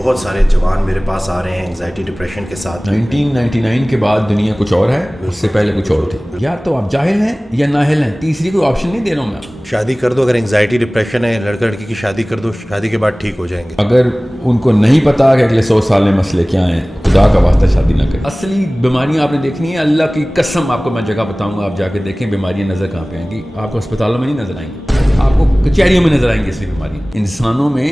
بہت سارے جوان میرے پاس آ رہے ہیں انگزائٹی ڈپریشن کے ساتھ. 1999 کے بعد دنیا کچھ اور ہے, اس سے پہلے کچھ اور تھی. یا تو آپ جاہل ہیں یا نااہل ہیں, تیسری کوئی آپشن نہیں دے رہا ہوں میں. شادی کر دو, اگر انگزائٹی ڈپریشن ہے لڑکا لڑکی کی شادی کر دو, شادی کے بعد ٹھیک ہو جائیں گے. اگر ان کو نہیں پتا کہ اگلے 100 سال میں مسئلے کیا ہیں, خدا کا واسطہ شادی نہ کریں. اصلی بیماریاں آپ نے دیکھنی ہے, اللہ کی قسم آپ کو میں جگہ بتاؤں گا, آپ جا کے دیکھیں بیماریاں نظر کہاں پہ آئیں گی. آپ کو اسپتالوں میں نہیں نظر آئیں گی, آپ کو کچہریوں میں نظر آئیں گی. اصلی بیماریاں انسانوں میں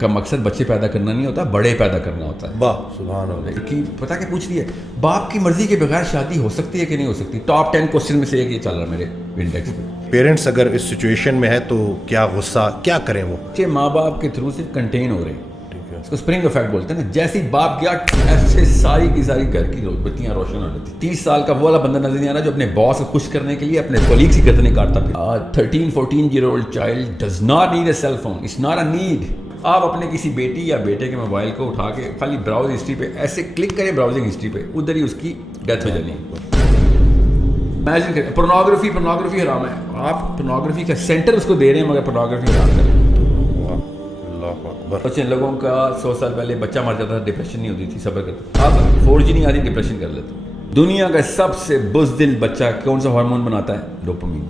کا مقصد بچے پیدا کرنا نہیں ہوتا, بڑے پیدا کرنا ہوتا ہے. واہ سبحان اللہ. کہ پتہ کہ پوچھ رہی ہے باپ کی مرضی کے بغیر شادی ہو سکتی ہے کہ نہیں ہو سکتی. ٹاپ 10 کوسچن میں سے ایک یہ چل رہا ہے میرے انڈیکس پہ. پیرنٹس اگر اس سچویشن میں ہے تو کیا غصہ کیا کریں وہ؟ بچے ماں باپ کے تھرو صرف کنٹین ہو رہے ہیں. ٹھیک ہے, اس کو اسپرنگ افیکٹ بولتے ہیں نا. جیسے ہی باپ گیا ایسے ساری کی ساری گھر کی بتیاں روشن ہو جاتی. 30 سال کا وہ والا بندہ نظر نہیں آ رہا جو اپنے باس کو خوش کرنے کے لیے اپنے کولیگس کی گردنیں کاٹتا پھر. 13-14-year-old child does not need a cell phone. It's not a need. آپ اپنے کسی بیٹی یا بیٹے کے موبائل کو اٹھا کے خالی براؤز ہسٹری پہ ایسے کلک کریں, براؤزنگ ہسٹری پہ, ادھر ہی اس کی ڈیتھ ہو جانی ہے. امیجن کریں پورنوگرافی حرام ہے. آپ پورنوگرافی کا سینٹر اس کو دے رہے ہیں مگر پورنوگرافی حرام کر رہے ہیں. اللہ اکبر. بچے لوگوں کا 100 سال پہلے بچہ مر جاتا تھا, ڈپریشن نہیں ہوتی تھی, صبر کرتے. اب 4G نہیں آتی, ڈپریشن کر لیتے. دنیا کا سب سے بزدل بچہ کون سا ہارمون بناتا ہے؟ ڈوپامین.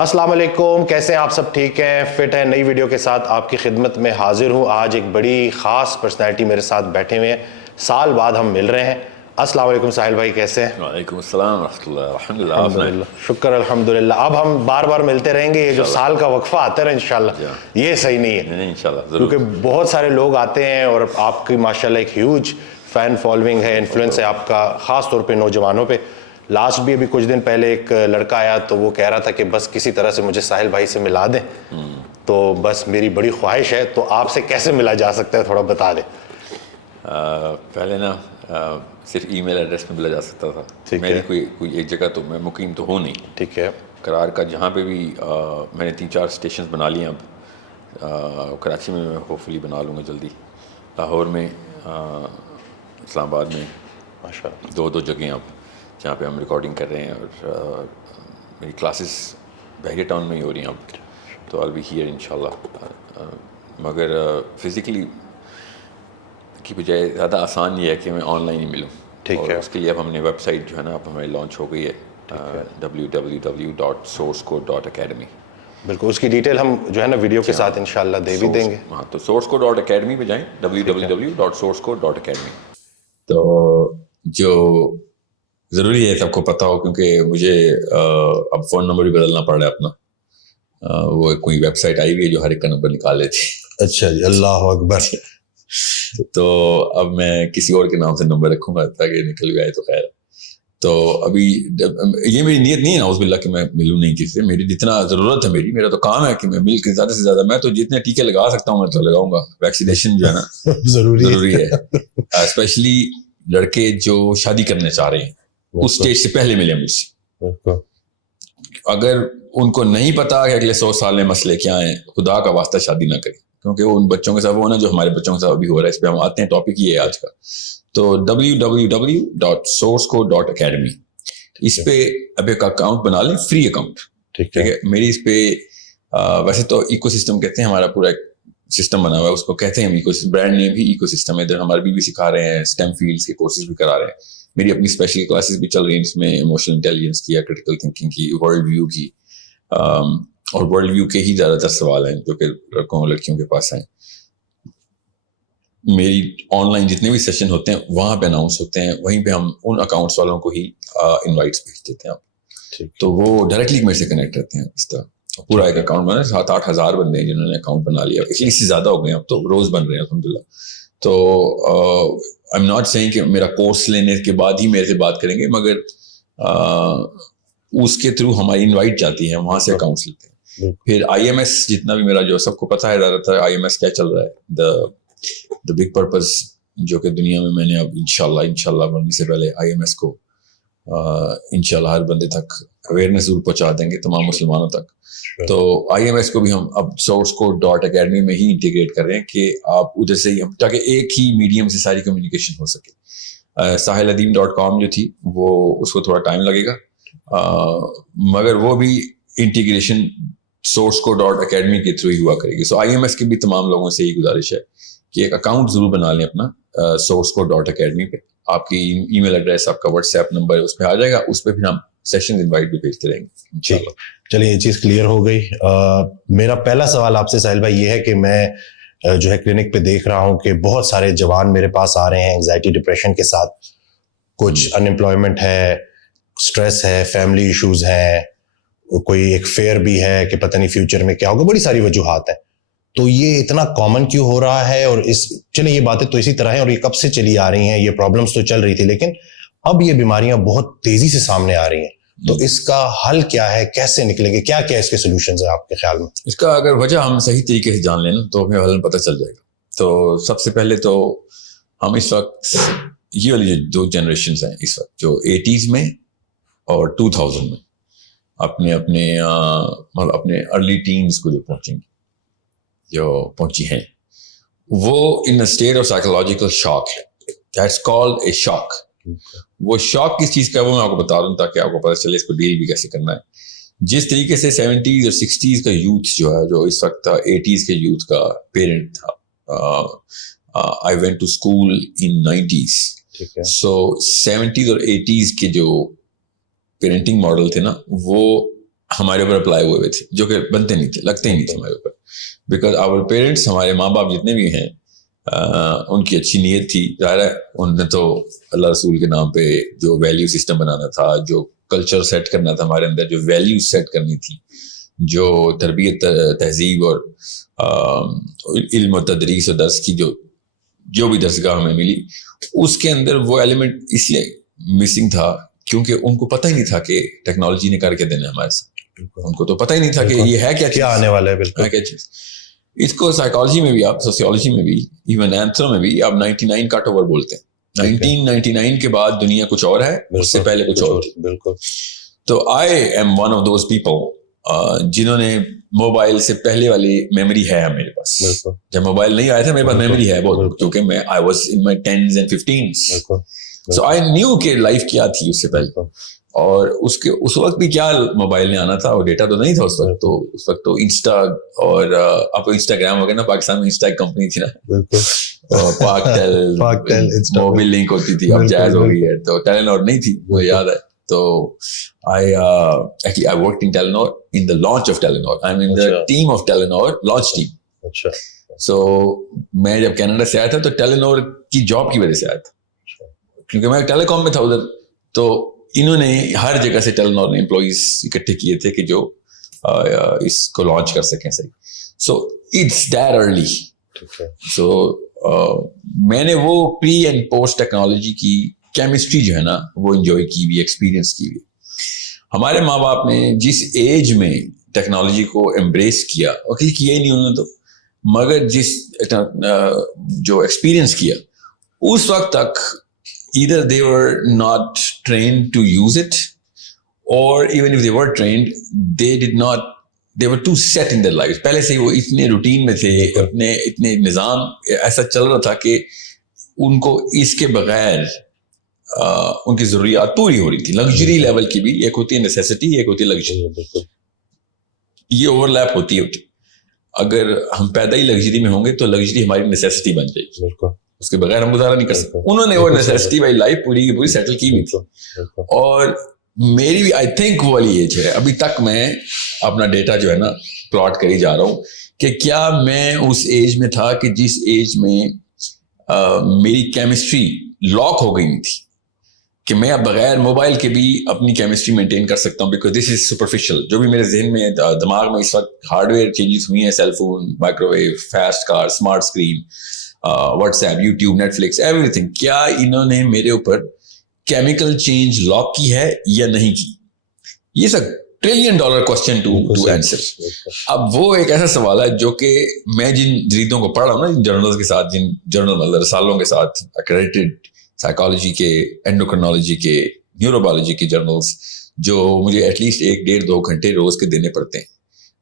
السلام علیکم, کیسے ہیں آپ سب؟ ٹھیک ہیں, فٹ ہیں؟ نئی ویڈیو کے ساتھ آپ کی خدمت میں حاضر ہوں. آج ایک بڑی خاص پرسنالٹی میرے ساتھ بیٹھے ہوئے ہیں, سال بعد ہم مل رہے ہیں. السلام علیکم ساحل بھائی, کیسے ہیں؟ وعلیکم السلام ورحمۃ اللہ. الحمدللہ, شکر الحمدللہ. اب ہم بار بار ملتے رہیں گے, یہ جو سال کا وقفہ آتا ہے انشاءاللہ یہ صحیح نہیں ہے, انشاءاللہ کیونکہ بہت سارے لوگ آتے ہیں اور آپ کی ماشاءاللہ ایک ہیوج فین فالوئنگ ہے, انفلوئنس ہے آپ کا, خاص طور پہ نوجوانوں پہ. لاسٹ بھی ابھی کچھ دن پہلے ایک لڑکا آیا تو وہ کہہ رہا تھا کہ بس کسی طرح سے مجھے ساحل بھائی سے ملا دیں, تو بس میری بڑی خواہش ہے, تو آپ سے کیسے ملا جا سکتا ہے تھوڑا بتا دیں. پہلے نا صرف ای میل ایڈریس میں ملا جا سکتا تھا. میری کوئی ایک جگہ تو میں مقیم تو ہوں نہیں. ٹھیک ہے, قرار کا جہاں پہ بھی میں نے 3-4 اسٹیشنز بنا لیے. اب کراچی میں ہوپفلی بنا لوں گا جلدی, لاہور میں, اسلام آباد میں, ماشاء اللہ 2 جگہیں اب جہاں پہ ہم ریکارڈنگ کر رہے ہیں. اور میری کلاسز بحریہ ٹاؤن میں ہی ہو رہی ہیں اب, تو آل بی ہیئر انشاءاللہ. مگر فزیکلی کی بجائے زیادہ آسان یہ ہے کہ میں آن لائن ہی ملوں. ٹھیک ہے, اس کے لیے اب ہم نے ویب سائٹ جو ہے نا اب ہماری لانچ ہو گئی ہے, www.sourcecode.academy. بالکل, اس کی ڈیٹیل ہم جو ہے نا ویڈیو کے ساتھ انشاءاللہ دے بھی دیں گے. ہاں, تو sourcecode.academy پہ جائیں, www.sourcecode.academy. تو جو ضروری ہے سب کو پتہ ہو, کیونکہ مجھے اب فون نمبر بھی بدلنا پڑ رہا ہے اپنا. وہ کوئی ویب سائٹ آئی ہوئی ہے جو ہر ایک کا نمبر نکال لیتی. اچھا جی, اللہ اکبر. تو اب میں کسی اور کے نام سے نمبر رکھوں گا تاکہ نکل بھی آئے تو خیر. تو ابھی یہ میری نیت نہیں ہے نعوذ باللہ کہ میں ملوں نہیں کسی سے. میری جتنا ضرورت ہے, میرا تو کام ہے کہ میں مل کے زیادہ سے زیادہ, میں تو جتنے ٹیکے لگا سکتا ہوں میں تو لگاؤں گا. ویکسینیشن جو ہے نا ضروری ہے, اسپیشلی لڑکے جو شادی کرنا چاہ رہے ہیں اس اسٹیج سے پہلے ملے مجھ سے. اگر ان کو نہیں پتا کہ اگلے 100 سال میں مسئلے کیا ہیں, خدا کا واسطہ شادی نہ کریں, کیونکہ وہ ان بچوں کے ساتھ وہ نا جو ہمارے بچوں کے ساتھ ابھی ہو رہا ہے. اس پہ ہم آتے ہیں, ٹاپک یہ ہے آج کا. تو www.sourcecode.academy, اس پہ اب ایک اکاؤنٹ بنا لیں, فری اکاؤنٹ. ٹھیک ہے, میری اس پہ ویسے تو ایکو سسٹم کہتے ہیں, ہمارا پورا ایک سسٹم بنا ہوا ہے, اس کو کہتے ہیں ہم ایکو سسٹم. برانڈ نیم بھی ایکو سسٹم ہے. ادھر ہمارے بھی سکھا رہے ہیں, اسٹیم فیلڈس کے کورسز بھی کرا رہے ہیں. میری اپنی اسپیشل کلاسز بھی چل رہی ہیں, جس میں ایموشنل انٹیلیجنس کی, کریٹیکل تھنکنگ کی, ورلڈ ویو کی, اور ورلڈ ویو کے ہی زیادہ تر سوال ہیں جو کہ لڑکوں اور لڑکیوں کے پاس ہیں. میری آن لائن جتنے بھی سیشن ہوتے ہیں وہاں پہ اناؤنس ہوتے ہیں, وہیں پہ ہم ان اکاؤنٹس والوں کو ہی انوائٹس بھیج دیتے ہیں. تو وہ ڈائریکٹلی میرے سے کنیکٹ رہتے ہیں. اس طرح پورا ایک اکاؤنٹ بنا, 7-8 ہزار بندے ہیں جنہوں نے اکاؤنٹ بنا لیا. اس سے زیادہ ہو گئے ہیں اب تو, روز بن رہے ہیں الحمدللہ. تو آئی ایم ناٹ سیئنگ کہ میرا کورس لینے کے بعد ہی میرے سے بات کریں گے, مگر اس کے تھرو ہماری انوائٹ جاتی ہے, وہاں سے اکاؤنٹس لیتے ہیں. پھر آئی ایم ایس, جتنا بھی میرا جو سب کو پتہ ہے زیادہ تر آئی ایم ایس کیا چل رہا ہے, دا بگ پرپز, جو کہ دنیا میں نے اب انشاءاللہ بننے سے پہلے آئی ایم ایس کو انشاءاللہ ہر بندے تک اویئرنیس ضرور پہنچا دیں گے, تمام مسلمانوں تک. تو آئی ایم ایس کو بھی ہم اب sourcecode.academy میں ہی انٹیگریٹ کر رہے ہیں کہ آپ ادھر سے ہی, تاکہ ایک ہی میڈیم سے ساری کمیونیکیشن ہو سکے. sahiladeen.com جو تھی وہ اس کو تھوڑا ٹائم لگے گا, مگر وہ بھی انٹیگریشن sourcecode.academy کے تھرو ہی ہوا کرے گی. سو آئی ایم ایس کے بھی تمام لوگوں سے یہی گزارش ہے کہ ایک اکاؤنٹ ضرور بنا لیں اپنا sourceCode.academy پہ. آپ کی ای میل ایڈریس, آپ کا واٹس ایپ نمبر اس پہ آ جائے گا, اس پہ پھر ہم سیشن انوائٹ بھی بھیجتے رہیں گے. ٹھیک, چلیے یہ چیز کلیئر ہو گئی. میرا پہلا سوال آپ سے ساحل بھائی یہ ہے کہ میں جو ہے کلینک پہ دیکھ رہا ہوں کہ بہت سارے جوان میرے پاس آ رہے ہیں انگزائٹی ڈپریشن کے ساتھ. کچھ ان امپلائمنٹ ہے, اسٹریس ہے, فیملی ایشوز ہیں, کوئی ایک فیئر بھی ہے کہ پتہ نہیں فیوچر میں کیا ہوگا, بڑی ساری وجوہات ہیں. تو یہ اتنا کامن کیوں ہو رہا ہے؟ اور چلیں یہ باتیں تو اسی طرح ہیں اور یہ کب سے چلی آ رہی ہیں, یہ پرابلمس تو چل رہی تھی, لیکن اب یہ بیماریاں بہت تیزی سے سامنے آ رہی ہیں. تو اس کا حل کیا ہے, کیسے نکلیں گے, کیا کیا اس کے سولوشنز ہیں آپ کے خیال میں؟ اس کا اگر وجہ ہم صحیح طریقے سے جان لیں نا تو ہمیں حل پتہ چل جائے گا. تو سب سے پہلے تو ہم اس وقت یہ والی جو 2 جنریشنز ہیں اس وقت, جو 80s میں اور 2000 میں اپنے ارلی ٹینز کو جو پہنچیں گی, جو پہنچی ہیں, وہ ان اے اسٹیٹ آف سائیکولوجیکل شاک ہے. دیٹس کالڈ اے شاک. وہ شاک کس چیز کا ہے وہ میں آپ کو بتا دوں تاکہ آپ کو پتہ چلے اس کو ڈیل بھی کیسے کرنا ہے. جس طریقے سے 70s اور 60s کا یوتھ جو ہے, جو اس وقت 80s کے یوتھ کا پیرنٹ تھا, I went to school in 90s. So 70s اور 80s کے جو پیرنٹنگ ماڈل تھے نا, وہ ہمارے اوپر اپلائی ہوئے تھے, جو کہ بنتے نہیں تھے, لگتے ہی نہیں تھے ہمارے اوپر. بیکاز آور پیرنٹس, ہمارے ماں باپ جتنے بھی ہیں, ان کی اچھی نیت تھی. ظاہر ہے ان نے تو اللہ رسول کے نام پہ جو ویلیو سسٹم بنانا تھا, جو کلچر سیٹ کرنا تھا ہمارے اندر, جو ویلیو سیٹ کرنی تھی, جو تربیت تہذیب اور علم و تدریس و درس کی جو بھی درسگاہ ہمیں ملی, اس کے اندر وہ ایلیمنٹ اس لیے مسنگ تھا کیونکہ ان کو پتہ ہی نہیں تھا کہ ٹیکنالوجی نے کر کے دینا ہمارے ساتھ. ان کو تو پتہ ہی نہیں تھا کہ یہ ہے کیا آنے والا ہے. بالکل کیا چیز. اس کو سائیکالوجی میں بھی, آپ سوسیولوجی میں بھی, ایون اینتھرو میں بھی آپ 99 کٹ اوور بولتے ہیں. 1999 کے بعد دنیا کچھ اور ہے, اس سے پہلے کچھ اور. بالکل. تو I am one of those people جنہوں نے موبائل سے پہلے والی میموری ہے میرے پاس. جب موبائل نہیں آیا تھا میرے پاس میموری ہے بہت, کیونکہ میں I was in my 10s and 15s. So I knew کہ لائف کیا تھی اس سے پہلے, اور اس وقت بھی کیا موبائل نے آنا تھا, اور ڈیٹا تو نہیں تھا اس وقت. تو انسٹا, اور آپ کو انسٹاگرام ہو گیا نا, پاکستان میں انسٹا ایک کمپنی تھی نا, پاک ٹیل موبائل لنک ہوتی تھی, اب جائز ہو گئی ہے. تو ٹیلینور نہیں تھی, وہ یاد ہے. تو I worked in Telenor in the launch of Telenor. I'm in the team of Telenor launch team. So میں جب کینیڈا سے آیا تھا تو ٹیلینور کی جاب کی وجہ سے آیا تھا, کیونکہ میں ٹیلی کام میں تھا ادھر. تو انہوں نے ہر جگہ سے ٹیلینور نے امپلائیز اکٹھے کیے تھے کہ جو اس کو لانچ کر سکیں صحیح. So it's that early. So میں نے وہ پری اینڈ پوسٹ ٹیکنالوجی کی کیمسٹری جو ہے نا وہ انجوائے کی بھی, ایکسپیرینس کی بھی. ہمارے ماں باپ نے جس ایج میں ٹیکنالوجی کو ایمبریس کیا, اور کیا ہی نہیں انہوں نے تو, مگر جس جو ایکسپیرینس کیا اس وقت تک either they were not trained to use it, or even if they were trained they were too set in their lives. پہلے سے وہ اتنے روٹین میں تھے, اتنے نظام ایسا چل رہا تھا کہ ان کو اس کے بغیر ان کی ضروریات پوری ہو رہی تھی. لگژری لیول کی بھی, ایک ہوتی ہے نیسیسٹی, ایک ہوتی ہے لگژری. یہ اوور لیپ ہوتی ہے. اگر ہم پیدا ہی لگژری میں ہوں گے تو لگژری ہماری نیسیسٹی بن جائے گی, اس کے بغیر ہم گزارا نہیں کر سکتے. انہوں نے وہ نیسیسٹی والی لائف پوری کی پوری سیٹل کی بھی تھی. اور میری بھی آئی تھنک وہ والی ایج ہے, ابھی تک میں اپنا ڈیٹا جو ہے نا پلاٹ کری جا رہا ہوں کہ کیا میں اس ایج میں تھا کہ جس ایج میں میری کیمسٹری لاک ہو گئی تھی کہ میں اب بغیر موبائل کے بھی اپنی کیمسٹری مینٹین کر سکتا ہوں, بیکاز دس از سپرفیشل. جو بھی میرے ذہن میں دماغ میں اس وقت ہارڈ ویئر چینجز ہوئی ہیں, cell phone, microwave, fast car, smart screen, WhatsApp, YouTube, Netflix, everything, کیا انہوں نے میرے اوپر کیمیکل چینج لاک کی ہے یا نہیں کی؟ یہ سب $1 ٹریلین کوسچن ٹو آنسر. اب وہ ایک ایسا سوال ہے جو کہ میں جن جریدوں کو پڑھ رہا ہوں نا, جن جرنلز کے ساتھ, جن جرنل رسالوں کے ساتھ, ایکریڈیٹڈ سائیکالوجی کے, اینڈوکرنالوجی کے, نیوروبیولوجی کے جرنلز, جو مجھے ایٹ لیسٹ 1-1.5-2 گھنٹے روز کے دینے پڑتے ہیں.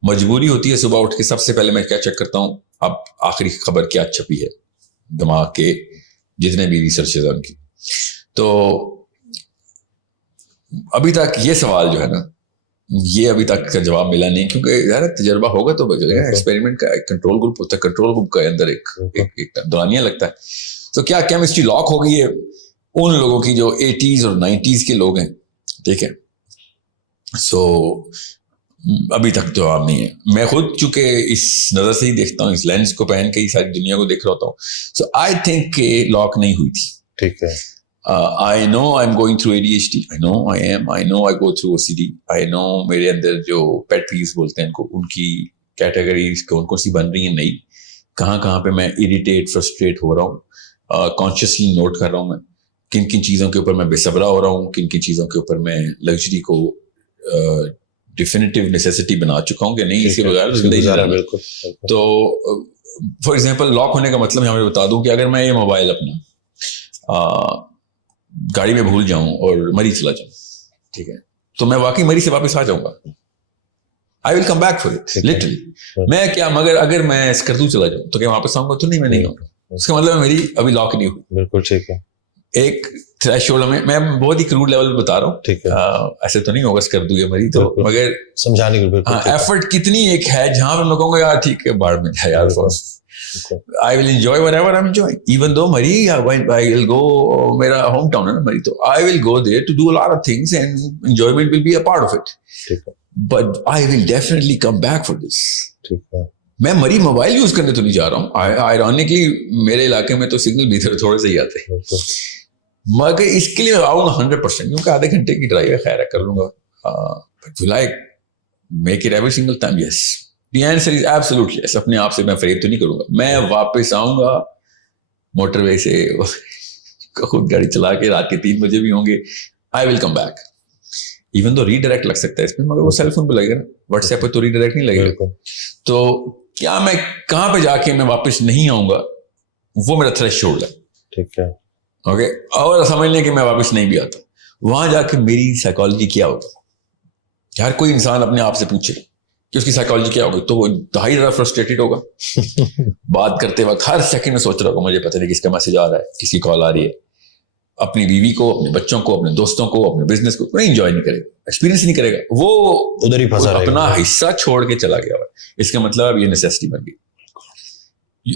مجبوری ہوتی ہے صبح اٹھ کے سب سے پہلے میں کیا چیک کرتا ہوں, اب آخری خبر کیا چھپی ہے دماغ کے جتنے بھی ریسرچز ہیں ان کی. تو ابھی تک یہ سوال جو ہے نا یہ ابھی تک کا جواب ملا نہیں, کیونکہ یار تجربہ ہوگا تو بچے گا. ایکسپیریمنٹ کا ایک کنٹرول گروپ ہوتا ہے, کنٹرول گروپ کے اندر ایک دورانیہ لگتا ہے. تو کیا کیمسٹری لاک ہو گئی ہے ان لوگوں کی جو 80s اور 90s کے لوگ ہیں, ٹھیک ہے. سو ابھی تک جواب نہیں ہے. میں خود چونکہ اس نظر سے ہی دیکھتا ہوں, اس لینس کو پہن کے ہی ساری دنیا کو دیکھ رہا ہوتا ہوں. سو آئی تھنک کہ لاک نہیں ہوئی تھی. ٹھیک ہے. I know I'm going through ADHD. I know I am. I know I go through OCD. I know میرے اندر جو pet peeves بولتے ہیں ان کی کیٹیگریز کون سی بن رہی ہیں نئی, کہاں پہ میں اریٹیٹ فرسٹریٹ ہو رہا ہوں. کانشیسلی نوٹ کر رہا ہوں میں کن چیزوں کے اوپر میں بے صبرا ہو رہا ہوں, کن چیزوں کے اوپر میں لگژری کو ڈیفینیٹیو نیسیسٹی بنا چکا ہوں کہ نہیں اس کے بغیر زندگی جا رہا ہے. تو فار ایگزامپل لاک ہونے کا مطلب یہاں میں بتا دوں کہ اگر میں یہ موبائل اپنا گاڑی میں بھول جاؤں اور مری چلا جاؤں, ٹھیک ہے, تو میں واقعی مری سے واپس آ جاؤں گا. I will come back for it literally. میں کیا مگر اگر میں اسکردو چلا جاؤں تو کیا واپس آؤں گا؟ تو نہیں, میں نہیں آؤں گا. اس کا مطلب میری ابھی لاک نہیں ہوئی. بالکل ٹھیک ہے. ایک تھریش ہولڈ میں بہت ہی کروڈ لیول بتا رہا ہوں, ٹھیک ہے, ایسے تو نہیں ہوگا اسکردو یا مری تو, مگر سمجھانے کے ایفرٹ کتنی ایک ہے جہاں پہ میں کہوں گا یار ٹھیک ہے باڑ میں جائے یار, I will enjoy whatever I'm enjoying. Even though Mari, I will go, میرا home town ہے نا Mari, تو I will go there to do a lot of things and enjoyment will be a part of it. But I will definitely come back for this. میں مری mobile use کرنے تو نہیں جا رہا ہوں. Ironically میرے علاقے میں تو سگنل بھی تھوڑے سے ہی آتے ہیں, مگر اس کے لیے آؤں گا 100%, کیونکہ آدھے گھنٹے کی ڈرائیو ہے, خیر ہے کر لوں گا. But will I make it every single time? Yes. The answer is absolutely yes. اپنے آپ سے میں فریب تو نہیں کروں گا. میں واپس آؤں گا موٹر وے سے خود گاڑی چلا کے, رات کے 3 بجے بھی ہوں گے. I will come back. Even though redirect لگ سکتا ہے اس میں, مگر وہ سیل فون پہ لگے گا, واٹس ایپ پہ تو ریڈائریکٹ نہیں لگے گا. تو کیا میں کہاں پہ جا کے میں واپس نہیں آؤں گا, وہ میرا تھریش ہولڈ ہے. ٹھیک ہے, اوکے. اور سمجھ لیں کہ میں واپس نہیں بھی آتا, وہاں جا کے میری سائیکالوجی کیا ہوگا. ہر کوئی انسان اپنے آپ سے پوچھے کہ اس کی سائیکالوجی کیا ہوگی, تو وہ انتہائی زیادہ فرسٹریٹڈ ہوگا. بات کرتے وقت ہر سیکنڈ میں سوچ رہا ہوگا مجھے پتہ نہیں کس کا میسج آ رہا ہے, کس کی کال آ رہی ہے. اپنی بیوی کو, اپنے بچوں کو, اپنے دوستوں کو, اپنے بزنس کو کوئی انجوائے نہیں کرے گا, ایکسپیرینس نہیں کرے گا. وہ ادھر ہی پھنسا رہے گا, اپنا حصہ چھوڑ کے چلا گیا. اس کا مطلب اب یہ نیسیسٹی بن گئی.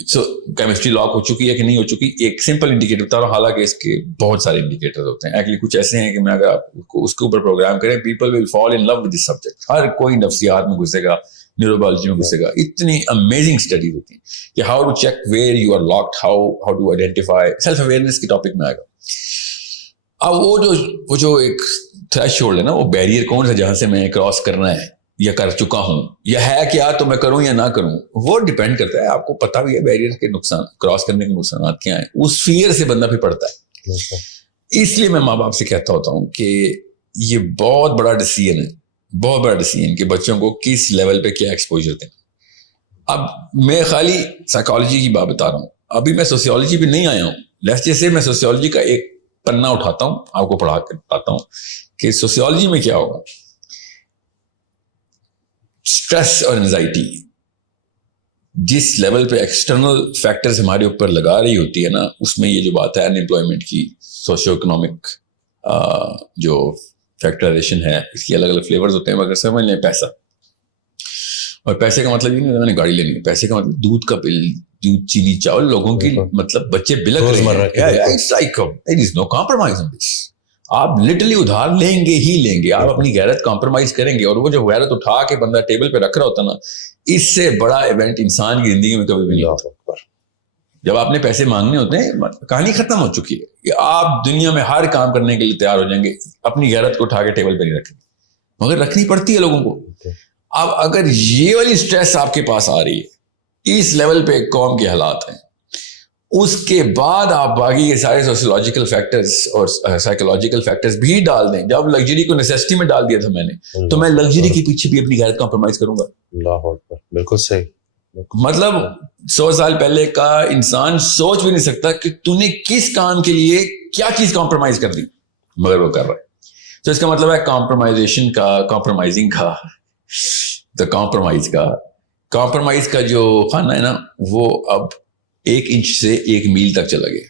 سو کیمسٹری لاک ہو چکی ہے کہ نہیں ہو چکی, ایک سمپل انڈیکیٹر بتا رہا ہوں, حالانکہ اس کے بہت سارے انڈیکیٹر ہوتے ہیں. ایکچولی کچھ ایسے ہیں کہ میں اگر آپ کو اس کے اوپر پروگرام کریں, people will fall in love with this subject. ہر کوئی نفسیات میں گھسے گا, نیوروبیولوجی میں گھسے گا. اتنی امیزنگ اسٹڈیز ہوتی ہیں کہ how to check where you are locked, how to identify. Self awareness کے ٹاپک میں آئے گا. اب وہ جو ایک تھریش ہولڈ ہے نا, وہ بیریئر کون سا جہاں سے میں کراس کرنا ہے یا کر چکا ہوں یا ہے کیا, تو میں کروں یا نہ کروں, وہ ڈیپینڈ کرتا ہے. آپ کو پتا بھی ہے بیریئر کے نقصان, کراس کرنے کے نقصانات کیا ہیں. اس فیئر سے بندہ بھی پڑتا ہے. اس لیے میں ماں باپ سے کہتا ہوتا ہوں کہ یہ بہت بڑا ڈیسیژن ہے, بہت بڑا ڈیسیژن کہ بچوں کو کس لیول پہ کیا ایکسپوجر دیں. اب میں خالی سائیکالوجی کی بات بتا رہا ہوں, ابھی میں سوسیولوجی پہ نہیں آیا ہوں. جیسے میں سوسیولوجی کا ایک پنا اٹھاتا ہوں, آپ کو پڑھا کر بتاتا ہوں کہ سوسیولوجی میں کیا ہوگا. اسٹریس اور انزائٹی جس لیول پہ ایکسٹرنل فیکٹرز ہمارے اوپر لگا رہی ہوتی ہے نا, اس میں یہ جو بات ہے انمپلائمنٹ کی, سوشیو اکنامک جو فیکٹرائزیشن ہے, اس کی الگ الگ فلیورز ہوتے ہیں. مگر سمجھ لیں پیسہ, اور پیسے کا مطلب یہ نہیں میں نے گاڑی لینی ہے. پیسے کا مطلب دودھ کا بل, دودھ, چینی, چاول, لوگوں کی مطلب بچے بلک رہے ہیں. آپ لٹرلی ادھار لیں گے ہی لیں گے, آپ اپنی غیرت کمپرومائز کریں گے. اور وہ جو غیرت اٹھا کے بندہ ٹیبل پہ رکھ رہا ہوتا نا, اس سے بڑا ایونٹ انسان کی زندگی میں کبھی بھی نہیں ہوتا. جب آپ نے پیسے مانگنے ہوتے ہیں, کہانی ختم ہو چکی ہے کہ آپ دنیا میں ہر کام کرنے کے لیے تیار ہو جائیں گے, اپنی غیرت کو اٹھا کے ٹیبل پہ نہیں رکھیں گے, مگر رکھنی پڑتی ہے لوگوں کو. اب اگر یہ والی اسٹریس آپ کے پاس آ رہی ہے, اس لیول پہ قوم کے حالات ہیں, اس کے بعد آپ باقی کے سارے سوشیولوجیکل فیکٹرز اور سائیکولوجیکل فیکٹرز بھی ڈال دیں. جب لگژری کو نیسیسٹی میں ڈال دیا تھا میں نے, تو میں لگژری کے پیچھے بھی اپنی غیرت کمپرومائز کروں گا. اللہ اکبر, بالکل صحیح. مطلب 100 سال پہلے کا انسان سوچ بھی نہیں سکتا کہ تو نے کس کام کے لیے کیا چیز کمپرومائز کر دی, مگر وہ کر رہا ہے. تو اس کا مطلب ہے کمپرومائزیشن کا, کمپرومائزنگ کا, تو کمپرومائز کا جو خانہ ہے نا, وہ اب 1 انچ سے 1 میل تک چلا گیا.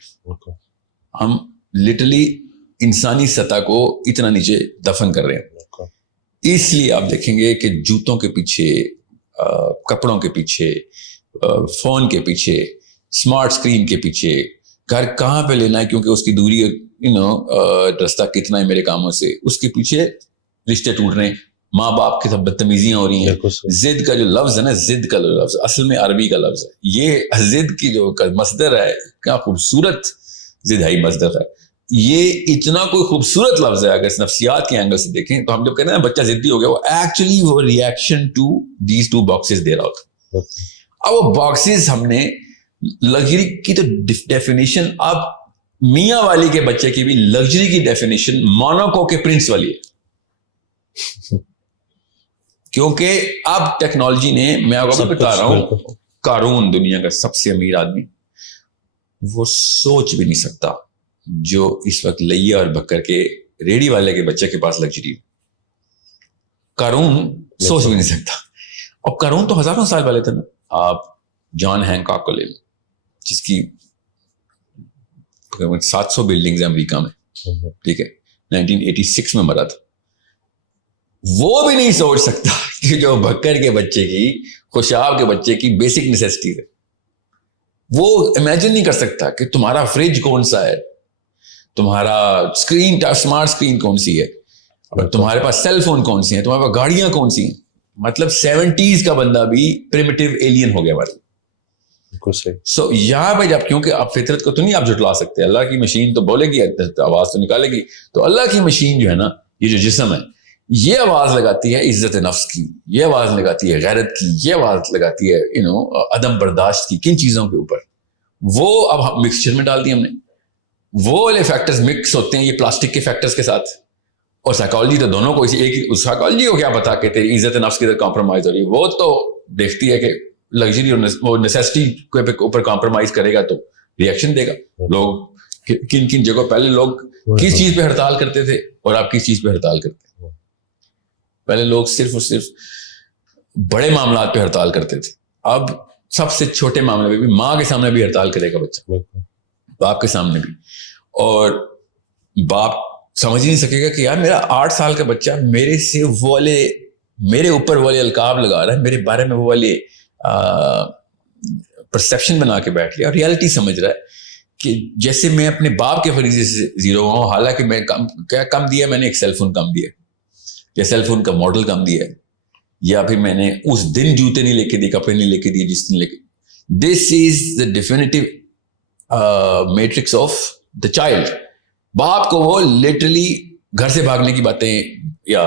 ہم لٹرلی انسانی سطح کو اتنا نیچے دفن کر رہے ہیں. اس لیے آپ دیکھیں گے کہ جوتوں کے پیچھے، کپڑوں کے پیچھے، فون کے پیچھے، اسمارٹ اسکرین کے پیچھے، گھر کہاں پہ لینا ہے کیونکہ اس کی دوری رستہ کتنا ہے میرے کاموں سے، اس کے پیچھے رشتے ٹوٹ رہے ہیں، ماں باپ کے سب بدتمیزیاں ہو رہی ہیں. ضد کا جو لفظ ہے نا، ضد کا جو لفظ اصل میں عربی کا لفظ ہے. یہ ضد کی جو مصدر ہے، کیا خوبصورت ضدائی مصدر ہے. یہ اتنا کوئی خوبصورت لفظ ہے. اگر نفسیات کے اینگل سے دیکھیں تو ہم جب کہتے ہیں نا بچہ ضدی ہو گیا، وہ ایکچولی وہ reaction to these two boxes دے رہا ہوتا. اب وہ باکسز ہم نے لگژری کی تو ڈیفینیشن، اب میاں والی کے بچے کی بھی لگژری کی ڈیفینیشن موناکو کے پرنس والی ہے. کیونکہ اب ٹیکنالوجی نے، میں آپ کو بتا رہا ہوں، قارون دنیا کا سب سے امیر آدمی، وہ سوچ بھی نہیں سکتا جو اس وقت لیا اور بکر کے ریڑی والے کے بچے کے پاس لگژری. قارون سوچ بھی نہیں سکتا. اور قارون تو ہزاروں سال والے تھے نا. آپ جان ہینکاک کو لے لیں، جس کی 700 بلڈنگز ہیں امریکہ میں، ٹھیک ہے، 1986 میں مرا تھا. وہ بھی نہیں سوچ سکتا کہ جو بکر کے بچے کی، خوشاب کے بچے کی بیسک نیسیسٹی ہے، وہ امیجن نہیں کر سکتا کہ تمہارا فریج کون سا ہے، تمہارا اسکرین، اسمارٹ اسکرین کون سی ہے، اور تمہارے پاس سیل فون کون سی ہیں، تمہارے پاس گاڑیاں کون سی ہیں. مطلب 70s کا بندہ بھی پریمیٹیو ایلین ہو گیا ہمارے. سو یہاں پہ جب، کیونکہ آپ فطرت کو تو نہیں آپ جھٹلا سکتے، اللہ کی مشین تو بولے گی، آواز تو نکالے گی. تو اللہ کی مشین جو ہے نا، یہ جو جسم ہے، یہ آواز لگاتی ہے عزت نفس کی، یہ آواز لگاتی ہے غیرت کی، یہ آواز لگاتی ہے عدم برداشت کی. کن چیزوں کے اوپر؟ وہ اب مکسچر میں ڈال دی ہم نے. وہ والے فیکٹرز مکس ہوتے ہیں یہ پلاسٹک کے فیکٹرز کے ساتھ. اور سائیکالوجی تو دونوں کو ایک، سائیکالوجی کو کیا پتا کہ تیری عزت نفس کی طرح کمپرومائز ہو رہی ہے. وہ تو دیکھتی ہے کہ لگژری اور نیسیسٹی کے اوپر کمپرومائز کرے گا تو ریئیکشن دے گا. لوگ کن کن جگہوں، پہلے لوگ کس چیز پہ ہڑتال کرتے تھے اور آپ کس چیز پہ ہڑتال کرتے ہیں؟ پہلے لوگ صرف اور صرف بڑے معاملات پہ ہڑتال کرتے تھے. اب سب سے چھوٹے معاملے پہ بھی، ماں کے سامنے بھی ہڑتال کرے گا بچہ، باپ کے سامنے بھی. اور باپ سمجھ ہی نہیں سکے گا کہ یار میرا 8 سال کا بچہ میرے سے وہ والے، میرے اوپر والے القاب لگا رہا ہے، میرے بارے میں وہ والے پرسیپشن بنا کے بیٹھ لیا، اور ریالٹی سمجھ رہا ہے کہ جیسے میں اپنے باپ کے فریضے سے زیرو ہوں، حالانکہ میں کم دیا، میں نے ایک سیل فون کم دیا، یا سیل فون کا ماڈل کم دیا ہے، یا پھر میں نے اس دن جوتے نہیں لے کے دیے، کپڑے نہیں لے کے دیے جس دن لے کے. This is the definitive matrix of the child. باپ کو وہ لٹرلی گھر سے بھاگنے کی باتیں، یا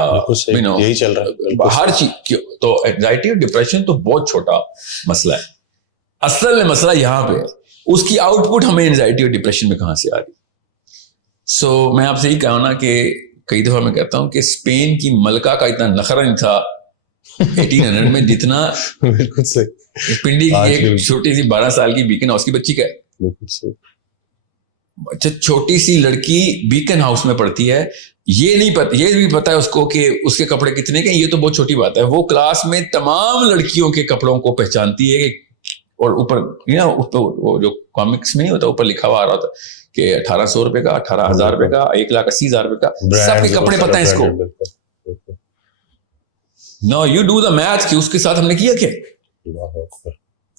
یہی چل رہا ہے ہر چیز. تو اینگزائٹی اور ڈپریشن تو بہت چھوٹا مسئلہ ہے. اصل میں مسئلہ یہاں پہ ہے، اس کی آؤٹ پٹ ہمیں اینگزائٹی اور ڈپریشن میں کہاں سے آ رہی. سو میں آپ سے یہی کہا نا کہ کئی دفعہ میں کہتا ہوں کہ اسپین کی ملکہ کا اتنا نخرہ نہیں تھا 1800 میں جتنا بالکل صحیح پنڈی کی ایک چھوٹی سی 12 سال کی بیکن ہاؤس کی بچی کا ہے. بالکل صحیح. اچھا، چھوٹی سی لڑکی بیکن ہاؤس میں پڑھتی ہے، یہ نہیں پتا، یہ بھی پتا ہے اس کو کہ اس کے کپڑے کتنے کے، یہ تو بہت چھوٹی بات ہے. وہ کلاس میں تمام لڑکیوں کے کپڑوں کو پہچانتی ہے، اور اوپر وہ جو کامکس میں نہیں ہوتا، اوپر لکھا ہوا آ رہا ہوتا کہ 1800 روپے کا، 18,000 روپے کا، 1,80,000 روپے کا، سب کے کپڑے پتہ ہیں اس کو. نو یو ڈو دا میتھ کہ اس کے ساتھ ہم نے کیا کیا.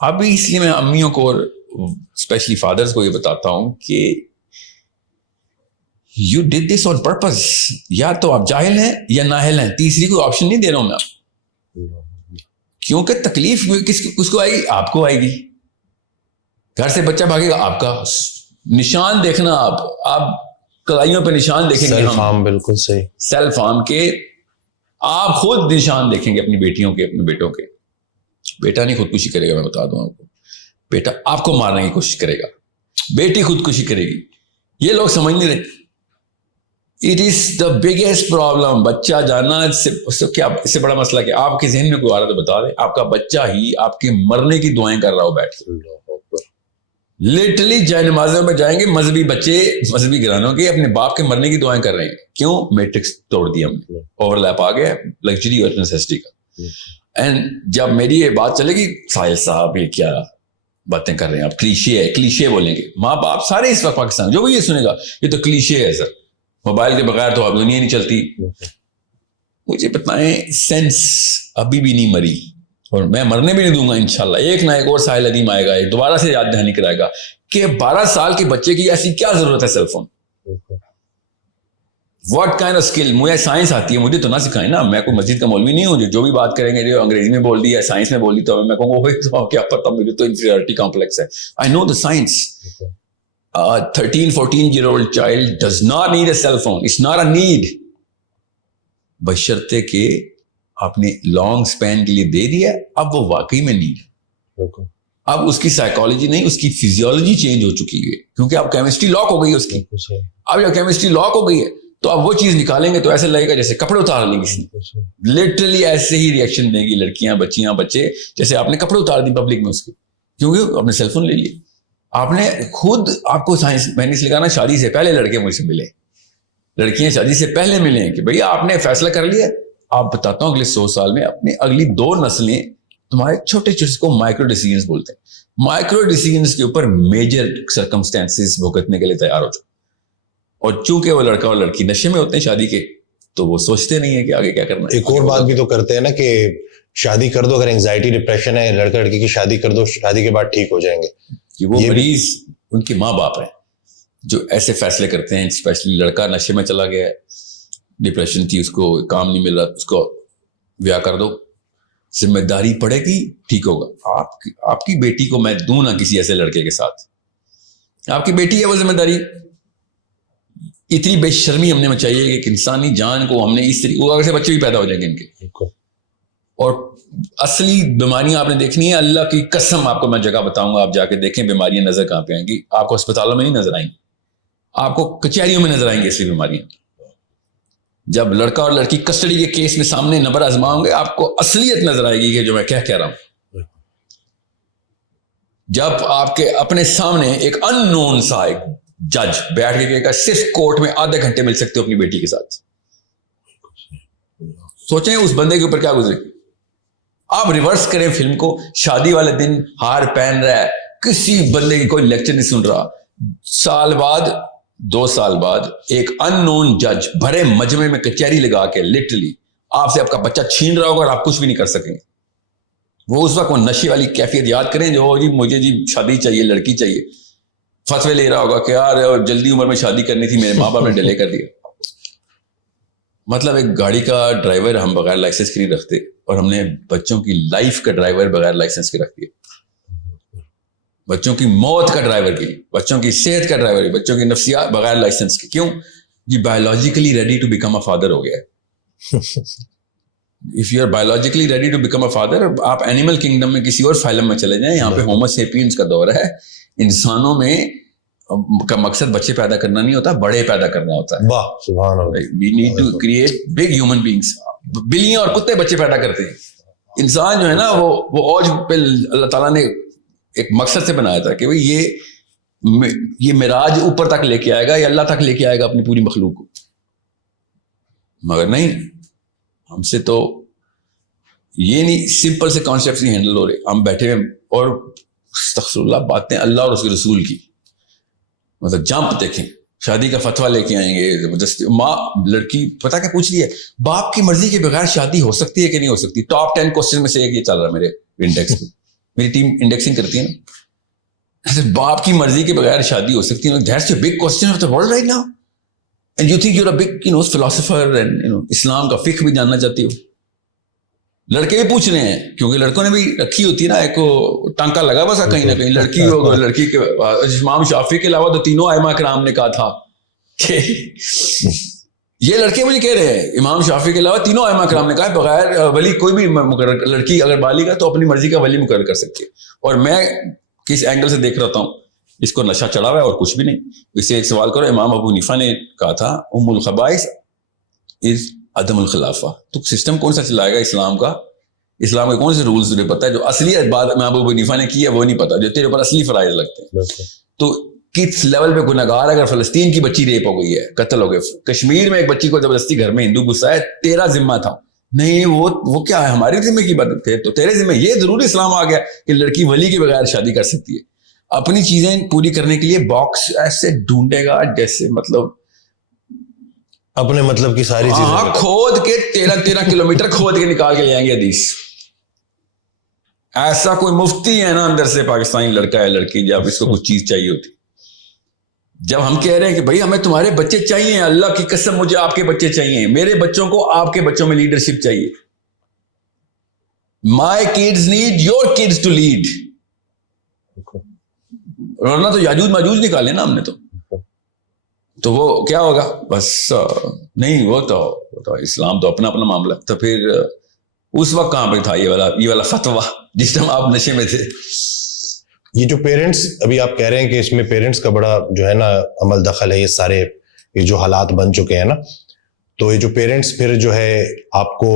اب اس لیے میں امیوں کو اور اسپیشلی فادرز کو یہ بتاتا ہوں کہ you did this on purpose. یا تو آپ جاہل ہیں یا نااہل ہیں، تیسری کوئی آپشن نہیں دے رہا ہوں میں آپ. کیونکہ تکلیف کس کو آئے گی؟ آپ کو آئے گی. گھر سے بچہ بھاگے گا، آپ کا نشان دیکھنا، آپ کلائیوں پہ نشان دیکھیں گے. سیلف ہارم، بالکل صحیح. سیلف ہارم کے آپ خود نشان دیکھیں گے، اپنی بیٹیوں کے، اپنے بیٹوں کے. بیٹا نہیں خودکشی کرے گا، میں بتا دوں آپ کو. بیٹا آپ کو مارنے کی کوشش کرے گا، بیٹی خودکشی کرے گی. یہ لوگ سمجھ نہیں رہے. It is the biggest problem. بچہ جانا اس سے بڑا مسئلہ کیا؟ آپ کے ذہن میں کوئی آ رہا تو بتا دیں. آپ کا بچہ ہی آپ کے مرنے کی دعائیں کر رہا ہو بیٹھ کے. لٹرلی جائے نمازوں میں جائیں گے مذہبی بچے، مذہبی گھرانوں کے، اپنے باپ کے مرنے کی دعائیں کر رہے ہیں. کیوں؟ میٹرکس توڑ دیا ہم نے، اوور لیپ آ گیا لگژری اور نیسیسٹی کا. اینڈ جب میری یہ بات چلے گی، ساحل صاحب یہ کیا باتیں کر رہے ہیں آپ، کلیشے ہے، کلیشے بولیں گے ماں باپ سارے اس وقت پاکستان. جو بھی یہ سنے گا یہ تو کلیشے ہے سر، موبائل کے بغیر تو اب دنیا نہیں چلتی. مجھے بتائیں سینس ابھی بھی نہیں مری, اور میں مرنے بھی نہیں دوں گا انشاءاللہ. ایک نہ ایک اور ساحل ندیم آئے گا, ایک دوبارہ سے یاد دہانی کرائے گا کہ 12 سال کے بچے کی ایسی کیا ضرورت ہے cell phone. What kind of skill. مجھے سائنس آتی ہے, مجھے تو نہ سکھائیں نا, میں کوئی مسجد کا مولوی نہیں ہوں جو بھی بات کریں گے جو انگریزی میں بول دی ہے سائنس میں بول دی تو میں کہوں گا کیا پتا, مجھے تو انفیریورٹی کمپلیکس ہے. آئی نو دا science. 13-14-year-old child does not need a cell phone. It's not a need. بشرطے کہ آپ نے لانگ سپین کے لیے دے دیا, اب وہ واقعی میں نیڈ. اب اس کی سائیکالوجی نہیں, اس کی فزیولوجی چینج ہو چکی ہے, کیونکہ اب کیمسٹری لاک ہو گئی ہے اس کی. اب جب کیمسٹری لاک ہو گئی ہے تو اب وہ چیز نکالیں گے تو ایسے لگے گا جیسے کپڑے اتار لیں کسی نے. لٹرلی ایسے ہی ریئیکشن دیں گی لڑکیاں, بچیاں, بچے, جیسے آپ نے کپڑے اتار دی پبلک میں اس کے, کیونکہ آپ نے سیل فون لے لیے. آپ نے خود, آپ کو سائنس میں نے اس لیے کہا نا شادی سے پہلے لڑکے مجھ سے ملے, لڑکیاں شادی سے پہلے ملیں کہ بھئی آپ نے فیصلہ کر لیا. آپ بتاتا ہوں اگلے 100 سال میں اپنی اگلی 2 نسلیں تمہارے چھوٹے چھوٹے کو مائکرو ڈیسیژنز بولتے ہیں, مائکرو ڈیسیژنز کے اوپر میجر سرکمسٹانسز بھگتنے کے لیے تیار ہو جاؤ. اور چونکہ وہ لڑکا اور لڑکی نشے میں ہوتے ہیں شادی کے, تو وہ سوچتے نہیں ہیں کہ آگے کیا کرنا ہے. ایک اور بات بھی تو کرتے ہیں نا کہ شادی کر دو, اگر انگزائٹی ڈپریشن ہے لڑکا لڑکی کی شادی کر دو, شادی کے بعد ٹھیک ہو جائیں گے. کہ وہ مریض ان کے ماں باپ ہیں جو ایسے فیصلے کرتے ہیں. اسپیشلی لڑکا نشے میں چلا گیا ہے, ڈپریشن تھی, اس کو کام نہیں مل رہا, اس کو بیاہ کر دو, ذمہ داری پڑے گی, ٹھیک ہوگا. آپ کی بیٹی کو میں دوں نہ کسی ایسے لڑکے کے ساتھ, آپ کی بیٹی ہے وہ ذمہ داری. اتنی بے شرمی ہم نے چاہیے کہ ایک انسانی جان کو ہم نے اس طریقے سے بچے بھی پیدا ہو جائیں گے ان کے. اور اصلی بیماریاں آپ نے دیکھنی ہے, اللہ کی قسم آپ کو میں جگہ بتاؤں گا, آپ جا کے دیکھیں بیماریاں نظر کہاں پہ آئیں گی. آپ کو اسپتالوں میں نہیں نظر آئیں گی, آپ کو کچہریوں میں نظر آئیں گی اصلی بیماریاں. جب لڑکا اور لڑکی کسٹڈی کے کیس میں سامنے نبر آزماؤں گے آپ کو اصلیت نظر آئے گی کہ جو میں کیا کہہ رہا ہوں. جب آپ کے اپنے سامنے ایک ان نون سا ایک جج بیٹھ کے کہے گا صرف کورٹ میں آدھے گھنٹے مل سکتے ہو اپنی بیٹی کے ساتھ, سوچیں اس بندے کے اوپر کیا گزرے. آپ ریورس کریں فلم کو, شادی والے دن ہار پہن رہا ہے, کسی بندے کی کوئی لیکچر نہیں سن رہا, سال بعد 2 سال بعد ایک ان نون جج بھرے مجمع میں کچہری لگا کے لٹرلی آپ سے آپ کا بچہ چھین رہا ہوگا اور آپ کچھ بھی نہیں کر سکیں گے. وہ اس وقت وہ نشے والی کیفیت یاد کریں جو جی مجھے جی شادی چاہیے, لڑکی چاہیے, فتوے لے رہا ہوگا کہ یار جلدی عمر میں شادی کرنی تھی, میرے ماں باپ نے ڈیلے کر دیا. مطلب ایک گاڑی کا ڈرائیور ہم بغیر لائسنس کے نہیں رکھتے, اور ہم نے بچوں کی لائف کا ڈرائیور بغیر لائسنس کے رکھ دیا. بچوں کی موت کا ڈرائیور کی, بچوں کی صحت کا ڈرائیور کی, بچوں کی نفسیات بغیر لائسنس کی. کیوں جی biologically ready to become a father ہو گیا ہے. If you are biologically ready to become a father, آپ اینیمل کنگڈم میں کسی اور فائلم میں چلے جائیں, یہاں پہ ہومو سیپینز کا دور ہے. انسانوں میں کا مقصد بچے پیدا کرنا نہیں ہوتا, بڑے پیدا کرنا ہوتا ہے. واہ سبحان اللہ. We need to create big human beings. بلیاں اور کتے بچے پیدا کرتے ہیں, انسان جو ہے نا وہ اوج پہ اللہ تعالیٰ نے ایک مقصد سے بنایا تھا کہ بھئی یہ معراج اوپر تک لے کے آئے گا, یہ اللہ تک لے کے آئے گا اپنی پوری مخلوق کو. مگر نہیں, ہم سے تو یہ نہیں, سمپل سے کانسیپٹس نہیں ہینڈل ہو رہے. ہم بیٹھے ہوئے اور استغفر اللہ باتیں اللہ اور اس کے رسول کی, مطلب جمپ دیکھیں, شادی کا فتویٰ لے کے آئیں گے زبردستی. ماں لڑکی پتا کیا پوچھ رہی ہے, باپ کی مرضی کے بغیر شادی ہو سکتی ہے کہ نہیں ہو سکتی. ٹاپ 10 کوسچن میں سے ایک یہ چل رہا ہے میرے انڈیکس میں, میری ٹیم انڈیکسنگ کرتی ہے نا. باپ کی مرضی کے بغیر شادی ہو سکتی ہے, that's a big question of the world right now, and you think you are a big philosopher and اسلام کا فقہ بھی جاننا چاہتی ہو. لڑکے بھی پوچھ رہے ہیں کیونکہ لڑکوں نے بھی رکھی ہوتی ہے نا ایک ٹانکا لگا بس کہیں نہ کہیں لڑکی ہوگا. لڑکی کے امام شافعی کے علاوہ تو تینوں ائمہ کرام نے کہا تھا کہ یہ لڑکے مجھے کہہ رہے ہیں امام شافعی کے علاوہ تینوں ائمہ کرام نے کہا بغیر ولی کوئی بھی مقرر, لڑکی اگر بالغ ہے تو اپنی مرضی کا ولی مقرر کر سکتی ہے. اور میں کس اینگل سے دیکھ رہا ہوں, اس کو نشہ چڑھا ہوا ہے اور کچھ بھی نہیں. اس سے ایک سوال کرو, امام ابو حنیفہ نے کہا تھا ام الخبائث از عدم الخلافہ. تو سسٹم کون سا چلائے گا اسلام کا, اسلام کے کون سے رولز تجھے پتا ہے, جو اصلی بات امام ابو حنیفہ نے کی ہے وہ نہیں پتا, جو تیرے اوپر اصلی فرائض لگتے ہیں. تو کس لیول پہ گناہگار, اگر فلسطین کی بچی ریپ ہو گئی ہے, قتل ہو گئے, کشمیر میں ایک بچی کو زبردستی گھر میں ہندو گھسا ہے, تیرا ذمہ تھا نہیں, وہ کیا ہے ہماری ذمہ کی بات تھے, تو تیرے ذمہ. یہ ضرور اسلام آ گیا کہ لڑکی ولی کے بغیر شادی کر سکتی ہے. اپنی چیزیں پوری کرنے کے لیے باکس ایسے ڈھونڈے گا جیسے مطلب اپنے مطلب کی ساری چیزیں ہاں کھود کے 13 کلومیٹر کھود کے نکال کے لے آئیں گے حدیث. ایسا کوئی مفتی ہے نا اندر سے پاکستانی لڑکا ہے لڑکی جب اس کو کچھ چیز چاہیے ہوتی, جب ہم کہہ رہے ہیں کہ بھائی ہمیں تمہارے بچے چاہیے, اللہ کی قسم مجھے آپ کے بچے چاہیے, میرے بچوں کو آپ کے بچوں میں لیڈرشپ چاہیے. My kids need your kids to lead. ورنہ تو یاجوج ماجوج نکالے نا ہم نے تو وہ کیا ہوگا بس نہیں. وہ تو اسلام تو اپنا معاملہ. تو پھر اس وقت کہاں پہ تھا یہ والا فتویٰ جس ٹائم آپ نشے میں تھے؟ یہ جو پیرنٹس ابھی آپ کہہ رہے ہیں کہ اس میں پیرنٹس کا بڑا جو ہے نا عمل دخل ہے, یہ سارے یہ جو حالات بن چکے ہیں نا, تو یہ جو پیرنٹس پھر جو ہے آپ کو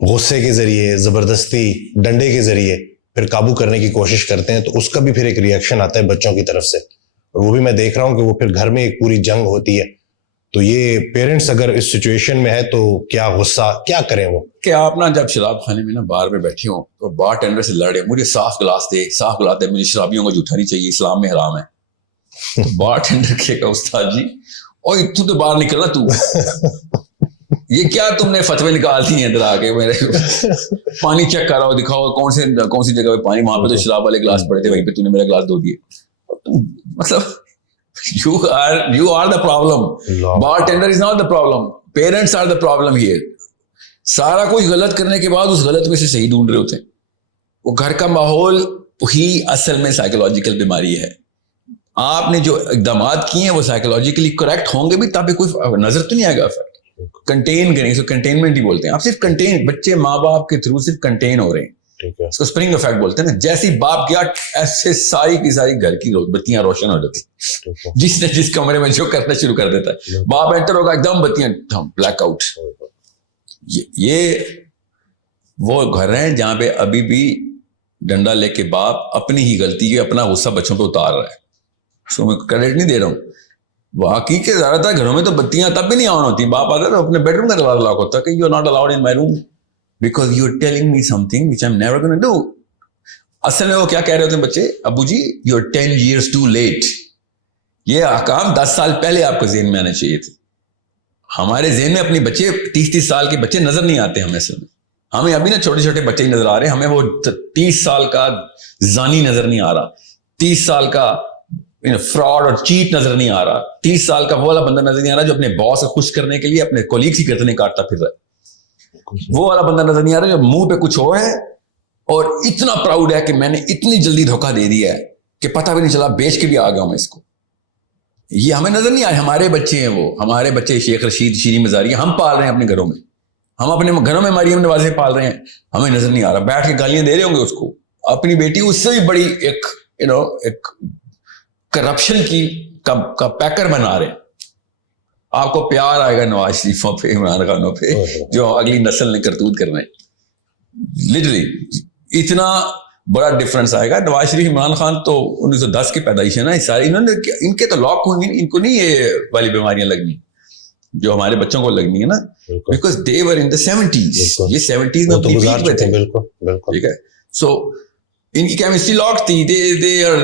غصے کے ذریعے, زبردستی, ڈنڈے کے ذریعے پھر قابو کرنے کی کوشش کرتے ہیں, تو اس کا بھی پھر ایک ریئیکشن آتا ہے بچوں کی طرف سے, اور وہ بھی میں دیکھ رہا ہوں کہ وہ پھر گھر میں ایک پوری جنگ ہوتی ہے. تو یہ پیرنٹس اگر اس سچویشن میں ہے تو کیا غصہ کیا کریں وہ کہ آپ نا جب شراب خانے میں نا بار میں بیٹھے ہوں تو بار ٹینڈر سے لڑے, مجھے صاف گلاس دے, مجھے شرابیوں کو جھوٹا نہیں چاہیے, اسلام میں حرام ہے. تو بار ٹینڈر کہے گا استاد جی اور تو باہر نکلنا, تو یہ کیا تم نے فتوے نکال دی ہیں ادھر آ کے, میرے پانی چیک کر رہا ہو, دکھاؤ کون سی جگہ پہ پانی, وہاں پہ تو شراب والے گلاس پڑے تھے, وہیں پہ تو نے میرا گلاس دھو دیے. مطلب you are the problem. Bartender is not the problem. Parents are the problem here. سارا کچھ غلط کرنے کے بعد اس غلط میں سے صحیح ڈھونڈ رہے ہوتے ہیں. وہ گھر کا ماحول ہی اصل میں سائیکولوجیکل بیماری ہے. آپ نے جو اقدامات کیے ہیں وہ سائیکولوجیکلی کریکٹ ہوں گے بھی, تاکہ کوئی نظر تو نہیں آئے گا. کنٹین کریں, اس کو کنٹینمنٹ ہی بولتے ہیں. آپ صرف کنٹین, بچے ماں باپ کے تھرو صرف کنٹین ہو رہے ہیں, اس کو اسپرنگ افیکٹ بولتے ہیں نا. جیسی باپ گیا ایسے ساری کی ساری گھر کی بتیاں روشن ہو جاتی, جس نے جس کمرے میں جو کرنا شروع کر دیتا ہے. باپ انٹر ہوگا ایک دم بتیاں بلیک آؤٹ. یہ وہ گھر ہیں جہاں پہ ابھی بھی ڈنڈا لے کے باپ اپنی ہی غلطی کے اپنا غصہ بچوں پہ اتار رہا ہے. اس کو میں کریڈٹ نہیں دے رہا ہوں. باقی کے زیادہ تر گھروں میں تو بتیاں تب بھی نہیں آن ہوتی, باپ آتا تو اپنے بیڈ روم کا دروازہ لاک ہوتا کہ you are not allowed in my room because you are telling me something which I'm never going to do. اصل میں وہ کیا کہہ رہے ہوتے ہیں بچے, ابو جی you are 10 years too late. یہ احکام 10 سال پہلے آپ کو ذہن میں آنے چاہیے تھے. ہمارے ذہن میں اپنی بچے 30 سال کے بچے نظر نہیں آتے ہمیں. اصل میں ہمیں ابھی نا چھوٹے چھوٹے بچے ہی نظر آ رہے ہیں, ہمیں وہ 30 سال کا زانی نظر نہیں آ رہا, 30 سال کا فراڈ اور چیٹ نظر نہیں آ رہا, 30 سال کا وہ والا بندہ نظر نہیں آ رہا جو اپنے باس کو خوش کرنے کے لیے اپنے کولیگز کی گردنیں کاٹتا پھر رہا ہے. وہ والا بندہ نظر نہیں آ رہا جو منہ پہ کچھ اور ہے اور اتنا پراؤڈ ہے کہ میں نے اتنی جلدی دھوکہ دے دیا ہے کہ پتہ بھی نہیں چلا, بیچ کے بھی آ گیا ہوں میں اس کو. یہ ہمیں نظر نہیں آئے. ہمارے بچے ہیں, وہ ہمارے بچے شیخ رشید, شیریں مزاری, ہم پال رہے ہیں اپنے گھروں میں, ہم اپنے گھروں میں مریم نوازیں پال رہے ہیں, ہمیں نظر نہیں آ رہا. بیٹھ کے گالیاں دے رہے ہوں گے اس کو. اپنی بیٹی اس سے بھی بڑی ایک کرپشن کا پیکر بنا رہے ہیں. آپ کو پیار آئے گا نواز شریفوں پہ, عمران خانوں پہ, جو اگلی نسل نے کرتوت کرنا ہے. لٹرلی اتنا بڑا ڈفرنس آئے گا. نواز شریف, عمران خان تو 1910 کی پیدائش ہے نا, ساری انہوں نے, ان کے تو لاک ہوں گے, ان کو نہیں یہ والی بیماریاں لگنی جو ہمارے بچوں کو لگنی ہے نا, because they were in the 70s. یہ 70s میں اپنی پیک پہ تھے. ٹھیک ہے, سو ان کی کیمسٹری لاک تھی. They are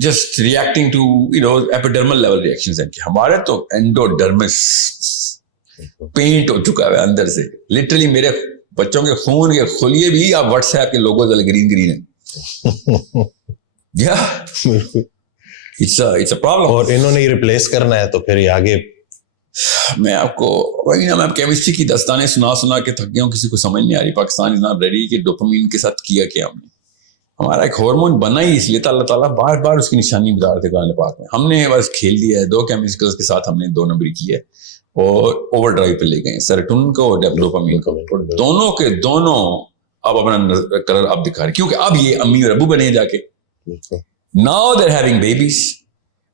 just reacting to epidermal level reactions. ہمارے تو اینڈوڈرمس پینٹ ہو چکا ہے اندر سے. لٹرلی میرے بچوں کے خون کے خلیے بھی آپ واٹس ایپ کے لوگوں سے گرین ہیں. It's a problem. اور انہوں نے ریپلیس کرنا ہے تو پھر یہ آگے. میں آپ کو وہی نا, میں کیمسٹری کی داستانیں سنا کے تھک گیا ہوں, کسی کو سمجھ نہیں آ رہی. پاکستان از ناٹ ریڈی کہ ڈوپامین کے ساتھ کیا ہم نے. ہمارا ایک ہارمون بنا ہی اس لیے تھا, اللہ تعالیٰ بار بار اس کی نشانی بتا رہے تھے قرآن پاک میں. ہم نے بس کھیل دیا ہے, 2 کیمیکلز کے ساتھ ہم نے 2 نمبری کی ہے اور اوور ڈرائیو پہ لے گئے, سیروٹونن کو اور ڈوپامین کو. دونوں کے دونوں اب اپنا کلر اب دکھا رہے, کیونکہ اب یہ امی اور ابو بنے جا کے. Now they are having babies.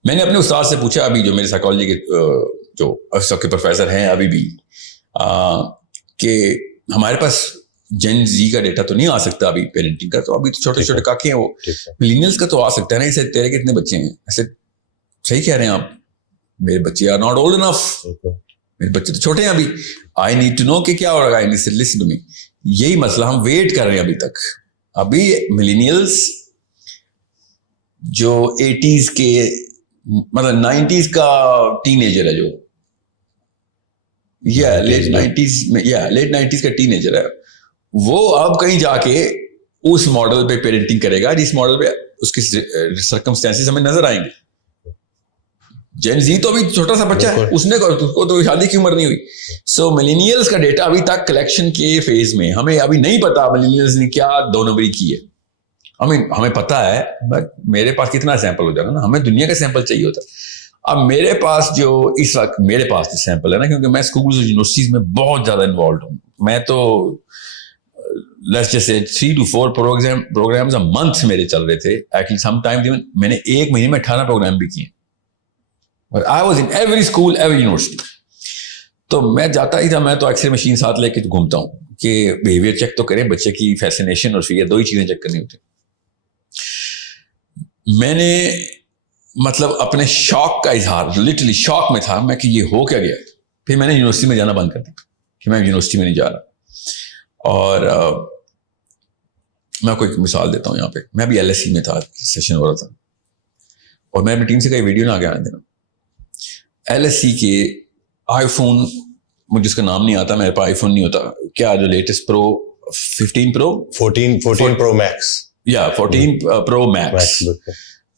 میں نے اپنے استاد سے پوچھا, ابھی جو میرے سائیکالوجی کے جو کے پروفیسر ہیں ابھی بھی, کہ ہمارے پاس جن زی کا ڈیٹا تو نہیں آ سکتا ابھی پیرنٹنگ کا, تو ابھی تو چھوٹے چھوٹے کاکے ہیں, وہ ملینیلز کا تو آ سکتا ہے نا. اسے تیرے کتنے بچے ہیں, ایسے صحیح کہہ رہے ہیں آپ, میرے بچے آر ناٹ اولڈ انف, میرے بچے تو چھوٹے ہیں ابھی. آئی نیڈ ٹو نو کہ کیا ہو رہا ہے, لسن ٹو می. یہی مسئلہ ہم ویٹ کر رہے ہیں ابھی تک. ابھی ملینیلز جو 80s کے مطلب 90s کا ٹین ایجر ہے, جو لیٹ 90s میں لیٹ 90s کا ٹین ایجر ہے وہ. اب کہیں جا کے اس ماڈل پہ پیرنٹنگ کرے گا جس ماڈل پہ اس کی سرکمسٹانسز ہمیں نظر آئیں گے. جین زی تو ابھی چھوٹا سا بچہ ہے, اس کو تو شادی کی عمر نہیں ہوئی. سو ملینیلز کا ڈیٹا ابھی تک کلیکشن کے فیز میں, ہمیں ابھی نہیں پتا ملینیلز نے کیا 2 نمبری کی ہے. ہمیں پتا ہے بٹ میرے پاس کتنا سیمپل ہو جائے گا نا, ہمیں دنیا کا سیمپل چاہیے ہوتا ہے. اب میرے پاس جو اس وقت میرے پاس جو سیمپل ہے نا, کیونکہ میں اسکولز اور یونیورسٹیز میں بہت زیادہ انوالوڈ ہوں, میں تو let's just say 3 to 4 programmes a month میرے چل رہے تھے. ایکچولی سم ٹائم میں نے ایک مہینے میں 18 پروگرام بھی کیے. I was in every school, every university. تو میں جاتا ہی تھا, میں تو ایکس رے مشین ساتھ لے کے گھومتا ہوں کہ بیہیویئر چیک تو کریں, بچے کی فیسینیشن اور فیئر 2 ہی چیزیں چیک کرنی ہوتی. میں نے مطلب اپنے شوق کا اظہار, لٹرلی شوق میں تھا میں کہ یہ ہو کیا گیا. پھر میں نے یونیورسٹی میں جانا بند کر دیا کہ میں یونیورسٹی میں نہیں جا رہا. اور میں آپ کو ایک مثال دیتا ہوں یہاں پہ. میں ابھی LSE میں تھا, سیشن ہو رہا تھا, اور میں اپنی ٹیم سے کئی ویڈیو نہ آگے آنے دینا. LSE کے آئی فون, مجھے اس کا نام نہیں آتا, میرے پاس آئی فون نہیں ہوتا, کیا جو لیٹسٹ پرو 15 پرو 14 پرو میکس, 14 پرو میکس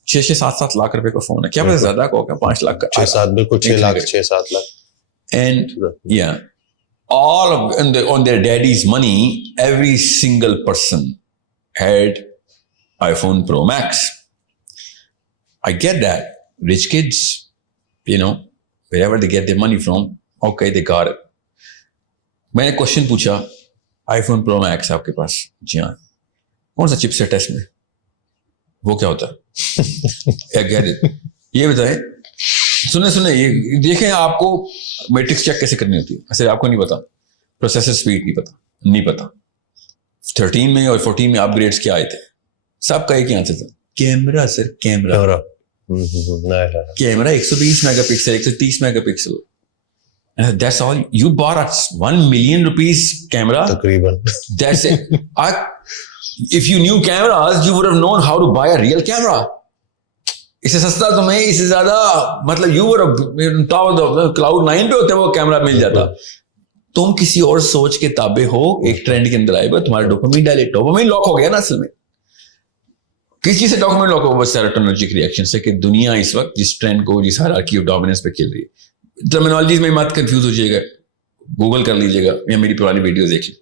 6-7 لاکھ روپے کا فون ہے. کیا پتا زیادہ کا ہوگا, 5 لاکھ کا, 6-7 بالکل 6 lakh 6-7 lakh. And yeah, all of on their daddy's money, every single person had iPhone Pro Max. I get that. Rich kids, you know, wherever they get their money from, okay, they got it. میں نے question پوچھا, آئی phone پرو Max آپ کے پاس؟ جی ہاں. کون سا چپ set ہے اس میں, وہ کیا ہوتا ہے؟ یہ بتائیں, سنیں یہ دیکھیں, آپ کو میٹرکس چیک کیسے کرنی ہوتی ہے. ایسے آپ کو نہیں پتا, پروسیسر سپیڈ نہیں پتا. 13 میں اور 14 میں اپ گریڈس کیا آئے تھے, سب کا ایک ہی آنسر تھا, camera sir, camera 120 mega pixel 130 mega pixel. That's all. You bought a $1 million camera? تقریباً. That's it. If you knew cameras, you would have known how to buy a real camera. اس سے سستا تمہیں, اس سے زیادہ مطلب you would have top of the cloud 9 پہ ہوتے وہ کیمرا مل جاتا. تم کسی اور سوچ کے تابع ہو, ایک ٹرینڈ کے اندر آئے گا, تمہارا ڈوپامین ڈوپامین لاک ہو گیا نا. اصل میں کس چیز سے ڈوپامین لاک ہو گا؟ سیروٹونرجک ریئیکشن سے, کہ دنیا اس وقت جس ٹرینڈ کو, جس ہائرارکی آف ڈومیننس پہ کھیل رہی ہے. ٹرمینالوجیز میں مت کنفیوز ہو جائے گا, گوگل کر لیجیے گا یا میری پرانی ویڈیوز دیکھ لیں.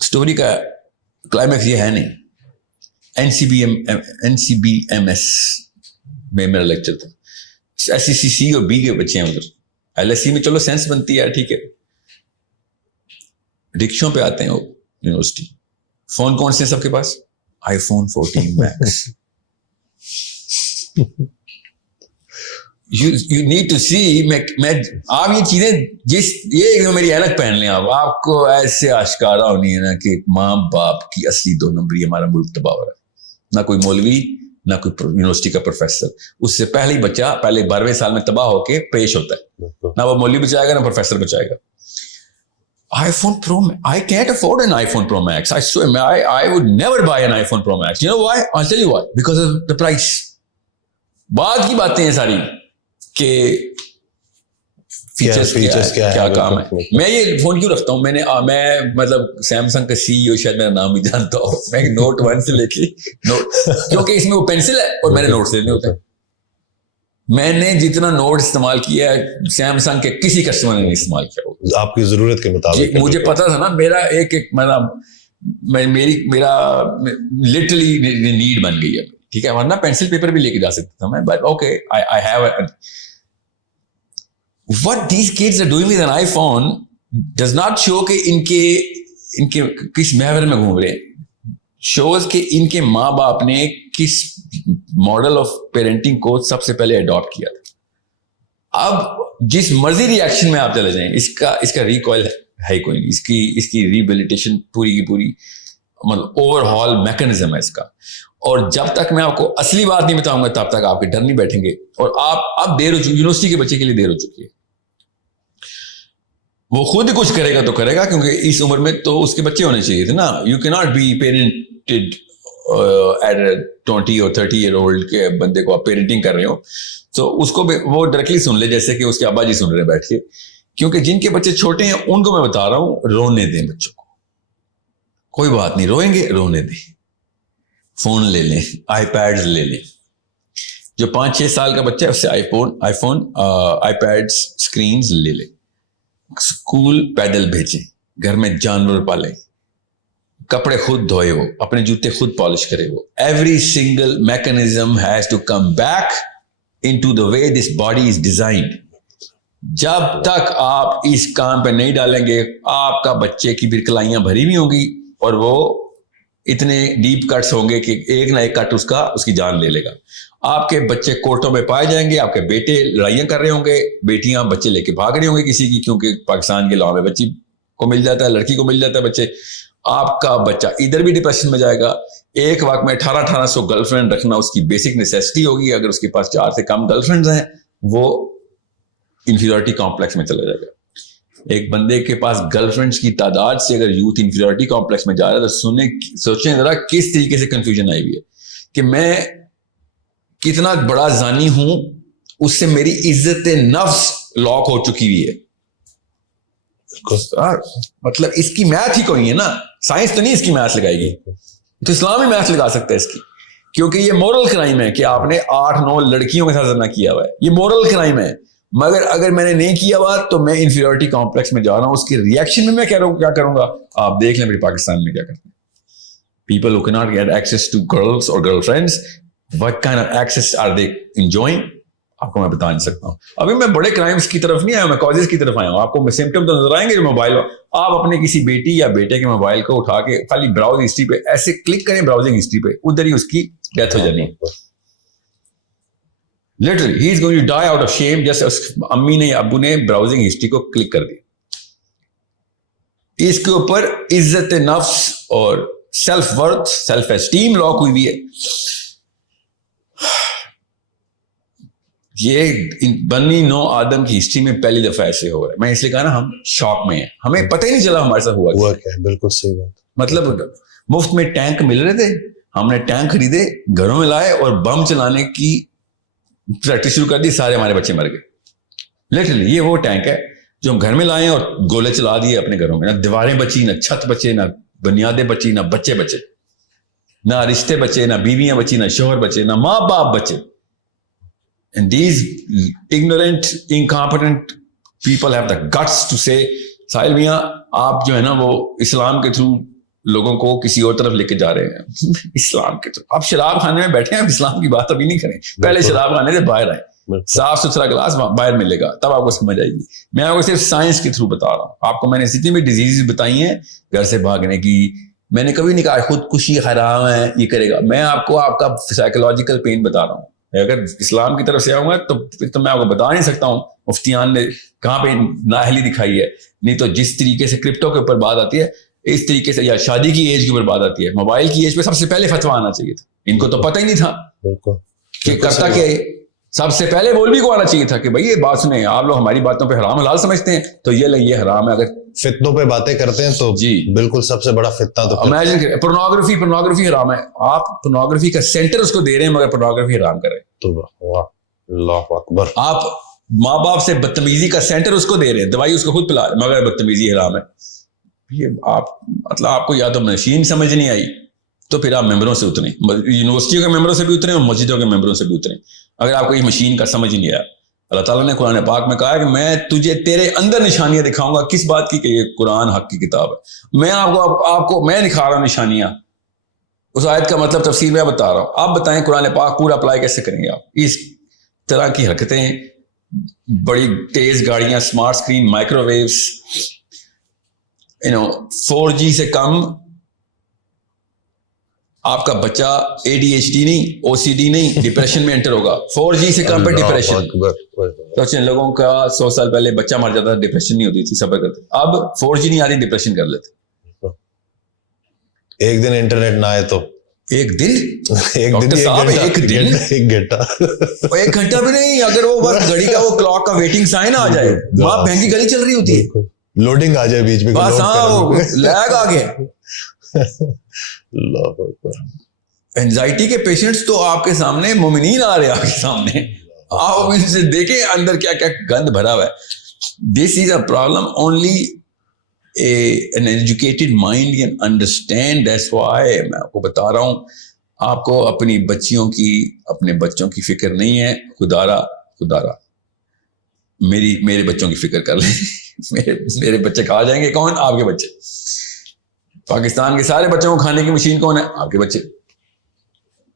اسٹوری کا کلائمیکس یہ ہے نہیں. NCBMS میں میرا لیکچر تھا. SECC اور B کے بچے ہیں ادھر. LSE میں چلو سینس بنتی ہے, ٹھیک ہے. رکشوں پہ آتے ہیں وہ یونیورسٹی. فون کون سے ہیں سب کے پاس؟ IPhone 14 max. You need to see, میں آپ یہ چیزیں یہ میری اینک پہن لیں, آپ کو ایسے آشکارا ہونی ہے نا کہ ماں باپ کی اصلی 2 نمبری ہمارا ملک تباہ ہو رہا ہے. نہ کوئی مولوی, نہ کوئی یونیورسٹی کا پروفیسر. اس سے پہلے ہی بچہ پہلے 12ویں سال میں تباہ ہو کے پیش ہوتا ہے. نہ وہ مولوی بچائے گا, نہ پروفیسر بچائے گا. iPhone Pro, I can't afford an iPhone Pro Max. I swear, I would never buy an iPhone Pro Max. You know why? I'll tell you why. Because of the price. بعد کی باتیں ہیں ساری کہ features کیا کام ہے. میں یہ فون کیوں رکھتا ہوں, میں مطلب سیمسنگ کا CEO شاید میرا نام بھی جانتا ہوں. میں نوٹ 1 سے لے کے کیونکہ اس میں وہ پینسل ہے اور میں نے نوٹس لینے ہوتے ہیں. میں نے جتنا نوٹ استعمال کیا ہے سیمسنگ کے کسی کسٹمر نے نہیں استعمال کیا. آپ کی ضرورت کے مطابق. مجھے پتا تھا نا, میرا ایک میرا لٹرلی نیڈ بن گئی ہے, ٹھیک ہے. ورنہ پینسل پیپر بھی لے کے جا سکتا تھا میں, but okay I have what these kids are doing with an iPhone does not show کہ ان کے کس محور میں گھوم رہے ہیں. شوز کہ ان کے ماں باپ نے کس ماڈل آف پیرنٹنگ کو سب سے پہلے اڈاپٹ کیا تھا. اب جس مرضی ریئیکشن میں آپ چلے جائیں, اس کا ریکوائل ہے کوئی نہیں. اس کی ریبیلیٹیشن پوری کی پوری مطلب اوور ہال میکنزم ہے اس کا. اور جب تک میں آپ کو اصلی بات نہیں بتاؤں گا تب تک آپ کے ڈر نہیں بیٹھیں گے. اور آپ اب دیر ہو چکی, یونیورسٹی کے بچے کے لیے دیر ہو چکی ہے. وہ خود کچھ کرے گا تو کرے گا, کیونکہ اس عمر میں تو اس کے بچے ہونے چاہیے تھے نا. یو کی ناٹ بی پیرنٹڈ ایٹ 20 اور 30 ایئر اولڈ کے بندے کو آپ پیرنٹنگ کر رہے ہو تو اس کو وہ ڈائریکٹلی سن لے, جیسے کہ اس کے ابا جی سن رہے بیٹھ کے کیونکہ جن کے بچے چھوٹے ہیں ان کو میں بتا رہا ہوں رونے دیں بچوں کو, کوئی بات نہیں, روئیں گے رونے دیں, فون لے لیں, آئی پیڈز لے لیں. جو 5-6 سال کا بچہ ہے اس سے آئی پیڈ اسکرینز لے لیں, اسکول پیدل بھیجیں, گھر میں جانور پالیں, کپڑے خود دھوئے, وہ اپنے جوتے خود پالش کرے, وہ every single mechanism has to come back into the way this body is designed. جب تک آپ اس کام پہ نہیں ڈالیں گے آپ کا بچے کی پھر کلائیاں بھری ہوئی ہوں گی اور وہ اتنے ڈیپ کٹس ہوں گے کہ ایک نہ ایک کٹ اس کی جان لے لے گا. آپ کے بچے کورٹوں میں پائے جائیں گے, آپ کے بیٹے لڑائیاں کر رہے ہوں گے, بیٹیاں بچے لے کے بھاگ رہے ہوں گے کسی کی, کیونکہ پاکستان کے لاء میں بچی کو مل جاتا ہے, لڑکی کو مل جاتا ہے بچے. آپ کا بچہ ادھر بھی ڈپریشن میں جائے گا. ایک وقت میں 1800 گرل فرینڈ رکھنا اس کی بیسک نیسیسٹی ہوگی. اگر اس کے پاس 4 سے کم گرل فرینڈز ہیں وہ انفیریورٹی کمپلیکس میں چلا جائے گا. ایک بندے کے پاس گرل فرینڈز کی تعداد سے اگر یوتھ انفیریورٹی کمپلیکس میں جا رہا ہے تو سوچیں ذرا کس طریقے سے کنفیوژن آئی ہوئی ہے کہ میں کتنا بڑا زانی ہوں, اس سے میری عزت نفس لاک ہو چکی ہوئی ہے. مطلب اس کی میتھ ہی کوئی ہے نا, سائنس تو نہیں اس کی میتھ لگائے گی, تو اسلام ہی میتھ لگا سکتا ہے اس کی, کیونکہ یہ مورل کرائم ہے کہ آپ نے 8-9 لڑکیوں کے ساتھ زنا کیا ہوا ہے, یہ مورل کرائم ہے. مگر اگر میں نے نہیں کیا ہوا تو میں انفیریورٹی کمپلیکس میں جا رہا ہوں, اس کے ریئیکشن میں کہہ رہا ہوں کیا کروں گا. آپ دیکھ لیں پاکستان میں کیا کرتے ہیں. People who cannot get access to girls or girlfriends, what kind of access are they enjoying? آپ کو میں بتا نہیں سکتا ہوں. ابھی میں بڑے کرائمز کی طرف نہیں آیا, میں کازز کی طرف آیا ہوں. آپ کو سمپٹم تو نظر آئیں گے جو موبائل, آپ اپنے کسی بیٹی یا بیٹے کے موبائل کو اٹھا کے خالی براؤز ہسٹری پہ ایسے کلک کریں, براؤزنگ ہسٹری پہ, ادھر ہی اس کی ڈیتھ ہو جانی ہے. Literally he is going to die out of shame, جیسے امی نے ابو نے براؤزنگ ہسٹری کو کلک کر دیا. اس کے اوپر عزت نفس اور self worth, self esteem lock ہوئی بھی ہے. یہ بنی نو آدم کی ہسٹری میں پہلی دفعہ ایسے ہو رہا ہے. میں اس لیے کہا نا ہم شاک میں ہیں, ہمیں پتہ ہی نہیں چلا ہمارے ساتھ ہوا کیا. بالکل صحیح بات. مطلب مفت میں ٹینک مل رہے تھے, ہم نے ٹینک خریدے, گھروں میں لائے اور بم چلانے کی پریکٹس شروع کر دی, سارے ہمارے بچے مر گئے. لٹرلی یہ وہ ٹینک ہے جو ہم گھر میں لائے اور گولے چلا دیے اپنے گھروں میں. نہ دیواریں بچی, نہ چھت بچے, نہ بنیادیں بچی, نہ بچے بچے, نہ رشتے بچے, نہ بیویاں بچی, نہ شوہر بچے, نہ ماں باپ بچے. And these ignorant, incompetent people have the guts to say, ساحل میاں آپ جو ہے نا وہ اسلام کے تھرو لوگوں کو کسی اور طرف لے کے جا رہے ہیں. اسلام کے تھرو آپ شراب خانے میں بیٹھے ہیں, آپ اسلام کی بات ابھی نہیں کریں, پہلے شراب خانے سے باہر آئے, صاف ستھرا گلاس باہر ملے گا تب آپ کو سمجھ آئے گی. میں آپ کو صرف سائنس کے تھرو بتا رہا ہوں. آپ کو میں نے جتنی بھی ڈیزیز بتائی ہیں گھر سے بھاگنے کی, میں نے کبھی نہیں کہا خودکشی حرام ہے یہ کرے گا. میں آپ کو آپ کا سائیکولوجیکل پین بتا رہا ہوں. اگر اسلام کی طرف سے آؤں گا تو پھر تو میں آپ کو بتا نہیں سکتا ہوں مفتیان نے کہاں پہ نااہلی دکھائی ہے. نہیں تو جس طریقے سے کرپٹو کے اوپر بات آتی ہے اس طریقے سے, یا شادی کی ایج کے اوپر بات آتی ہے, موبائل کی ایج پہ سب سے پہلے فتویٰ آنا چاہیے تھا. ان کو تو پتہ ہی نہیں تھا کہ کرتا کیا ہے. سب سے پہلے مولوی کو آنا چاہیے تھا کہ بھائی یہ بات سنیں, آپ لوگ ہماری باتوں پہ حرام حلال سمجھتے ہیں تو یہ حرام ہے. اگر فتنوں پہ باتیں کرتے ہیں تو جی بالکل سب سے بڑا فتنہ تو امیجن کریں, پورنوگرافی حرام ہے, آپ پورنوگرافی کا سینٹر اس کو دے رہے ہیں مگر پورنوگرافی حرام کر رہے ہیں. تو اللہ اکبر. آپ ماں باپ سے بدتمیزی کا سینٹر اس کو دے رہے ہیں, دوائی اس کو خود پلا رہے ہیں مگر بدتمیزی حرام ہے. یہ آپ مطلب آپ کو یا تو مشین سمجھ نہیں آئی تو پھر آپ ممبروں سے اتریں, یونیورسٹیوں کے ممبروں سے بھی اتریں اور مسجدوں کے ممبروں سے بھی اتریں. اگر آپ کو یہ مشین کا سمجھ نہیں آیا, اللہ تعالیٰ نے قرآن پاک میں کہا ہے کہ میں تجھے تیرے اندر نشانیاں دکھاؤں گا. کس بات کی کہ یہ قرآن حق کی کتاب ہے. میں آپ کو میں دکھا رہا ہوں نشانیاں. اس آیت کا مطلب تفسیر میں بتا رہا ہوں, آپ بتائیں قرآن پاک پورا اپلائی کیسے کریں گے آپ. اس طرح کی حرکتیں, بڑی تیز گاڑیاں, smart screen, micro views, 4G سے کم آپ کا بچہ ADHD نہیں, OCD نہیں, ڈپریشن میں انٹر ہوگا. 4G سے کم پہ ڈپریشن. تو لوگوں کا 100 سال پہلے بچہ مر جاتا تھا, ڈپریشن نہیں ہوتی تھی, صبر کرتے. اب 4G نہیں آتی, ڈپریشن کر لیتے. ایک دن انٹرنیٹ نہ آئے تو ایک دن ایک گھنٹہ بھی نہیں, اگر وہ بس گھڑی کا وہ کلاک کا ویٹنگ سائن آ جائے, وہاں بینک کی گلی چل رہی ہوتی ہے, لوڈنگ آ جائے بیچ میں, بس ہاں لیگ آ گیا. اینزائٹی کے پیشنٹس تو آپ کے سامنے, مومنین آ رہے ہیں آپ کے سامنے, آپ ان سے دیکھیں اندر کیا کیا گند بھرا ہوا ہے. This is a problem only an educated mind can understand. That's why میں آپ کو بتا رہا ہوں, آپ کو اپنی بچیوں کی, اپنے بچوں کی فکر نہیں ہے. خدارا میرے بچوں کی فکر کر لیں. میرے بچے کھا جائیں گے, کون؟ آپ کے بچے. پاکستان کے سارے بچوں کو کھانے کی مشین کون ہے؟ آپ کے بچے.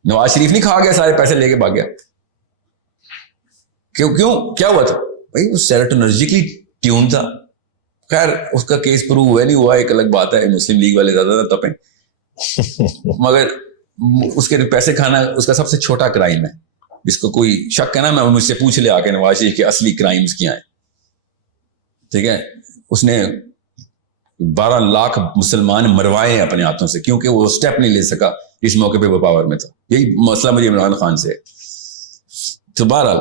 نواز شریف نہیں کھا گیا, سارے پیسے لے کے بھاگ گیا. کیوں کیا ہوا تھا بھائی؟ وہ سیروٹونرجیکلی ٹیون تھا. خیر اس کا کیس پروو ہوا نہیں ہوا, ایک الگ بات ہے. مسلم لیگ والے زیادہ تپیں, مگر اس کے پیسے کھانا اس کا سب سے چھوٹا کرائم ہے. جس کو کوئی شک ہے نا, میں مجھ سے پوچھ لے آ کے نواز شریف کے اصلی کرائمز کیا ہیں. ٹھیک ہے, اس نے 12 لاکھ مسلمان مروائے ہیں اپنے ہاتھوں سے, کیونکہ وہ اسٹیپ نہیں لے سکا اس موقع پہ وہ پاور میں تھا. یہی مسئلہ مجھے عمران خان سے ہے. تو بہرحال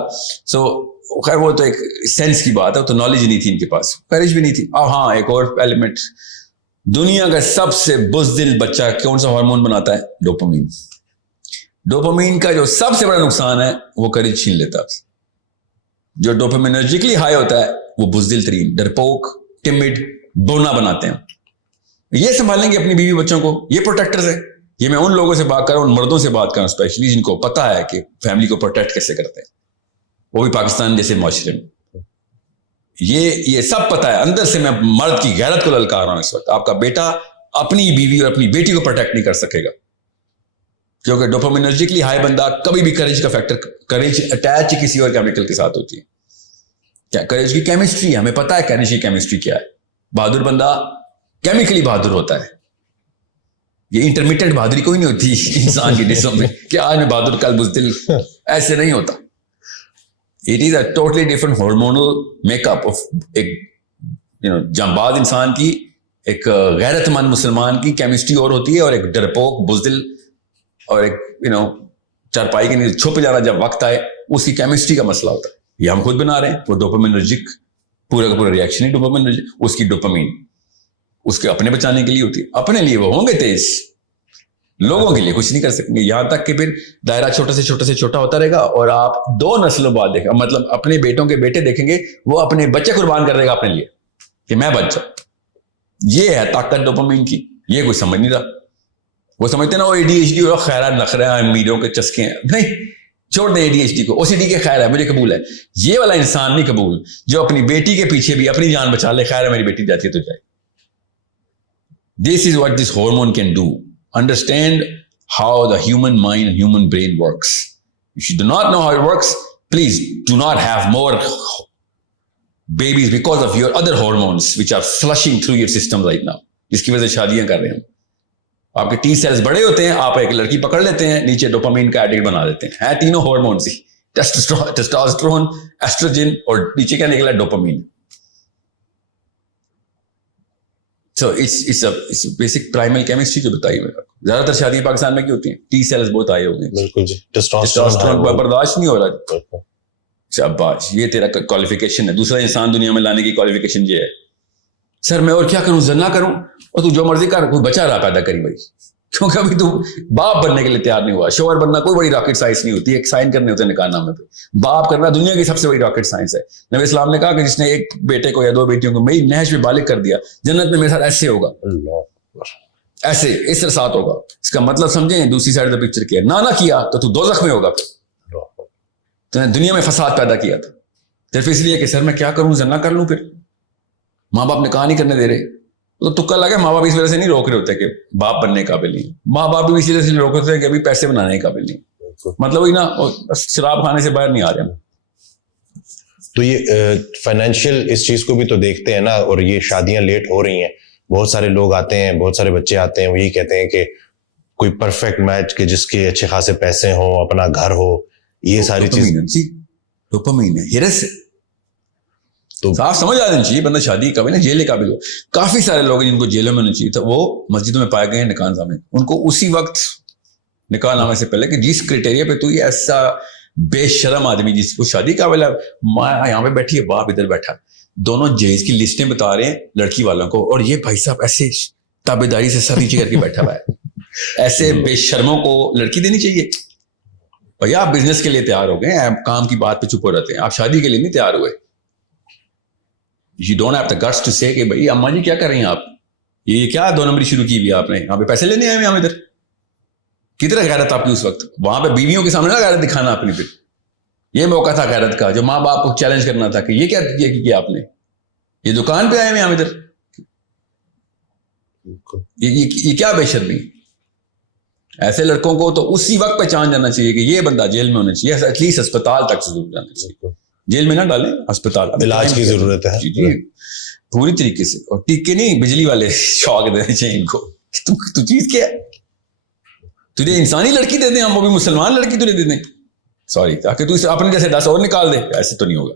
خیر وہ تو ایک سینس کی بات ہے, تو نالج نہیں تھی ان کے پاس, کریج بھی نہیں تھی. اب ہاں ایک اور ایلیمنٹ, دنیا کا سب سے بزدل بچہ کون سا ہارمون بناتا ہے؟ ڈوپامین. ڈوپامین کا جو سب سے بڑا نقصان ہے وہ کریج چھین لیتا ہے. جو ڈوپامینرجیکلی ہائی ہوتا ہے وہ بزدل ترین, ڈرپوک, ٹمڈ, بونا بناتے ہیں. یہ سنبھالیں گے اپنی بیوی بچوں کو, یہ پروٹیکٹرز ہیں. یہ میں ان لوگوں سے بات کر رہا ہوں, ان مردوں سے بات کر رہا ہوں اسپیشلی, جن کو پتا ہے کہ فیملی کو پروٹیکٹ کیسے کرتے ہیں, وہ بھی پاکستان جیسے معاشرے میں. یہ سب پتا ہے. اندر سے میں مرد کی غیرت کو للکار رہا ہوں اس وقت. آپ کا بیٹا اپنی بیوی اور اپنی بیٹی کو پروٹیکٹ نہیں کر سکے گا, کیونکہ ڈوپامینرجیکلی ہائی بندہ کبھی بھی کریج کا فیکٹر, کریج اٹیچ کسی اور کیمیکل کے ساتھ ہوتی ہے. کیا کریج کی کیمسٹری ہے, ہمیں پتا ہے کریج کی کیمسٹری کیا ہے. بہادر بندہ کیمیکلی بہادر ہوتا ہے. یہ انٹرمیٹنٹ بہادری کوئی نہیں ہوتی انسان کی جسم میں کہ آج میں بہادر کل بزدل, ایسے نہیں ہوتا. It is a totally different hormonal makeup of ایک جانباز انسان کی, ایک غیرت مند مسلمان کی کیمسٹری اور ہوتی ہے, اور ایک ڈرپوک بزدل اور ایک چارپائی کے نیچے چھپ جانا جب وقت آئے, اس کی کیمسٹری کا مسئلہ ہوتا ہے. یہ ہم خود بنا رہے ہیں. وہ ڈوپامینرجک پورا کا پورا ریئیکشن ہی ڈوپامینرجک. اس کی ڈوپامین اس کے اپنے بچانے کے لیے ہوتی ہے. اپنے لیے وہ ہوں گے تیز, لوگوں کے لیے کچھ نہیں کر سکیں گے. یہاں تک کہ پھر دائرہ چھوٹے سے چھوٹا ہوتا رہے گا, اور آپ 2 نسلوں بعد دیکھیں, مطلب اپنے بیٹوں کے بیٹے دیکھیں گے, وہ اپنے بچے قربان کر دے گا اپنے لیے کہ میں بچ جاؤں. یہ ہے طاقت ڈوپامین کی. یہ کوئی سمجھ نہیں رہا. وہ سمجھتے نا وہ ADHD اور خیرات نخرے ہیں, امیروں کے چسکے ہیں. نہیں, چھوڑ دیں ADHD کو. OCD کے خیر ہے, مجھے قبول ہے. یہ والا انسان نہیں قبول جو اپنی بیٹی کے پیچھے بھی اپنی جان بچا لے. خیر ہے میری بیٹی جاتی ہے تو جائے. This is what this hormone can do. Understand how the human mind and human brain works. If you do not know how it works, please do not have more babies because of your other hormones which are flushing through your system right now. جس کی وجہ سے شادیاں کر رہے ہیں. آپ کے T cells بڑے ہوتے ہیں, آپ ایک لڑکی پکڑ لیتے ہیں, نیچے ڈوپامین کا ایڈکٹ بنا دیتے ہیں. تینوں ہارمونز ہی, ٹیسٹوسٹرون, ایسٹروجن, اور نیچے کیا نکلا؟ Dopamine. So it's a basic primal chemistry جو بتائی میں. زیادہ تر شادیاں پاکستان میں کی ہوتی ہیں, T cells بہت آئے ہوگے. بالکل جی, ٹیسٹوسٹرون کو برداشت نہیں ہو رہا. شاباش, یہ تیرا کوالیفیکیشن ہے. دوسرا انسان دنیا میں لانے کی کوالیفیکیشن یہ ہے. سر میں اور کیا کروں, زنا کروں, اور تو جو مرضی کر, کوئی بچہ رہا پیدا کری بھائی, کیونکہ ابھی تو باپ بننے کے لیے تیار نہیں ہوا. شوہر بننا کوئی بڑی راکٹ سائنس نہیں ہوتی, ایک سائن کرنے ہوتے ہیں نکاح نامے پہ. باپ کرنا دنیا کی سب سے بڑی راکٹ سائنس ہے. نبی اسلام نے کہا کہ جس نے ایک بیٹے کو یا 2 بیٹیوں کو میری نہج میں بالغ کر دیا, جنت میں میرے ساتھ ایسے ہوگا, ایسے اس طرح ساتھ ہوگا. اس کا مطلب سمجھیں دوسری سائڈ آف دا پکچر کیا. نہ کیا تو دوزخ میں ہوگا. تو نے دنیا میں فساد پیدا کیا تھا صرف اس لیے کہ سر میں کیا کروں, زنا کر لوں. پھر ماں باپ نکاح نہیں کرنے دے رہے, تو تکا لگا. ماں باپ اس وجہ سے نہیں روک رہے ہوتے کہ باپ بننے کے قابل نہیں. ماں باپ بھی اسی وجہ سے روک رہے ہوتے ہیں کہ ابھی پیسے بنانے کے قابل نہیں. مطلب وہی نا, شراب کھانے سے باہر نہیں آ رہے. تو یہ فائنینشیل اس چیز کو بھی تو دیکھتے ہیں نا, اور یہ شادیاں لیٹ ہو رہی ہیں. بہت سارے لوگ آتے ہیں, بہت سارے بچے آتے ہیں, وہ یہی کہتے ہیں کہ کوئی پرفیکٹ میچ کہ جس کے اچھے خاصے پیسے ہوں, اپنا گھر ہو, یہ ساری چیز ڈوپامین ہے, ہرس ہے. تو صاف سمجھ آ جانی چاہیے بندہ شادی قابل ہے, جیل قابل ہو. کافی سارے لوگ جن کو جیلوں میں ہونا چاہیے تھا, وہ مسجدوں میں پائے گئے ہیں نکاح نامے. ان کو اسی وقت نکاح نامے سے پہلے کہ جس کرائٹیریا پہ تو یہ ایسا بے شرم آدمی جس کو شادی قابل ہے, ماں یہاں پہ بیٹھی ہے, باپ ادھر بیٹھا, دونوں جہیز کی لسٹیں بتا رہے ہیں لڑکی والوں کو, اور یہ بھائی صاحب ایسے تابے داری سے سر نیچے کر کے بیٹھا ہوا ہے. ایسے بے شرموں کو لڑکی دینی چاہیے. بھیا آپ بزنس کے لیے تیار ہو گئے, آپ کام کی بات پہ چپ ہو رہتے ہیں, آپ شادی کے لیے نہیں تیار ہوئے. You don't have the guts to say کہ بھائی اماں جی کیا کر رہی ہیں آپ, یہ کیا 2 نمبری شروع کی ہوئی آپ نے, یہاں پہ پیسے لینے آئے ہیں ہم ادھر. کتنا غیرت آپ کی اس وقت, وہاں پہ بیویوں کے سامنے نہ غیرت دکھانا اپنی. پھر یہ موقع تھا غیرت کا جو ماں باپ کو چیلنج کرنا تھا کہ یہ کیا آپ نے, یہ دکان پہ آئے ہیں ہم ادھر, یہ کیا بے شرمی. ایسے لڑکوں کو تو اسی وقت پہچان جانا چاہیے کہ یہ بندہ جیل میں ہونا چاہیے, ایٹ لیسٹ اسپتال تک سے ضرور جانا چاہیے, جیل میں نہ ڈالیں, اسپتال علاج کی ضرورت ہے جی پوری طریقے سے. اور ٹیکے نہیں, بجلی والے شوق دینے چاہیے ان کو. تو چیز کیا ہے, تجھے انسانی لڑکی دے دیں ہم, وہ بھی مسلمان لڑکی تجھے دے دیں, سوری, تاکہ تو اپنے جیسے 10 اور نکال دے. ایسے تو نہیں ہوگا.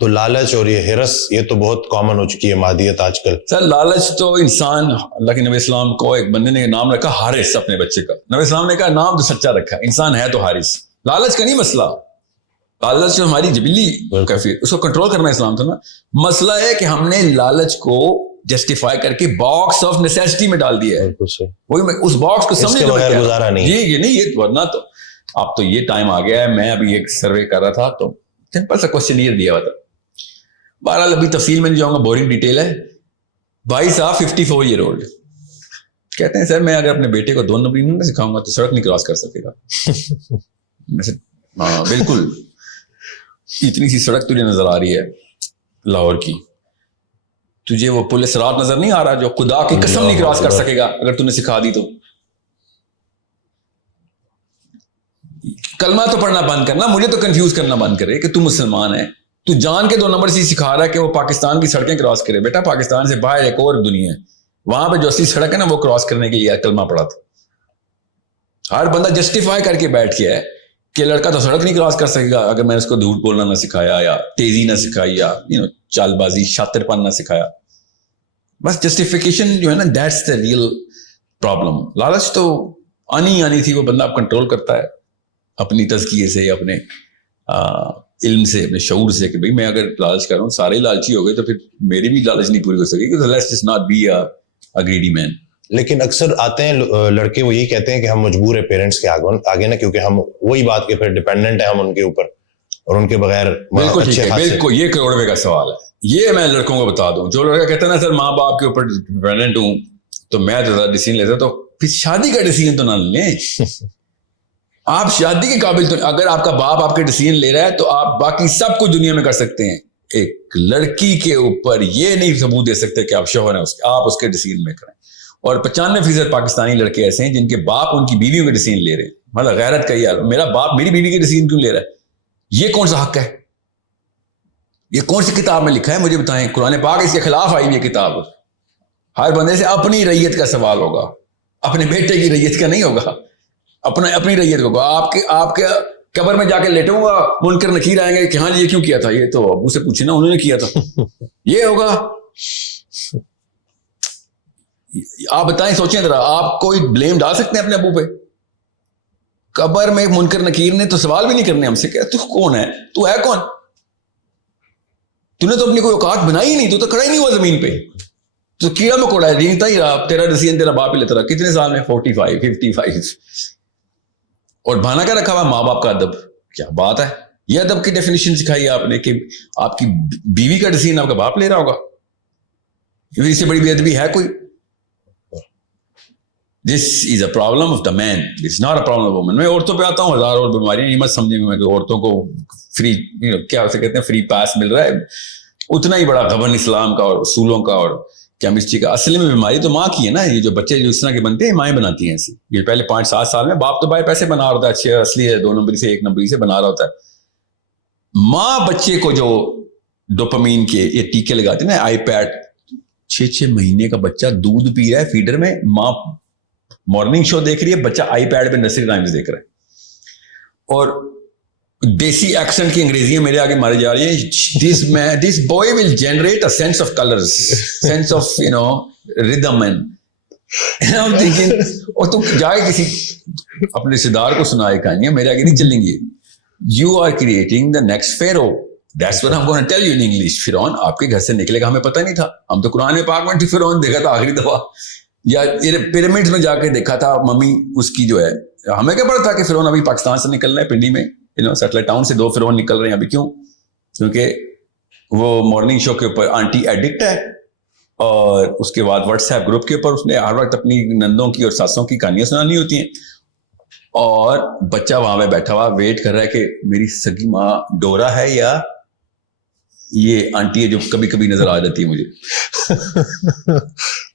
تو لالچ اور یہ ہرس یہ تو بہت کامن ہو چکی ہے مادیت آج کل. سر لالچ تو انسان, اللہ کے نبی اسلام کو ایک بندے نے نام رکھا حارث اپنے بچے کا. نبی اسلام نے کہا نام تو سچا رکھا, انسان ہے تو حارث. لالچ کا نہیں مسئلہ, لالچ جو ہماری جبلی کیفیت, اس کو کنٹرول کرنا اسلام تھا نا. مسئلہ ہے کہ ہم نے لالچ کو جسٹیفائی کر کے باکس آف نیسیسٹی میں ڈال دیا ہے. وہی اس باکس کو سمجھنے کے بغیر گزارا نہیں. جی یہ نہیں, یہ ورنہ تو اب تو یہ ٹائم آ گیا ہے. میں ابھی ایک سروے کر رہا تھا تو سمپل سا کوسچنیئر دیا ہوا تھا. بہرحال ابھی تفصیل میں نہیں جاؤں گا, بورنگ ڈیٹیل ہے. بھائی صاحب 54 ایئر اولڈ کہتے ہیں سر میں اگر اپنے بیٹے کو 2 نمبری نہیں سکھاؤں گا تو سڑک نہیں کراس کر سکے گا. ہاں بالکل, اتنی سی سڑک تجھے نظر آ رہی ہے لاہور کی, تجھے وہ پولیس رات نظر نہیں آ رہا جو خدا کی قسم نہیں کراس کر سکے گا اگر تم نے سکھا دی تو. کلمہ تو پڑھنا بند کرنا, مجھے تو کنفیوز کرنا بند کرے کہ تو مسلمان ہے, تو جان کے 2 نمبر سے سکھا رہا ہے کہ وہ پاکستان کی سڑکیں کراس کرے. بیٹا پاکستان سے باہر ایک اور دنیا ہے, وہاں پہ جو اصلی سڑک ہے نا وہ کراس کرنے کے لیے کلمہ پڑھا تھا. ہر بندہ جسٹیفائی کر کے بیٹھ گیا ہے کہ لڑکا تو سڑک نہیں کراس کر سکے گا اگر میں نے اس کو جھوٹ بولنا نہ سکھایا یا تیزی نہ سکھائی یا چال بازی شاطر پن نہ سکھایا. بس جسٹیفیکیشن جو ہے نا, دیٹس دا ریئل پرابلم. لالچ تو آنی تھی, وہ بندہ اب کنٹرول کرتا ہے اپنی تزکیے سے, اپنے علم سے, اپنے شعور سے کہ بھئی میں اگر لالچ کر رہا ہوں, سارے لالچی ہو گئے تو پھر میری بھی لالچ نہیں پوری ہو سکے گی. Let's just not be a greedy man. لیکن اکثر آتے ہیں لڑکے وہ یہی کہتے ہیں کہ ہم مجبور ہیں پیرنٹس کے آگے نا, کیونکہ ہم وہی بات کہ پھر ڈیپینڈنٹ ہیں ہم ان کے اوپر اور ان کے بغیر. بالکل یہ کروڑ روپے کا سوال ہے. یہ میں لڑکوں کو بتا دوں, جو لڑکا کہتا ہے نا سر ماں باپ کے اوپر ڈیپینڈنٹ ہوں تو میں تو ڈیسیژن لیتا, تو پھر شادی کا ڈیسیژن تو نہ لیں. آپ شادی کے قابل تو, اگر آپ کا باپ آپ کے ڈیسیژن لے رہا ہے تو آپ باقی سب کچھ دنیا میں کر سکتے ہیں. ایک لڑکی کے اوپر یہ نہیں ثبوت دے سکتے کہ آپ شوہر ہیں آپ اس کے ڈیسیژن میں کریں. اور 95% پاکستانی لڑکے ایسے ہیں جن کے باپ ان کی بیویوں کے ڈیسیژن لے رہے ہیں. مطلب غیرت کا یار, میرا باپ میری بیوی کے ڈیسیژن کیوں لے رہا ہے؟ یہ کون سا حق ہے؟ یہ کون سی کتاب میں لکھا ہے مجھے بتائیں. قرآن پاک اس کے خلاف آئی یہ کتاب. ہر بندے سے اپنی ریت کا سوال ہوگا, اپنے بیٹے کی ریت کا نہیں ہوگا, اپنی ریت ہوگا. آپ کے قبر میں جا کے لیٹوں گا, منکر نکیر آئیں گے کہ ہاں جی یہ کیوں کیا تھا, یہ تو ابو سے پوچھے نا انہوں نے کیا تھا. یہ ہوگا. آپ بتائیں, سوچیں ذرا, آپ کوئی بلیم ڈال سکتے ہیں اپنے ابو پہ؟ قبر میں منکر نکیر نے تو سوال بھی نہیں کرنے ہم سے کہ تو کون ہے, تو ہے کون, تو نے تو اپنی کوئی اوقات بنائی ہی نہیں, تو کھڑا ہی نہیں ہوا زمین پہ, تو کیڑا مکوڑا ہے, رینگتا ہی رہا. تیرا ڈیسیژن تیرا باپ ہی لیتا رہا. کتنے سال میں؟ 45 55. اور بہانا کیا رکھا ہوا ماں باپ کا ادب. کیا بات ہے, یہ ادب کی ڈیفینیشن سکھائی آپ نے کہ آپ کی بیوی کا ڈیسیژن آپ کا باپ لے رہا ہوگا. اس سے بڑی بے ادبی ہے کوئی؟ This is a problem of the man. This is not a problem of woman. میں عورتوں پہ آتا ہوں, ہزار اور بیماریاں, یہ مت سمجھیں گے کہ عورتوں کو فری کیا اسے کہتے ہیں فری پاس مل رہا ہے. اتنا ہی بڑا غبن اسلام کا اور اصولوں کا اور کیمسٹری کا. اصل میں بیماری تو ماں کی ہے نا. یہ جو بچے جو اس طرح کے بنتے ہیں مائیں بناتی ہیں ایسی. یہ پہلے 5-7 سال میں باپ تو بھائی پیسے بنا رہا ہوتا ہے, اچھے اصلی ہے 2 نمبری سے 1 نمبری سے بنا رہا ہوتا ہے. ماں بچے کو جو ڈوپامین کے یہ ٹیکے لگاتے ہیں نا, آئی پیڈ, 6 مہینے کا بچہ دودھ پی رہا ہے فیڈر میں, ماں مارننگ شو دیکھ رہی ہے, بچہ آئی پیڈ پہ نرسری رائمز دیکھ رہا ہے, اور دیسی ایکسنٹ کی انگریزیاں میرے آگے ماری جا رہی ہیں. This boy will generate a sense of colours, sense of rhythm and I'm thinking, اور تم جائے کسی اپنے رشتے دار کو سنائے کہانیاں, میرے آگے نہیں چلیں گی. You are creating the next Pharaoh. That's what I'm going to tell you in English. فرعون آپ کے گھر سے نکلے گا, ہمیں پتہ نہیں تھا. ہم تو قرآن پاک میں فرعون دیکھا تھا آخری دفعہ, یا پیرامڈز میں جا کے دیکھا تھا ممی اس کی جو ہے. ہمیں کیا پتا تھا کہ فرعون ابھی پاکستان سے نکل رہا ہے, پنڈی میں سیٹلائٹ ٹاؤن سے 2 فرعون نکل رہے ہیں ابھی. کیوں؟ کیونکہ وہ مارننگ شو کے اوپر آنٹی ایڈکٹ ہے, اور اس کے بعد واٹس ایپ گروپ کے اوپر اس نے ہر وقت اپنی نندوں کی اور ساسوں کی کہانیاں سنانی ہوتی ہیں, اور بچہ وہاں پہ بیٹھا ہوا ویٹ کر رہا ہے کہ میری سگی ماں ڈورا ہے یا یہ آنٹی ہے جو کبھی کبھی نظر آ جاتی ہے مجھے.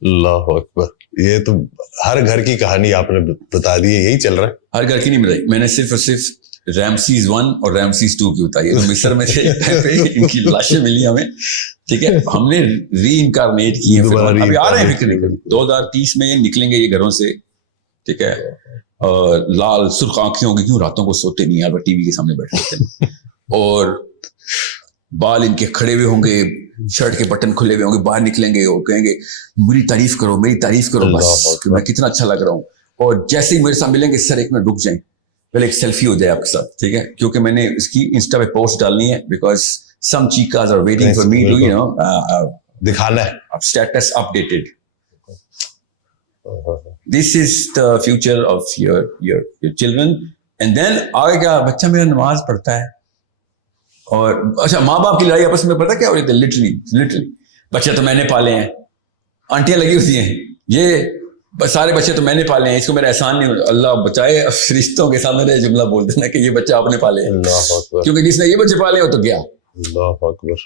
اللہ اکبر, یہ تو ہر گھر کی کہانی آپ نے بتا دی ہے, یہی چل رہا ہے. ہر گھر کی نہیں بتائی میں نے, صرف اور صرف رامسیز 1 اور رامسیز 2 کی بتائی ہے. تو مصر میں سے ان کی لاشیں ملی ہمیں, ٹھیک ہے, ہم نے ری انکارنیٹ کی ہیں, ابھی آ رہے ہیں فکر نہیں کری, 2030 میں نکلیں گے یہ گھروں سے, ٹھیک ہے, اور لال سرخ آنکھیں ہوں گی, کیوں راتوں کو سوتے نہیں یار, ٹی وی کے سامنے بیٹھے ہوتے ہیں, اور بال ان کے کھڑے ہوئے ہوں گے, شرٹ کے بٹن کھلے ہوئے ہوں گے, باہر نکلیں گے اور کہیں گے میری تعریف کرو, میری تعریف کرو بس, کہ میں کتنا اچھا لگ رہا ہوں. اور جیسے ہی میرے ساتھ ملیں گے, سر ایک منٹ رک جائیں, پہلے ایک سیلفی ہو جائے آپ کے ساتھ, ٹھیک ہے, کیونکہ میں نے اس کی انسٹا پہ پوسٹ ڈالنی ہے, because some chicas are waiting for me to, you know, دکھانا ہے status updated. This is the future of your children. And then آگے کیا, بچہ میرا نماز پڑھتا ہے, اور اچھا ماں باپ کی لڑائی آپس میں پتہ کیا ہو رہی ہے, لٹرلی بچے تو میں نے پالے ہیں, آنٹیاں لگی ہوتی ہیں, یہ سارے بچے تو میں نے پالے ہیں, اس کو میرا احسان نہیں, اللہ بچائے فرشتوں کے سامنے جملہ بول دینا کہ یہ بچہ آپ نے پالے ہیں, کیونکہ جس نے یہ بچے پالے ہو تو گیا. اللہ اکبر,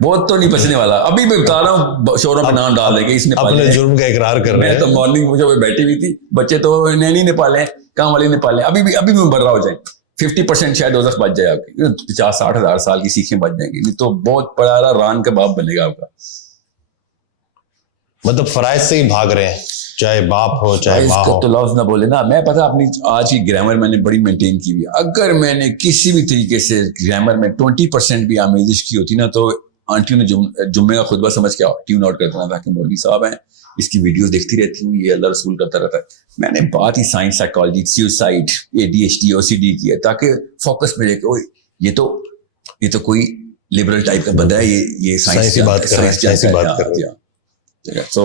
بہت تو نہیں بچنے والا. ابھی میں بتا رہا ہوں, شوروں پہ نام ڈال دے کہ اس نے اپنے جرم کا اقرار کر رہے ہیں. میں تو مارننگ مجھے بیٹھی ہوئی تھی, بچے تو نینی نے پالے ہیں, کام والی نے پالے ہیں, ابھی میں برا ہو جائیں, 50% شاید دوزخ بچ جائے آپ کی, 50-60 ہزار سال کی سیکھیں بچ جائیں گی, نہیں تو بہت بڑا ران کا باپ بنے گا آپ کا. مطلب فرائض سے ہی بھاگ رہے ہیں, چاہے باپ ہو چاہے ماں ہو. تو لفظ نہ بولے نا, میں پتا اپنی آج کی گرامر میں نے بڑی مینٹین کی ہوئی, اگر میں نے کسی بھی طریقے سے گرامر میں 20% بھی آمیزش کی ہوتی نا, تو آنٹیوں نے جمعے کا خطبہ سمجھ کے ٹیون آؤٹ کر دینا تھا کہ مولوی صاحب ہیں, اس کی ویڈیوز دیکھتی رہتی ہوں, یہ اللہ رسول کرتا رہتا ہے. میں نے بات ہی science, psychology, suicide, ADHD, OCD کی ہے, تاکہ فوکس میں رہے کہ یہ تو کوئی لبرل ٹائپ کا بندہ ہے, یہ سائنس کی بات کر رہا ہے. سو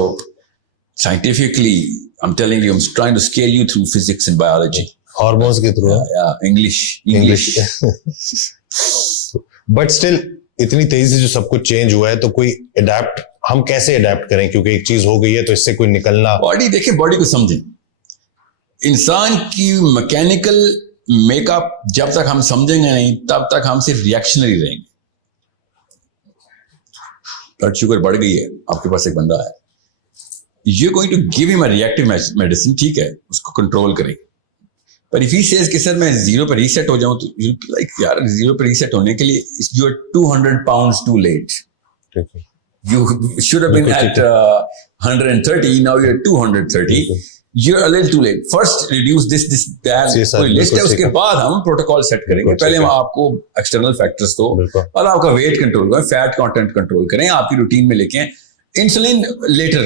scientifically I'm telling you, I'm trying to scale you through physics and biology, hormones کے تھرو, English. بٹ اسٹل اتنی تیزی سے جو سب کچھ چینج ہوا ہے, تو کوئی اڈیپٹ, ہم کیسے اڈیپٹ کریں, کیونکہ ایک چیز ہو گئی ہے تو اس سے کوئی نکلنا. باڈی دیکھیں, باڈی کو سمجھیں, انسان کی میکینیکل میک اپ جب تک ہم سمجھیں گے نہیں, تب تک ہم صرف ریئیکشنری رہیں گے. بلڈ شوگر بڑھ گئی ہے, آپ کے پاس ایک بندہ ہے, you're going to give him a reactive medicine, ٹھیک ہے, اس کو کنٹرول کریں. پر if he says کہ سر میں 0 پہ ریسیٹ ہو جاؤں, تو like یار 0 پہ ریسیٹ ہونے کے لیے you are 200 pounds too late. You should have been at 130, now you're 230. You're a little too late. First reduce this that, کوئی لسٹ ہے, اس کے بعد ہم پروٹوکول سیٹ کریں گے. پہلے ہم آپ کو ایکسٹرنل فیکٹرز دو, اور آپ کا ویٹ کنٹرول کریں, فیٹ کانٹینٹ کنٹرول کریں, آپ کی روٹین میں لے کے انسولین لیٹر,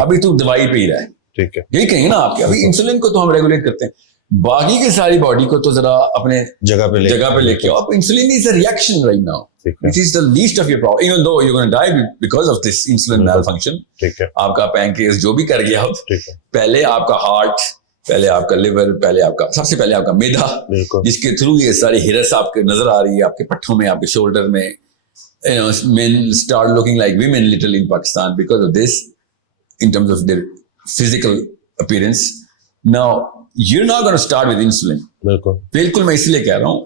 ابھی تو دوائی پہ ہی رہا ہے, ٹھیک ہے, یہی کہیں نا آپ کے. ابھی انسولین کو تو ہم ریگولیٹ کرتے ہیں, باقی کی ساری باڈی کو تو ذرا اپنے جگہ پہ لے کے آؤ. Insulin is a reaction right now, which is the least of your problem, even though you're going to die because of this insulin malfunction. آپ کا پینکریاس جو بھی کر گیا, پہلے آپ کا ہارٹ, پہلے آپ کا لیور, پہلے آپ کا سب سے پہلے آپ کا میدا, جس کے تھرو یہ ساری ہرس آپ کے نظر آ رہی ہے, آپ کے پٹھوں میں, آپ کے شولڈر میں. Men start looking like women literally in Pakistan because of this, in terms of their physical appearance. Now you're not going to start with insulin. بالکل میں اس لیے کہہ رہا ہوں,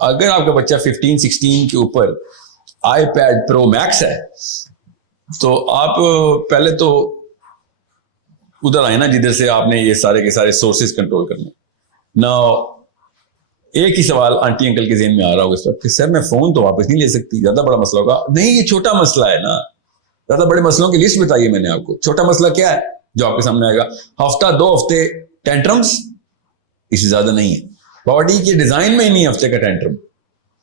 اگر آپ کا بچہ 15-16 کے اوپر iPad Pro Max ہے, تو آپ پہلے تو ادھر آئے نا جدھر سے آپ نے یہ سارے کے سارے سورسز کنٹرول کرنے. Now ایک ہی سوال آنٹی انکل کے ذہن میں آ رہا ہوگا اس وقت کہ سر میں فون تو واپس نہیں لے سکتی, زیادہ بڑا مسئلہ ہوگا. نہیں, یہ چھوٹا مسئلہ ہے نا, زیادہ بڑے مسئلوں کی لسٹ بتائیے میں نے آپ کو. چھوٹا مسئلہ کیا ہے جو آپ کے سامنے آئے گا؟ ہفتہ 2 ہفتے ٹینٹرمز, اس سے زیادہ نہیں ہے. باڈی کے ڈیزائن میں ہی نہیں ہفتے کا ٹینٹرم.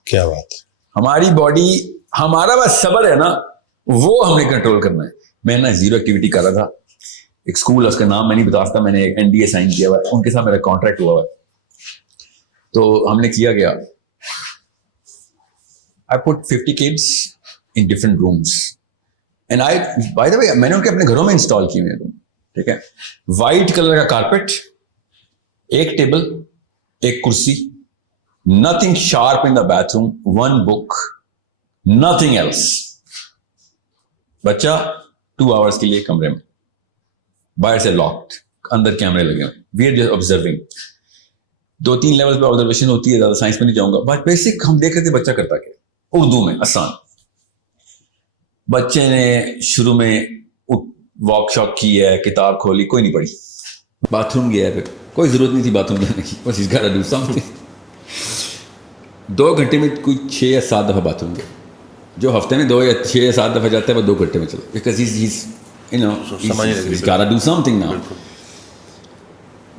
کیا بات, ہماری باڈی, ہمارا بس صبر ہے نا, وہ ہم نے کنٹرول کرنا ہے. میں نا 0 ایکٹیویٹی کر رہا تھا, ایک اسکول, اس کا نام میں نہیں بتا سکتا, میں نے ایک NDA سائن کیا ہوا ہے, ان کے ساتھ میرا کانٹریکٹ ہوا ہوا ہے. تو ہم نے کیا گیا, I put 50 kids in different rooms. And by the way, میں نے ان کے اپنے گھروں میں انسٹال کی ہوئے ہیں, ٹھیک ہے. وائٹ کلر کا کارپیٹ, ایک ٹیبل, ایک کرسی, nothing sharp in the bathroom, one book, nothing else. بچہ 2 hours کے لیے کمرے میں, باہر سے لاکڈ, اندر کیمرے لگے ہوئے, we are just observing. 2-3 level پہ آبزرویشن ہوتی ہے, زیادہ سائنس میں نہیں جاؤں گا, بٹ بیسک ہم دیکھ رہے تھے بچہ کرتا کیا. اردو میں آسان. بچے نے شروع میں واک شاک کی ہے, کتاب کھولی, کوئی نہیں پڑھی. باتھ روم گیا ہے, کوئی ضرورت نہیں تھی باتھ روم جانے کی, بس اس گھر ڈو سم تھنگ. 2 گھنٹے میں کوئی 6 یا 7 دفعہ باتھ روم گیا. جو ہفتے میں 2 یا 6 یا 7 دفعہ جاتا ہے وہ 2 گھنٹے میں چلا, because he's gotta do something now.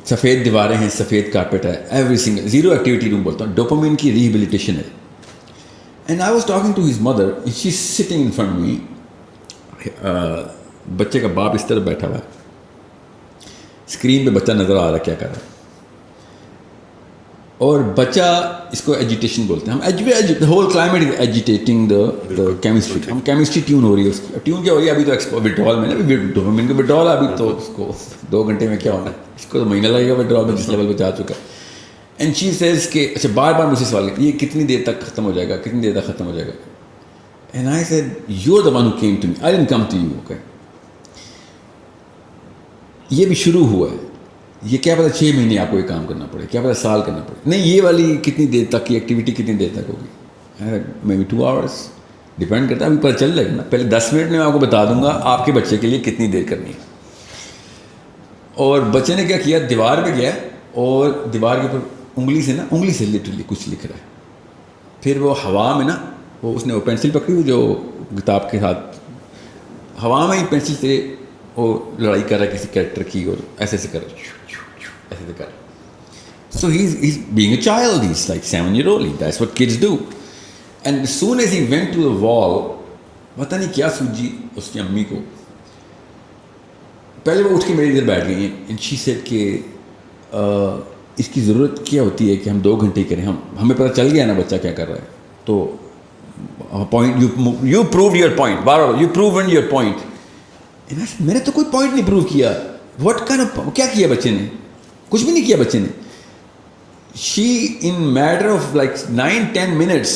سفید دیواریں ہیں, سفید کارپیٹ ہے, every single zero activity room بولتا ہوں, ڈوپامین کی ریہیبلیٹیشن ہے. And I was talking to his mother, she is sitting in front me. بچے کا باپ اس طرح بیٹھا ہوا ہے, اسکرین پہ بچہ نظر آ رہا ہے کیا کر رہا ہے, اور بچہ اس کو ایجیٹیشن بولتے ہیں ہم. the whole climate is agitating the chemistry. ہم کیمسٹری ٹیون ہو رہی ہے, اس کی ٹیون کیا ہو رہی ہے ابھی تو وڈرال میں نا, ڈوپامین کا وڈرال ہے ابھی تو, اس کو 2 گھنٹے میں کیا ہونا ہے, اس کو تو مہینہ لگے گا وڈرال میں جس لیول پہ جا چکا ہے. اینڈ شی سیز کہ اچھا بار بار مجھ سے سوال کرتی, یہ کتنی دیر تک ختم ہو جائے گا, کتنی دیر تک ختم ہو جائے گا. And I said you are the one who came to me, I didn't come to you. Okay, یہ بھی شروع ہوا ہے, یہ کیا پتا 6 مہینے آپ کو یہ کام کرنا پڑے, کیا پتا سال کرنا پڑے. نہیں, یہ والی کتنی دیر تک کی ایکٹیویٹی کتنی دیر تک ہوگی, مے بی 2 hours, ڈپینڈ کرتا ہے. ابھی پتہ چل جائے گا نا, پہلے 10 منٹ میں آپ کو بتا دوں گا آپ کے بچے کے لیے کتنی دیر کرنی ہے. اور بچے نے کیا کیا, دیوار پہ گیا اور دیوار کے اوپر انگلی سے نا, انگلی سے لٹرلی کچھ لکھ رہا ہے. پھر وہ ہوا میں نا, وہ اس نے وہ پینسل پکڑی ہوئی جو کتاب کے ساتھ, ہوا میں ہی پینسل سے وہ لڑائی کر رہا ہے کسی کریکٹر کی, اور ایسے ایسے کر رہا ہے, ایسے ایسے کر رہا ہے. So he's being a child, he's like 7-year-old, that's what kids do. And as soon as he went to the wall, پتہ نہیں کیا سوجی اس کی امی کو, پہلے وہ اٹھ کے میری ادھر بیٹھ گئی ہیں. And she said کہ اس کی ضرورت کیا ہوتی ہے کہ ہم 2 گھنٹے کریں, ہمیں پتہ چل گیا نا بچہ کیا کر رہا ہے. تو point you proved your point, bar you proven your point. میں نے تو کوئی پوائنٹ نہیں پروو کیا. واٹ کائنڈ آف, کیا کیا بچے نے, کچھ بھی نہیں کیا بچے نے. She in matter of like 9-10 minutes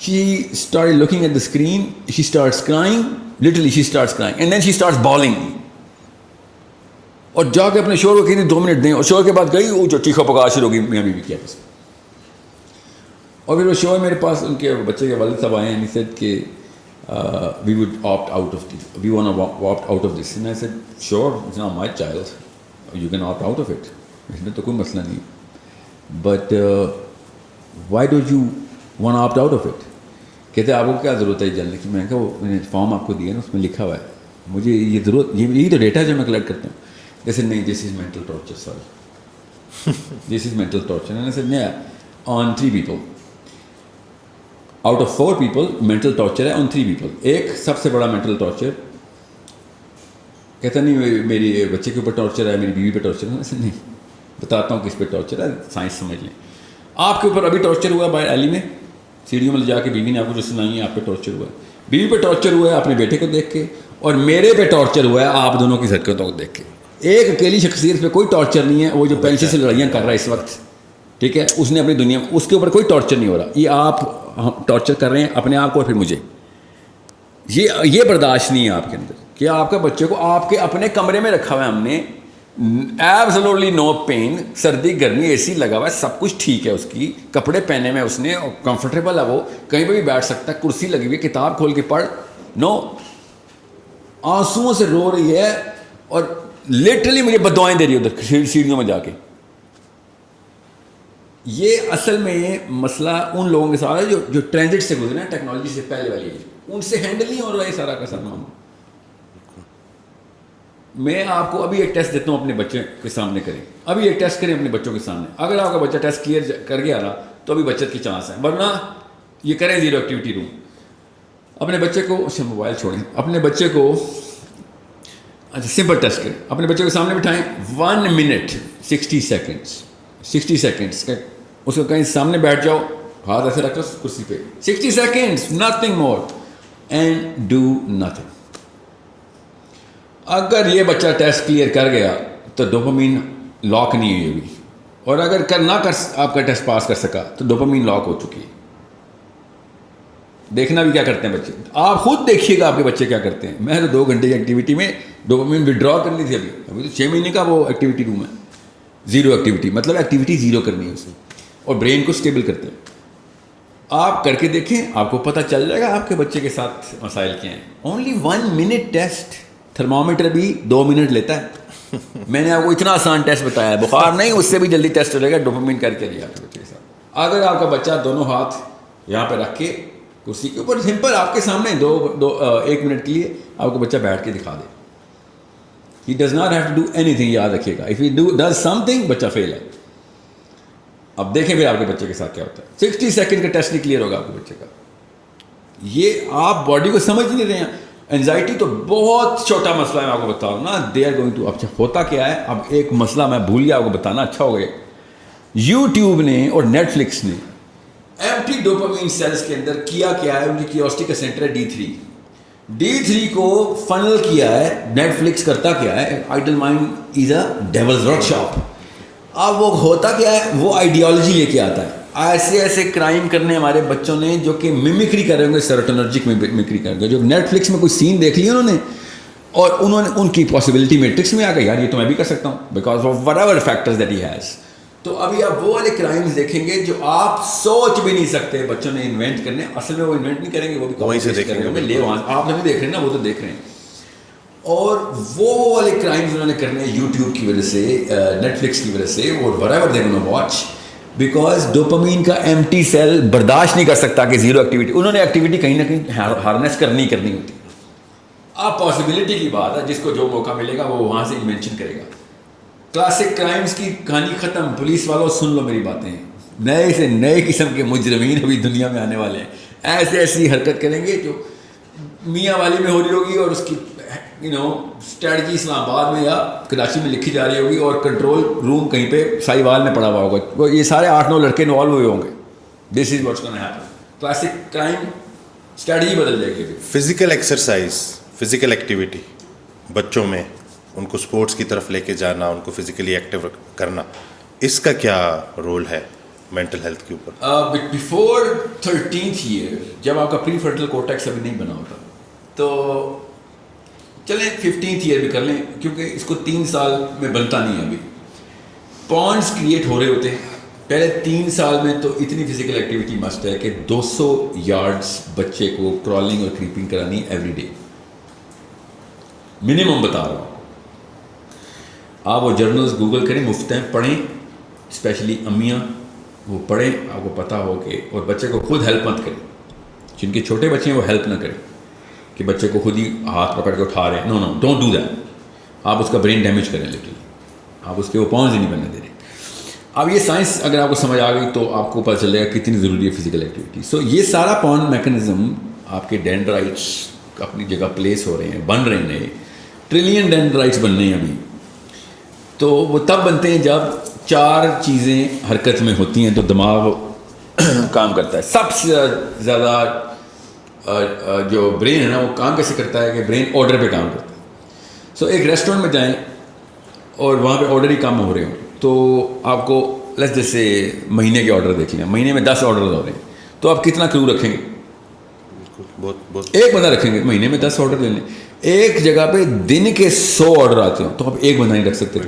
she started looking at the screen, she starts crying, literally she starts crying, and then she starts bawling. اور جا کے اپنے شوہر کو کہتی 2 منٹ دیں, اور شوہر کے بعد گئی وہ جو چیخا پکار شروع ہو گئی میاں بیوی کیا بس. اور پھر وہ شوہر میرے پاس, ان کے بچے کے والد صاحب آئے ہیں, he said کہ we would opt out of this, we want to opt out of this. And I said sure, it's not my child, you can opt out of it, اس میں تو کوئی مسئلہ نہیں. But why don't you want to opt out of it? کہتے آپ کو کیا ضرورت ہے جاننے کی. میں نے کہا وہ فارم آپ کو دیا نا, اس میں لکھا ہوا ہے, مجھے یہ ضرورت, یہی تو ڈیٹا جو میں کلیکٹ کرتا ہوں. جیسے نہیں, this is mental torture, sorry, this is mental torture. میں نے سر نہیں, on 3 people out of 4 people mental torture ہے, آن 3 people. ایک سب سے بڑا مینٹل ٹارچر, کہتا نہیں میری بچے کے اوپر ٹارچر ہے, میری بیوی پہ ٹارچر ہے. ایسے نہیں, بتاتا ہوں کس پہ ٹارچر ہے, سائنس سمجھ لیں. آپ کے اوپر ابھی ٹارچر ہوا باہر ایلی میں, سیڑھیوں میں لے جا کے بیوی نے آپ کو جو سنائی ہے, آپ پہ ٹارچر ہوا ہے. بیوی پہ ٹارچر ہوا ہے اپنے بیٹے کو دیکھ کے, اور میرے پہ ٹارچر ہوا ہے آپ دونوں کی حرکتوں کو دیکھ کے. ایک اکیلی شخصیت پہ کوئی ٹارچر نہیں ہے, وہ جو پینسل سے لڑائیاں کر رہا ہے اس وقت, ٹھیک ہے, اس نے اپنی دنیا میں, اس کے اوپر کوئی ٹارچر نہیں ہو رہا. یہ آپ ٹارچر کر رہے ہیں اپنے آپ کو اور پھر مجھے. یہ برداشت نہیں ہے آپ کے اندر کہ آپ کا بچے کو آپ کے اپنے کمرے میں رکھا ہوا ہے ہم نے, ایبسولوٹلی نو پین, سردی گرمی اے سی لگا ہوا ہے, سب کچھ ٹھیک ہے, اس کی کپڑے پہنے میں اس نے, اور کمفرٹیبل ہے, وہ کہیں پہ بھی بیٹھ سکتا ہے, کرسی لگی ہوئی ہے, کتاب کھول کے پڑھ. نو, آنسوؤں سے رو رہی ہے اور لٹرلی مجھے بدوائیں دے رہی ہے ادھر سیڑھیوں میں جا کے. یہ اصل میں مسئلہ ان لوگوں کے ساتھ ہے جو ٹرانزٹ سے گزرے ہیں, ٹیکنالوجی سے پہلے والی, ان سے ہینڈل نہیں ہو رہا ہے سارا کا سامان. میں آپ کو ابھی ایک ٹیسٹ دیتا ہوں, اپنے بچے کے سامنے کریں, ابھی ایک ٹیسٹ کریں اپنے بچوں کے سامنے. اگر آپ کا بچہ ٹیسٹ کلیئر کر گیا نا تو ابھی بچت کی چانس ہے, ورنہ یہ کریں زیرو ایکٹیویٹی روم. اپنے بچے کو, اچھا موبائل چھوڑیں, اپنے بچے کو, اچھا سمپل ٹیسٹ کریں, اپنے بچے کو سامنے بٹھائیں, 1 minute 60 seconds کا, اس کو کہیں سامنے بیٹھ جاؤ, ہاتھ ایسے رکھ لو کرسی پہ, 60 seconds, nothing more, and do nothing. اگر یہ بچہ ٹیسٹ کلیئر کر گیا تو ڈوپامین لاک نہیں ہوئی ابھی, اور اگر آپ کا ٹیسٹ پاس کر سکا تو ڈوپامین لاک ہو چکی ہے. دیکھنا بھی کیا کرتے ہیں بچے, آپ خود دیکھیے گا آپ کے بچے کیا کرتے ہیں. میں تو 2 گھنٹے کی ایکٹیویٹی میں ڈوپامین وڈرا کرنی تھی, ابھی تو 6 مہینے کا وہ ایکٹیویٹی روم ہے, زیرو ایکٹیویٹی, مطلب ایکٹیویٹی زیرو کرنی ہے اسے, اور برین کو اسٹیبل کرتے ہیں. آپ کر کے دیکھیں, آپ کو پتہ چل جائے گا آپ کے بچے کے ساتھ مسائل کیا ہیں. اونلی 1 منٹ ٹیسٹ, تھرمامیٹر بھی 2 منٹ لیتا ہے. میں نے آپ کو اتنا آسان ٹیسٹ بتایا ہے, بخار نہیں اس سے بھی جلدی ٹیسٹ ہو جائے گا, ڈوپامین کر کے لیا آپ کے بچے کے ساتھ. اگر آپ کا بچہ دونوں ہاتھ یہاں پہ رکھ کے کرسی کے اوپر, سمپل آپ کے سامنے 1 منٹ کے لیے آپ کو بچہ بیٹھ کے دکھا دے, he does not have to do anything. یاد رکھیے گا, if he does something بچہ فیل ہے. اب دیکھیں پھر آپ کے بچے کے ساتھ کیا ہوتا ہے. 60 سیکنڈ کا ٹیسٹ نہیں کلیئر ہوگا آپ کے بچے کا. یہ آپ باڈی کو سمجھ نہیں رہے ہیں. اینزائٹی تو بہت چھوٹا مسئلہ ہے, میں آپ کو بتاؤں نا, دے آر گوئنگ ٹو. اب ہوتا کیا ہے, اب ایک مسئلہ میں بھول گیا آپ کو بتانا, اچھا ہو گیا. یوٹیوب نے اور نیٹ فلکس نے ایمپٹی ڈوپامین سیلز کے اندر کیا ہے, ان کی کیوریوسٹی کا سینٹر ہے D3 کو فنل کیا ہے. نیٹ فلکس کرتا کیا ہے, idle mind is a devil's workshop. اب وہ ہوتا کیا ہے, وہ آئیڈیالوجی لے کے آتا ہے. ایسے کرائم کرنے ہمارے بچوں نے جو کہ میمکری کر رہے ہوں گے, سیروٹونرجک میمکری کر رہے ہیں, جو نیٹ فلکس میں کوئی سین دیکھ لیا انہوں نے, اور انہوں نے ان کی پاسبلٹی میٹرکس میں آ گئی, یار یہ تو میں بھی کر سکتا ہوں, because of what ever factors that he has. تو ابھی آپ وہ والے کرائمز دیکھیں گے جو آپ سوچ بھی نہیں سکتے بچوں نے انوینٹ کرنے. اصل میں وہ انوینٹ نہیں کریں گے, وہ بھی وہیں سے دیکھیں گے, لے وہاں آپ نہیں دیکھ رہے ہیں نا, وہ تو دیکھ رہے ہیں. اور وہ والے کرائمز انہوں نے کرنے یوٹیوب کی وجہ سے, نیٹ فلکس کی وجہ سے, اور whatever they gonna watch, because dopamine کا ایمٹی سیل برداشت نہیں کر سکتا کہ زیرو ایکٹیویٹی. انہوں نے ایکٹیویٹی کہیں نہ کہیں ہارنیس کرنی ہوتی. آپ پاسبلٹی کی بات ہے, جس کو جو موقع ملے گا وہ وہاں سے انوینشن کرے گا. کلاسک کرائمز کی کہانی ختم. پولیس والوں سن لو میری باتیں, نئے سے نئے قسم کے مجرمین ابھی دنیا میں آنے والے ہیں. ایسی حرکت کریں گے جو میاں والی میں ہو رہی ہوگی, اور اس کی اسٹریٹجی اسلام آباد میں یا کراچی میں لکھی جا رہی ہوگی, اور کنٹرول روم کہیں پہ سائی وال میں پڑا ہوا ہوگا. وہ یہ سارے 8-9 لڑکے انوالو ہوئے ہوں گے. This is what's gonna happen. Classic crime strategy بدل جائے گی. فزیکل ایکسرسائز, فزیکل ایکٹیویٹی بچوں میں, ان کو اسپورٹس کی طرف لے کے جانا, ان کو فزیکلی ایکٹیو کرنا, اس کا کیا رول ہے مینٹل ہیلتھ کے اوپر؟ بیفور 13th ایئر, جب آپ کا پری فرنٹل کورٹیکس ابھی نہیں بنا ہوتا, تو چلیں 15th ایئر بھی کر لیں, کیونکہ اس کو 3 سال میں بنتا نہیں ہے. ابھی پونڈس کریٹ ہو رہے ہوتے ہیں. پہلے 3 سال میں تو اتنی فزیکل ایکٹیویٹی مسٹ ہے کہ 200 یارڈس بچے کو کرالنگ اور کریپنگ کرانی ایوری ڈے, منیمم بتا رہا ہوں. آپ وہ جرنلز گوگل کریں, مفت ہیں, پڑھیں, اسپیشلی امیاں وہ پڑھیں, آپ کو پتہ ہو کہ, اور بچے کو خود ہیلپ مت کریں. جن کے چھوٹے بچے ہیں وہ ہیلپ نہ کریں کہ بچے کو خود ہی ہاتھ پکڑ کے اٹھا رہے ہیں. نو ڈونٹ ڈو دیٹ. آپ اس کا برین ڈیمیج کریں لٹرلی, آپ اس کے وہ پاؤنز ہی نہیں بننے دے رہے. اب یہ سائنس اگر آپ کو سمجھ آ گئی تو آپ کو پتہ چلے گا کتنی ضروری ہے فزیکل ایکٹیویٹی. سو یہ سارا پاؤنڈ میکنزم آپ کے ڈینڈرائٹس اپنی جگہ پلیس ہو رہے ہیں, بن رہے ہیں, نئے ٹریلین ڈینڈرائٹس بن رہے ہیں ابھی. تو وہ تب بنتے ہیں جب 4 چیزیں حرکت میں ہوتی ہیں تو دماغ کام کرتا ہے. سب سے زیادہ جو برین ہے نا, وہ کام کیسے کرتا ہے کہ برین آرڈر پہ کام کرتا ہے. سو ایک ریسٹورینٹ میں جائیں اور وہاں پہ آرڈر ہی کام ہو رہے ہوں, تو آپ کو جیسے مہینے کے آرڈر دیکھ لیں, مہینے میں 10 آرڈر ہو رہے ہیں, تو آپ کتنا کرو رکھیں گے؟ ایک بندہ رکھیں گے. مہینے میں 10 آرڈر لے لیں. ایک جگہ پہ دن کے 100 آرڈر آتے ہوں تو آپ ایک بندہ نہیں رکھ سکتے,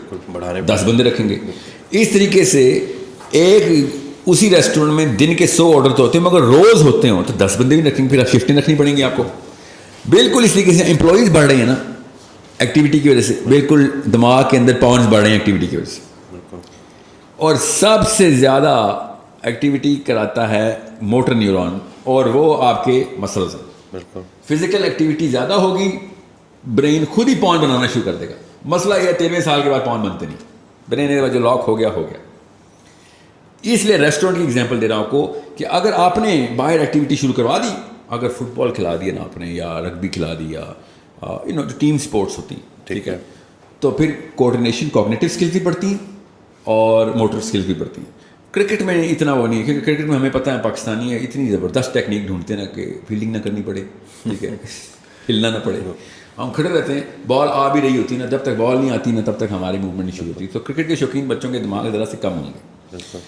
10 بندے رکھیں گے. اس طریقے سے اسی ریسٹورینٹ میں دن کے 100 آرڈر تو ہوتے ہیں, مگر روز ہوتے ہوں تو 10 بندے بھی رکھیں گے, پھر آپ شفٹیں رکھنی پڑیں گی آپ کو. بالکل اس طریقے سے امپلائیز بڑھ رہے ہیں نا ایکٹیویٹی کی وجہ سے, بالکل دماغ کے اندر پاؤنڈز بڑھ رہے ہیں ایکٹیویٹی کی وجہ سے. اور سب سے زیادہ ایکٹیویٹی کراتا ہے موٹر نیورون, اور وہ آپ کے مسلز ہیں. فزیکل ایکٹیویٹی زیادہ ہوگی, برین خود ہی پاؤنڈ بنانا شروع کر دے گا. مسئلہ یہ ہے 13ویں سال کے بعد پاؤنڈ بنتے نہیں, برین جو لاک ہو گیا. اس لیے ریسٹورینٹ کی ایگزامپل دے رہا ہوں آپ کو کہ اگر آپ نے باہر ایکٹیویٹی شروع کروا دی, اگر فٹ بال کھلا دیا نا آپ نے, یا رگبی کھلا دیا, جو ٹیم سپورٹس ہوتی ہیں, ٹھیک ہے, تو پھر کوآرڈینیشن, کوگنیٹو اسکلز بھی بڑھتی ہیں اور موٹر اسکلز بھی بڑھتی ہیں. کرکٹ میں اتنا وہ نہیں ہے, کیونکہ کرکٹ میں ہمیں پتہ ہے پاکستانی ہے, اتنی زبردست ٹیکنیک ڈھونڈتے ہیں نا کہ فیلڈنگ نہ کرنی پڑے, ٹھیک ہے, ہلنا نہ پڑے. ہم کھڑے رہتے ہیں, بال آ بھی رہی ہوتی ہے نا, جب تک بال نہیں آتی نا تب تک ہماری موومنٹ نہیں شروع ہوتی. تو کرکٹ کے شوقین بچوں کے دماغ ذرا سے کم ہوں گے.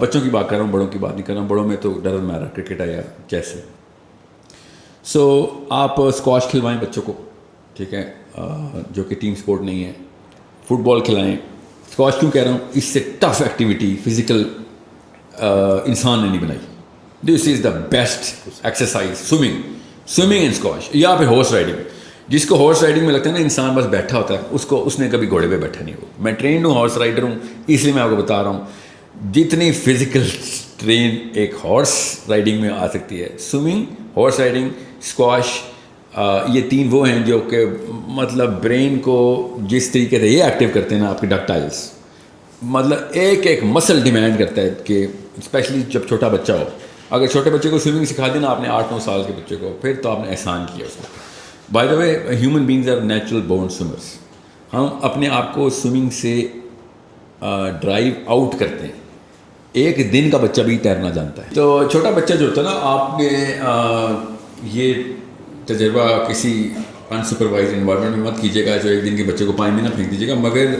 بچوں کی بات کر رہا ہوں, بڑوں کی بات نہیں کر رہا ہوں. بڑوں میں تو ڈزنٹ میٹر کرکٹ ہے یا چیس ہے. سو آپ اسکواش کھلوائیں بچوں کو, ٹھیک ہے, جو کہ ٹیم سپورٹ نہیں ہے. فٹ بال کھلائیں. اسکواش کیوں کہہ رہا ہوں, اس سے ٹف ایکٹیویٹی فزیکل انسان نے نہیں بنائی. This is the best exercise, swimming and squash. یا پھر ہارس رائڈنگ. جس کو ہارس رائڈنگ میں لگتا ہے نا انسان بس بیٹھا ہوتا ہے, اس نے کبھی گھوڑے پہ بیٹھا نہیں ہو. میں ٹرینڈ ہوں, ہارس رائڈر ہوں, اس لیے میں آپ کو بتا رہا ہوں جتنی فزیکل ٹرین ایک ہارس رائڈنگ میں آ سکتی ہے. سوئمنگ, ہارس رائڈنگ, اسکواش, یہ تین وہ ہیں جو کہ مطلب برین کو جس طریقے سے یہ ایکٹیو کرتے ہیں نا آپ کے ڈکٹائلس, مطلب ایک مسل ڈیمانڈ کرتا ہے کہ اسپیشلی جب چھوٹا بچہ ہو, اگر چھوٹے بچے کو سوئمنگ سکھا دینا آپ نے 8-9 سال کے بچے کو, پھر تو آپ نے احسان کیا اس کو. By the way human beings are natural born swimmers. ہم اپنے آپ کو سوئمنگ سے ڈرائیو آؤٹ کرتے ہیں. ایک دن کا بچہ بھی تیرنا جانتا ہے. تو چھوٹا بچہ جو ہوتا ہے نا, آپ نے یہ تجربہ کسی انسپروائز انوائرمنٹ میں مت کیجیے گا جو ایک دن کے بچے کو پانی میں نہ پھینک دیجیے گا, مگر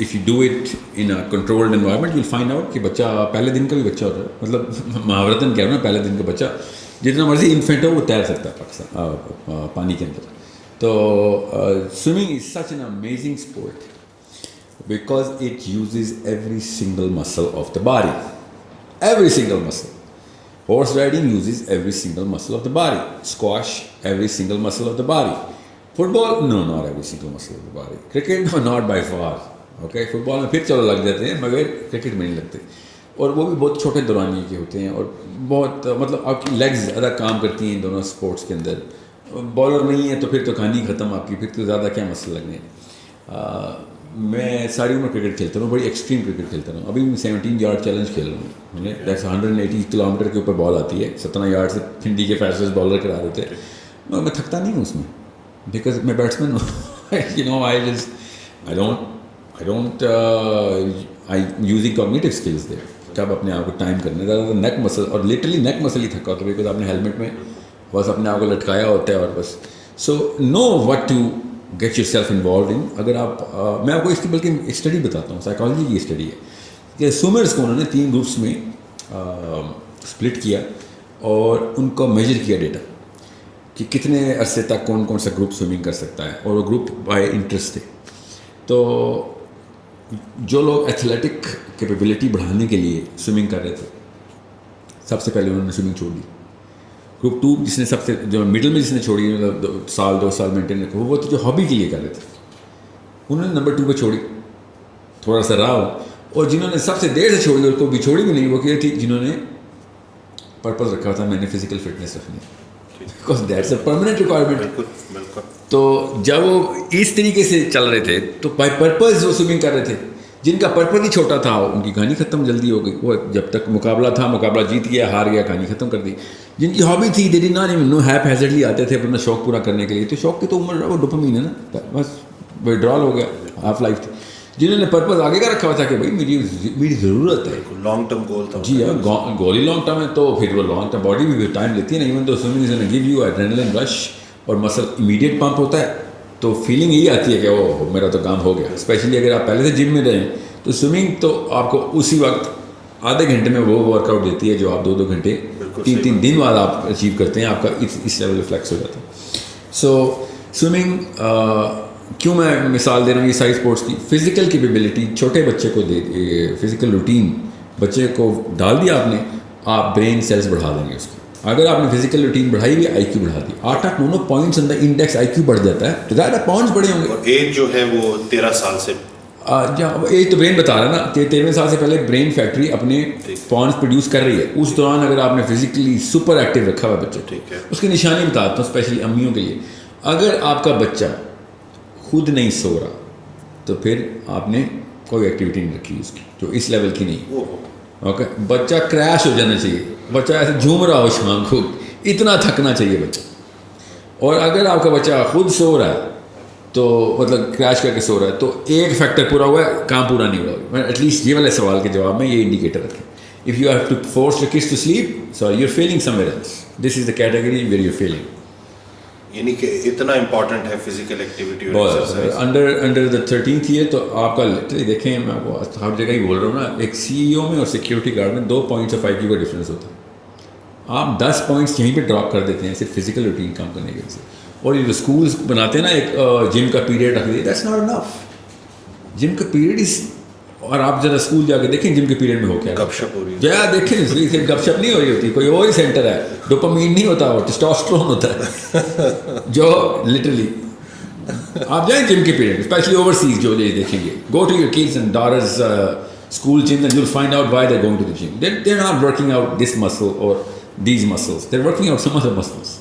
if you do it in a controlled environment you will find out کہ بچہ پہلے دن کا بھی بچہ ہوتا ہے, مطلب محاورتاً کہہ رہا ہوں پہلے دن کا بچہ جتنا مرضی انفینٹ ہو وہ تیر سکتا ہے پاکستان پانی کے اندر. تو swimming is such an amazing sport because it uses every single muscle of the body, every single muscle. Horse riding uses every single muscle of the body. Squash, every single muscle of the body. Football, no, not every single muscle of the body. Cricket, no, not by far. Okay, football میں پھر چلو لگ جاتے ہیں مگر cricket میں نہیں لگتے, اور وہ بھی بہت چھوٹے دورانیے کے ہوتے ہیں, اور بہت مطلب آپ کی لیگز زیادہ کام کرتی ہیں دونوں اسپورٹس کے اندر. بالر نہیں ہے تو پھر تو کہانی ختم آپ کی, پھر تو زیادہ کیا مسئلہ لگنے. میں ساری عمر کرکٹ کھیلتا ہوں, بڑی ایکسٹریم کرکٹ کھیلتا ہوں. ابھی میں 17 یارڈ چیلنج کھیل رہا ہوں. دیٹس 180 کلومیٹر کے اوپر بال آتی ہے, 17 یارڈ سے پھنڈی کے فیصلے بالر کرا دیتے ہیں. میں تھکتا نہیں ہوں اس میں بیکاز میں بیٹسمین ہوں. You know I don't using cognitive skills there. کب اپنے آپ کو ٹائم کرنا, زیادہ تر نیک مسل, اور لٹرلی نیک مسل ہی تھکا ہوتا ہے بیکاز آپ نے ہیلمٹ میں بس اپنے آپ کو لٹکایا ہوتا ہے, اور بس so no wait to get yourself involved in. اگر آپ میں آپ کو اس کی بلکہ اسٹڈی بتاتا ہوں, سائیکالوجی کی اسٹڈی ہے کہ سوئمرس کو انہوں نے 3 گروپس میں اسپلٹ کیا اور ان کو میجر کیا ڈیٹا کہ کتنے عرصے تک کون کون سا گروپ سوئمنگ کر سکتا ہے, اور وہ گروپ بائی انٹرسٹ تھے. تو جو لوگ ایتھلیٹک کیپیبلٹی بڑھانے کے لیے سوئمنگ کر رہے تھے, سب سے پہلے انہوں نے سوئمنگ چھوڑ دی. گروپ 2 جس نے سب سے جو مڈل میں جس نے چھوڑی, مطلب 1-2 سال مینٹین رکھا, وہ تو جو ہابی کے لیے کر رہے تھے, انہوں نے نمبر 2 پہ چھوڑی, تھوڑا سا رہا. اور جنہوں نے سب سے دیر سے چھوڑی اور کو بھی چھوڑی بھی نہیں, وہ کیا تھی جنہوں نے پرپز رکھا تھا میں نے فزیکل فٹنس رکھنی, because that's a permanent requirement. تو جب وہ اس طریقے سے چل رہے تھے تو بائی پرپز وہ سوئمنگ کر رہے تھے. جن کا پرپز ہی چھوٹا تھا ان کی کہانی ختم جلدی ہو گئی. وہ جب تک مقابلہ تھا, مقابلہ جیت گیا, ہار گیا, کہانی ختم کر دی. جن کی ہابی تھی they did not even know, haphazardly آتے تھے اپنا شوق پورا کرنے کے لیے, تو شوق کی تو عمر وہ ڈوپامین ہے نا, بس وڈرال ہو گیا, ہاف لائف تھی. جنہوں نے پرپز آگے کا رکھا ہوا تھا کہ بھائی میری ضرورت ہے, لانگ ٹرم گول تھا. جی ہاں, گول ہی لانگ ٹرم ہے, تو پھر وہ لانگ ٹرم باڈی بھی ٹائم لیتی ہے نا. ایون تو swimming is give you adrenaline رش اور مسل امیڈیٹ پمپ ہوتا ہے, تو فیلنگ یہی آتی ہے کہ وہ میرا تو کام ہو گیا. اسپیشلی اگر آپ پہلے سے جم میں رہیں تو سوئمنگ تو آپ کو اسی وقت آدھے گھنٹے میں وہ ورک آؤٹ دیتی ہے جو آپ 2-2 گھنٹے 3 دن بعد آپ اچیو کرتے ہیں. آپ کا اس لیول ریفلیکس ہو جاتا ہے. سو سوئمنگ کیوں میں مثال دے رہا ہوں یہ ساری اسپورٹس کی, فزیکل کیپیبلٹی چھوٹے بچے کو دے, فزیکل روٹین بچے کو ڈال دیا آپ نے, آپ برین سیلز بڑھا دیں گے اس کی. اگر آپ نے فزیکل روٹین بڑھائی ہوئی, آئی کیو بڑھا دی, 8-9 پوائنٹس اندر انڈیکس آئی کیو بڑھ جاتا ہے, تو زیادہ پوائنٹس بڑے ہوں گے. اور ایج جو ہے وہ 13 سال سے, ایج تو برین بتا رہا ہے نا, 13 سال سے پہلے برین فیکٹری اپنے پوائنٹس پروڈیوس کر رہی ہے. اس دوران اگر آپ نے فزیکلی سپر ایکٹیو رکھا ہوا بچہ, ٹھیک ہے, اس کی نشانی بتاتا ہوں اسپیشلی امیوں کے لیے. اگر آپ کا بچہ خود نہیں سو رہا تو پھر آپ نے کوئی ایکٹیویٹی نہیں رکھی اس کی جو اس لیول کی نہیں. اوکے, بچہ کریش ہو جانا چاہیے, بچہ ایسے جھوم رہا ہو شام کو, اتنا تھکنا چاہیے بچہ. اور اگر آپ کا بچہ خود سو رہا ہے تو مطلب کریش کر کے سو رہا ہے تو ایک فیکٹر پورا ہوا ہے, کام پورا نہیں ہوا. ایٹ لیسٹ یہ والے سوال کے جواب میں یہ انڈیکیٹر رکھیں. If you have to force your kids to sleep, so you are feeling somewhere else, this is the category where you are feeling. یعنی کہ اتنا امپورٹنٹ ہے physical activity. Under the 13th year تو آپ کا literally دیکھیں, میں آپ کو ہر جگہ ہی بول رہا ہوں نا, ایک CEO میں اور سیکیورٹی گارڈ میں 2 پوائنٹس آف IQ کا ڈفرینس ہوتا ہے. آپ 10 پوائنٹس یہیں پہ ڈراپ کر دیتے ہیں صرف فزیکل روٹین کام کرنے کی وجہ سے. اور یہ جو اسکولس بناتے ہیں نا ایک جم کا پیریڈ رکھ دیتے, دیٹس ناٹ انف. جم کا پیریڈ از, اور آپ ذرا اسکول جا کے دیکھیں جم کے پیریڈ میں ہو کیا گپ شپ ہو رہی ہے. جا دیکھیں صرف گپ شپ نہیں ہو رہی ہوتی, کوئی اور ہی سینٹر ہے. ڈوپامین نہیں ہوتا, وہ ٹیسٹوسٹرون ہوتا ہے جو لٹرلی. آپ جائیں جم کے پیریڈ, اسپیشلی اوورسیز جو دیکھیں گے, go to your kids and daughters school gyms and you'll find out why they're going to the gym. They're not working out this muscle or these muscles. They're working out some other muscles.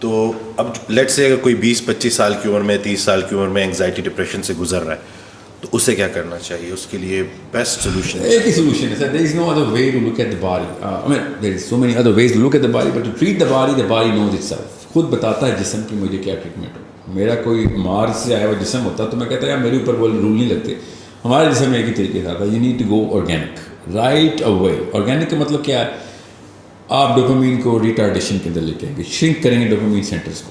تو اب late سے اگر کوئی 20-25 سال کی عمر میں 30 سال کی عمر میں انگزائٹی ڈپریشن سے گزر رہا ہے تو اسے کیا کرنا چاہیے؟ اس کے لیے بیسٹ سولوشن ایک ہی سولوشن ہے سر. there is no other way to look at the body. I mean there is so many other ways to look at the body, but to treat the body knows itself. خود بتاتا ہے جسم کی مجھے کیا treatment ہو. میرا کوئی مارس سے آیا ہوا جسم ہوتا تو میں کہتا یار میرے اوپر وہ رول نہیں لگتے. ہمارے جسم میں ایک ہی طریقے سے آتا ہے, you need to go organic right away. Organic کا مطلب کیا ہے؟ آپ ڈوپامین کو ریٹارڈیشن کے اندر لے کے آئیں گے, شرنک کریں گے ڈوپامین سینٹرز کو,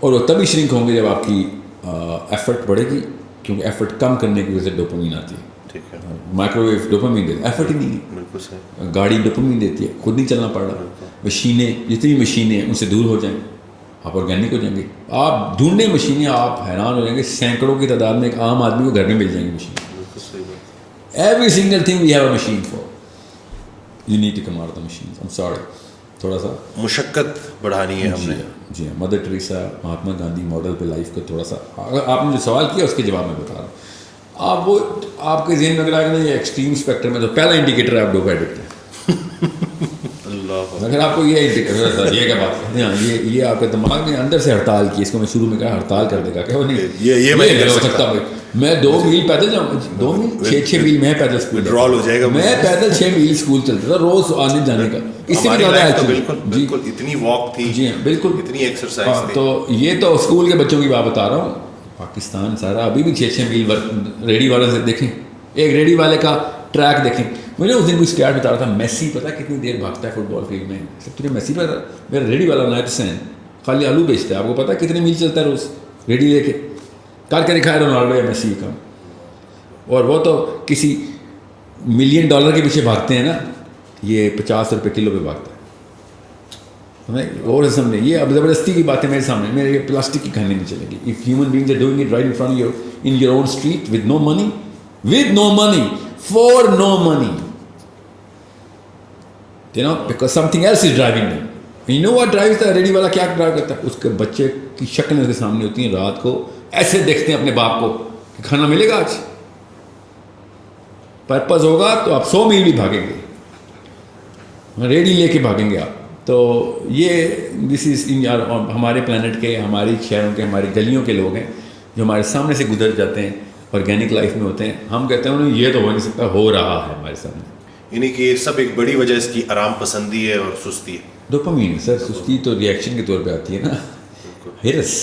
اور وہ تبھی شرنک ہوں گے جب آپ کی ایفرٹ بڑھے گی, کیونکہ ایفرٹ کم کرنے کی وجہ سے ڈوپامین آتی ہے. ٹھیک ہے. مائکرو ویو ڈوپامین دیتی ہے, ایفرٹ ہی نہیں ہے. بالکل صحیح. گاڑی ڈوپامین دیتی ہے, خود نہیں چلنا پڑ رہا. مشینیں, جتنی مشینیں ہیں ان سے دور ہو جائیں, آپ آرگینک ہو جائیں گے. آپ ڈھونڈیں مشینیں, آپ حیران ہو جائیں گے, سینکڑوں کی تعداد میں ایک عام آدمی کو گھر میں مل جائیں گی machine. Every single thing we have a machine for. You need to come out of the machines. I'm sorry. تھوڑا سا مشقت بڑھانی ہے ہم نے. جی ہاں, mother Teresa, Mahatma Gandhi model پہ لائف کو تھوڑا سا, اگر آپ نے جو سوال کیا اس کے جواب میں بتا رہا ہوں. آپ وہ آپ کے ذہن میں اگر آئے نا یہ ایکسٹریم اسپیکٹرم میں تو پہلا انڈیکیٹر ہے آپ ڈوپ ایڈکٹ ہیں. اگر آپ کو یہ یہ کیا بات ہے, ہاں یہ آپ کے دماغ میں اندر سے ہڑتال کی, اس کو میں شروع میں کہا ہڑتال کر دے گا کہ وہ نہیں یہ میں ہو سکتا بھائی, میں 2 میل پیدل جاؤں, 2 میل 6 میل میں پیدل اسکول ڈرال ہو جائے گا. میں پیدل 6 میل اسکول چلتا تھا روز آنے جانے کا. اس سے بھی زیادہ بالکل اتنی واک تھی. جی ہاں بالکل, اتنی ایکسرسائز تھی. تو یہ تو اسکول کے بچوں کی بات بتا رہا ہوں. پاکستان سارا ابھی بھی 6 میل ریڈی والے سے دیکھیں, ایک ریڈی والے کا ٹریک دیکھیں. مجھے اس دن کوئی اسٹیٹ بتا رہا تھا, میسی پتہ کتنی دیر بھاگتا ہے فٹ بال فیلڈ میں. سب تجھے میسی پتہ, میرا ریڈی والا نائب حسین خالی آلو بیچتا ہے, آپ کو پتہ کتنے میل چلتا ہے روز ریڈی لے کے. کر کے دکھایا رونالڈو یا میسی کا, اور وہ تو کسی $1 ملین کے پیچھے بھاگتے ہیں نا, یہ 50 روپے کلو پہ بھاگتا ہے. اور سامنے یہ اب زبردستی کی باتیں میرے سامنے, میرے پلاسٹک کی کہانی نہیں چلے گی. If human beings are doing it right in front your in your own street with no money for no money, you know, because something else is driving them. And you know what drives the ready والا, کیا drive کرتا ہے؟ اس کے بچے کی شکلیں اس کے سامنے ہوتی ہیں, رات کو ایسے دیکھتے ہیں اپنے باپ کو کہ کھانا ملے گا آج. پرپز ہوگا تو آپ 100 میل بھی بھاگیں گے, ریڈی لے کے بھاگیں گے آپ. تو یہ دس از ان ہمارے پلانٹ کے, ہماری شہروں کے, ہماری گلیوں کے لوگ ہیں جو ہمارے سامنے سے گزر جاتے ہیں, آرگینک لائف میں ہوتے ہیں. ہم کہتے ہیں انہیں یہ تو ہو نہیں سکتا, ہو رہا ہے ہمارے سامنے. یعنی کہ سب ایک بڑی وجہ اس کی آرام پسندی ہے اور سستی ہے. ڈوپامین سر, سستی تو ریئیکشن کے طور پہ آتی ہے نا. ہرس,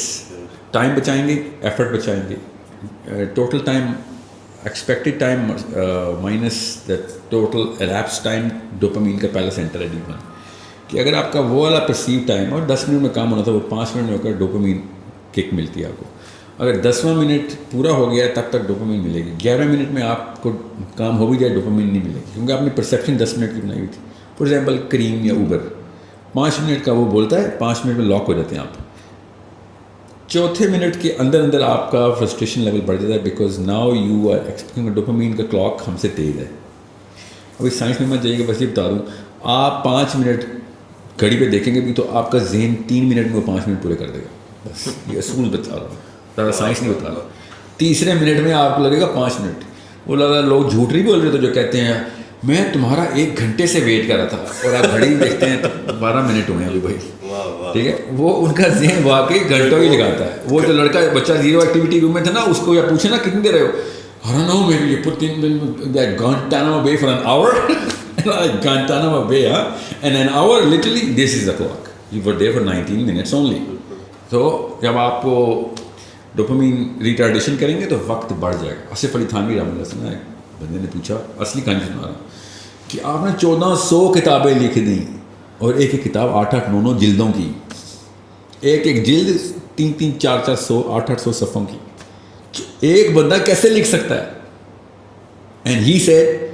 ٹائم بچائیں گے, ایفرٹ بچائیں گے, total time expected time minus the total elapse time. Dopamine کا پہلا سینٹر ہے ڈیپ میں, کہ اگر آپ کا وہ والا پرسیو ٹائم اور 10 منٹ میں کام ہونا تھا وہ 5 منٹ میں ہو کر ڈوپامین کک ملتی ہے آپ کو. اگر 10واں منٹ پورا ہو گیا تب تک ڈوپامین ملے گی. 11 منٹ میں آپ کو کام ہو بھی جائے ڈوپامین نہیں ملے گی, کیونکہ آپ نے پرسیپشن 10 منٹ کی بنائی ہوئی تھی. فار ایگزامپل کریم یا اوبر 5 منٹ کا وہ بولتا ہے, 5 منٹ میں لاک ہو جاتے ہیں آپ. چوتھے منٹ کے اندر آپ کا فرسٹریشن لیول بڑھ جاتا ہے, because now you are expecting. Dopamine کا کلاک ہم سے تیز ہے. ابھی سائنس میں مت جائیے گا, بس یہ بتا دوں, آپ 5 منٹ گھڑی پہ دیکھیں گے بھی تو آپ کا ذہن 3 منٹ میں وہ 5 منٹ پورے کر دے گا. بس یہ اصول بتا رہا ہوں, زیادہ سائنس نہیں بتا رہا. تیسرے منٹ میں آپ کو لگے گا 5 منٹ. وہ لگا لوگ جھوٹ نہیں بول رہے تو جو کہتے ہیں میں تمہارا 1 گھنٹے سے ویٹ کر رہا تھا, اور آپ گھڑی دیکھتے ہیں تو 12 منٹ ہوئے ہیں ابھی بھائی. ٹھیک ہے, وہ ان کا ذہن واقعی گھنٹوں ہی لگاتا ہے. وہ جو لڑکا بچہ زیرو ایکٹیویٹی روم میں تھا نا, اس کو یا پوچھے نا کتنی دیر رہے ہو, I don't know, maybe you put in that Guantanamo Bay for an hour. Like Guantanamo Bay, huh? And an hour, literally, this is the clock. You were there for 19 minutes only. تو جب آپ کو dopamine retardation کریں گے تو وقت بڑھ جائے گا. آصف علی تھانوی رحمۃ اللہ علیہ ایک بندے نے پوچھا, اصلی کہانی سنا رہا ہوں, کہ آپ نے 1400 کتابیں لکھ دیں اور ایک ایک کتاب 8-9 جلدوں کی, ایک جلد 3-3, 400, 800 صفحوں کی, ایک بندہ کیسے لکھ سکتا ہے؟ اینڈ ہی سیڈ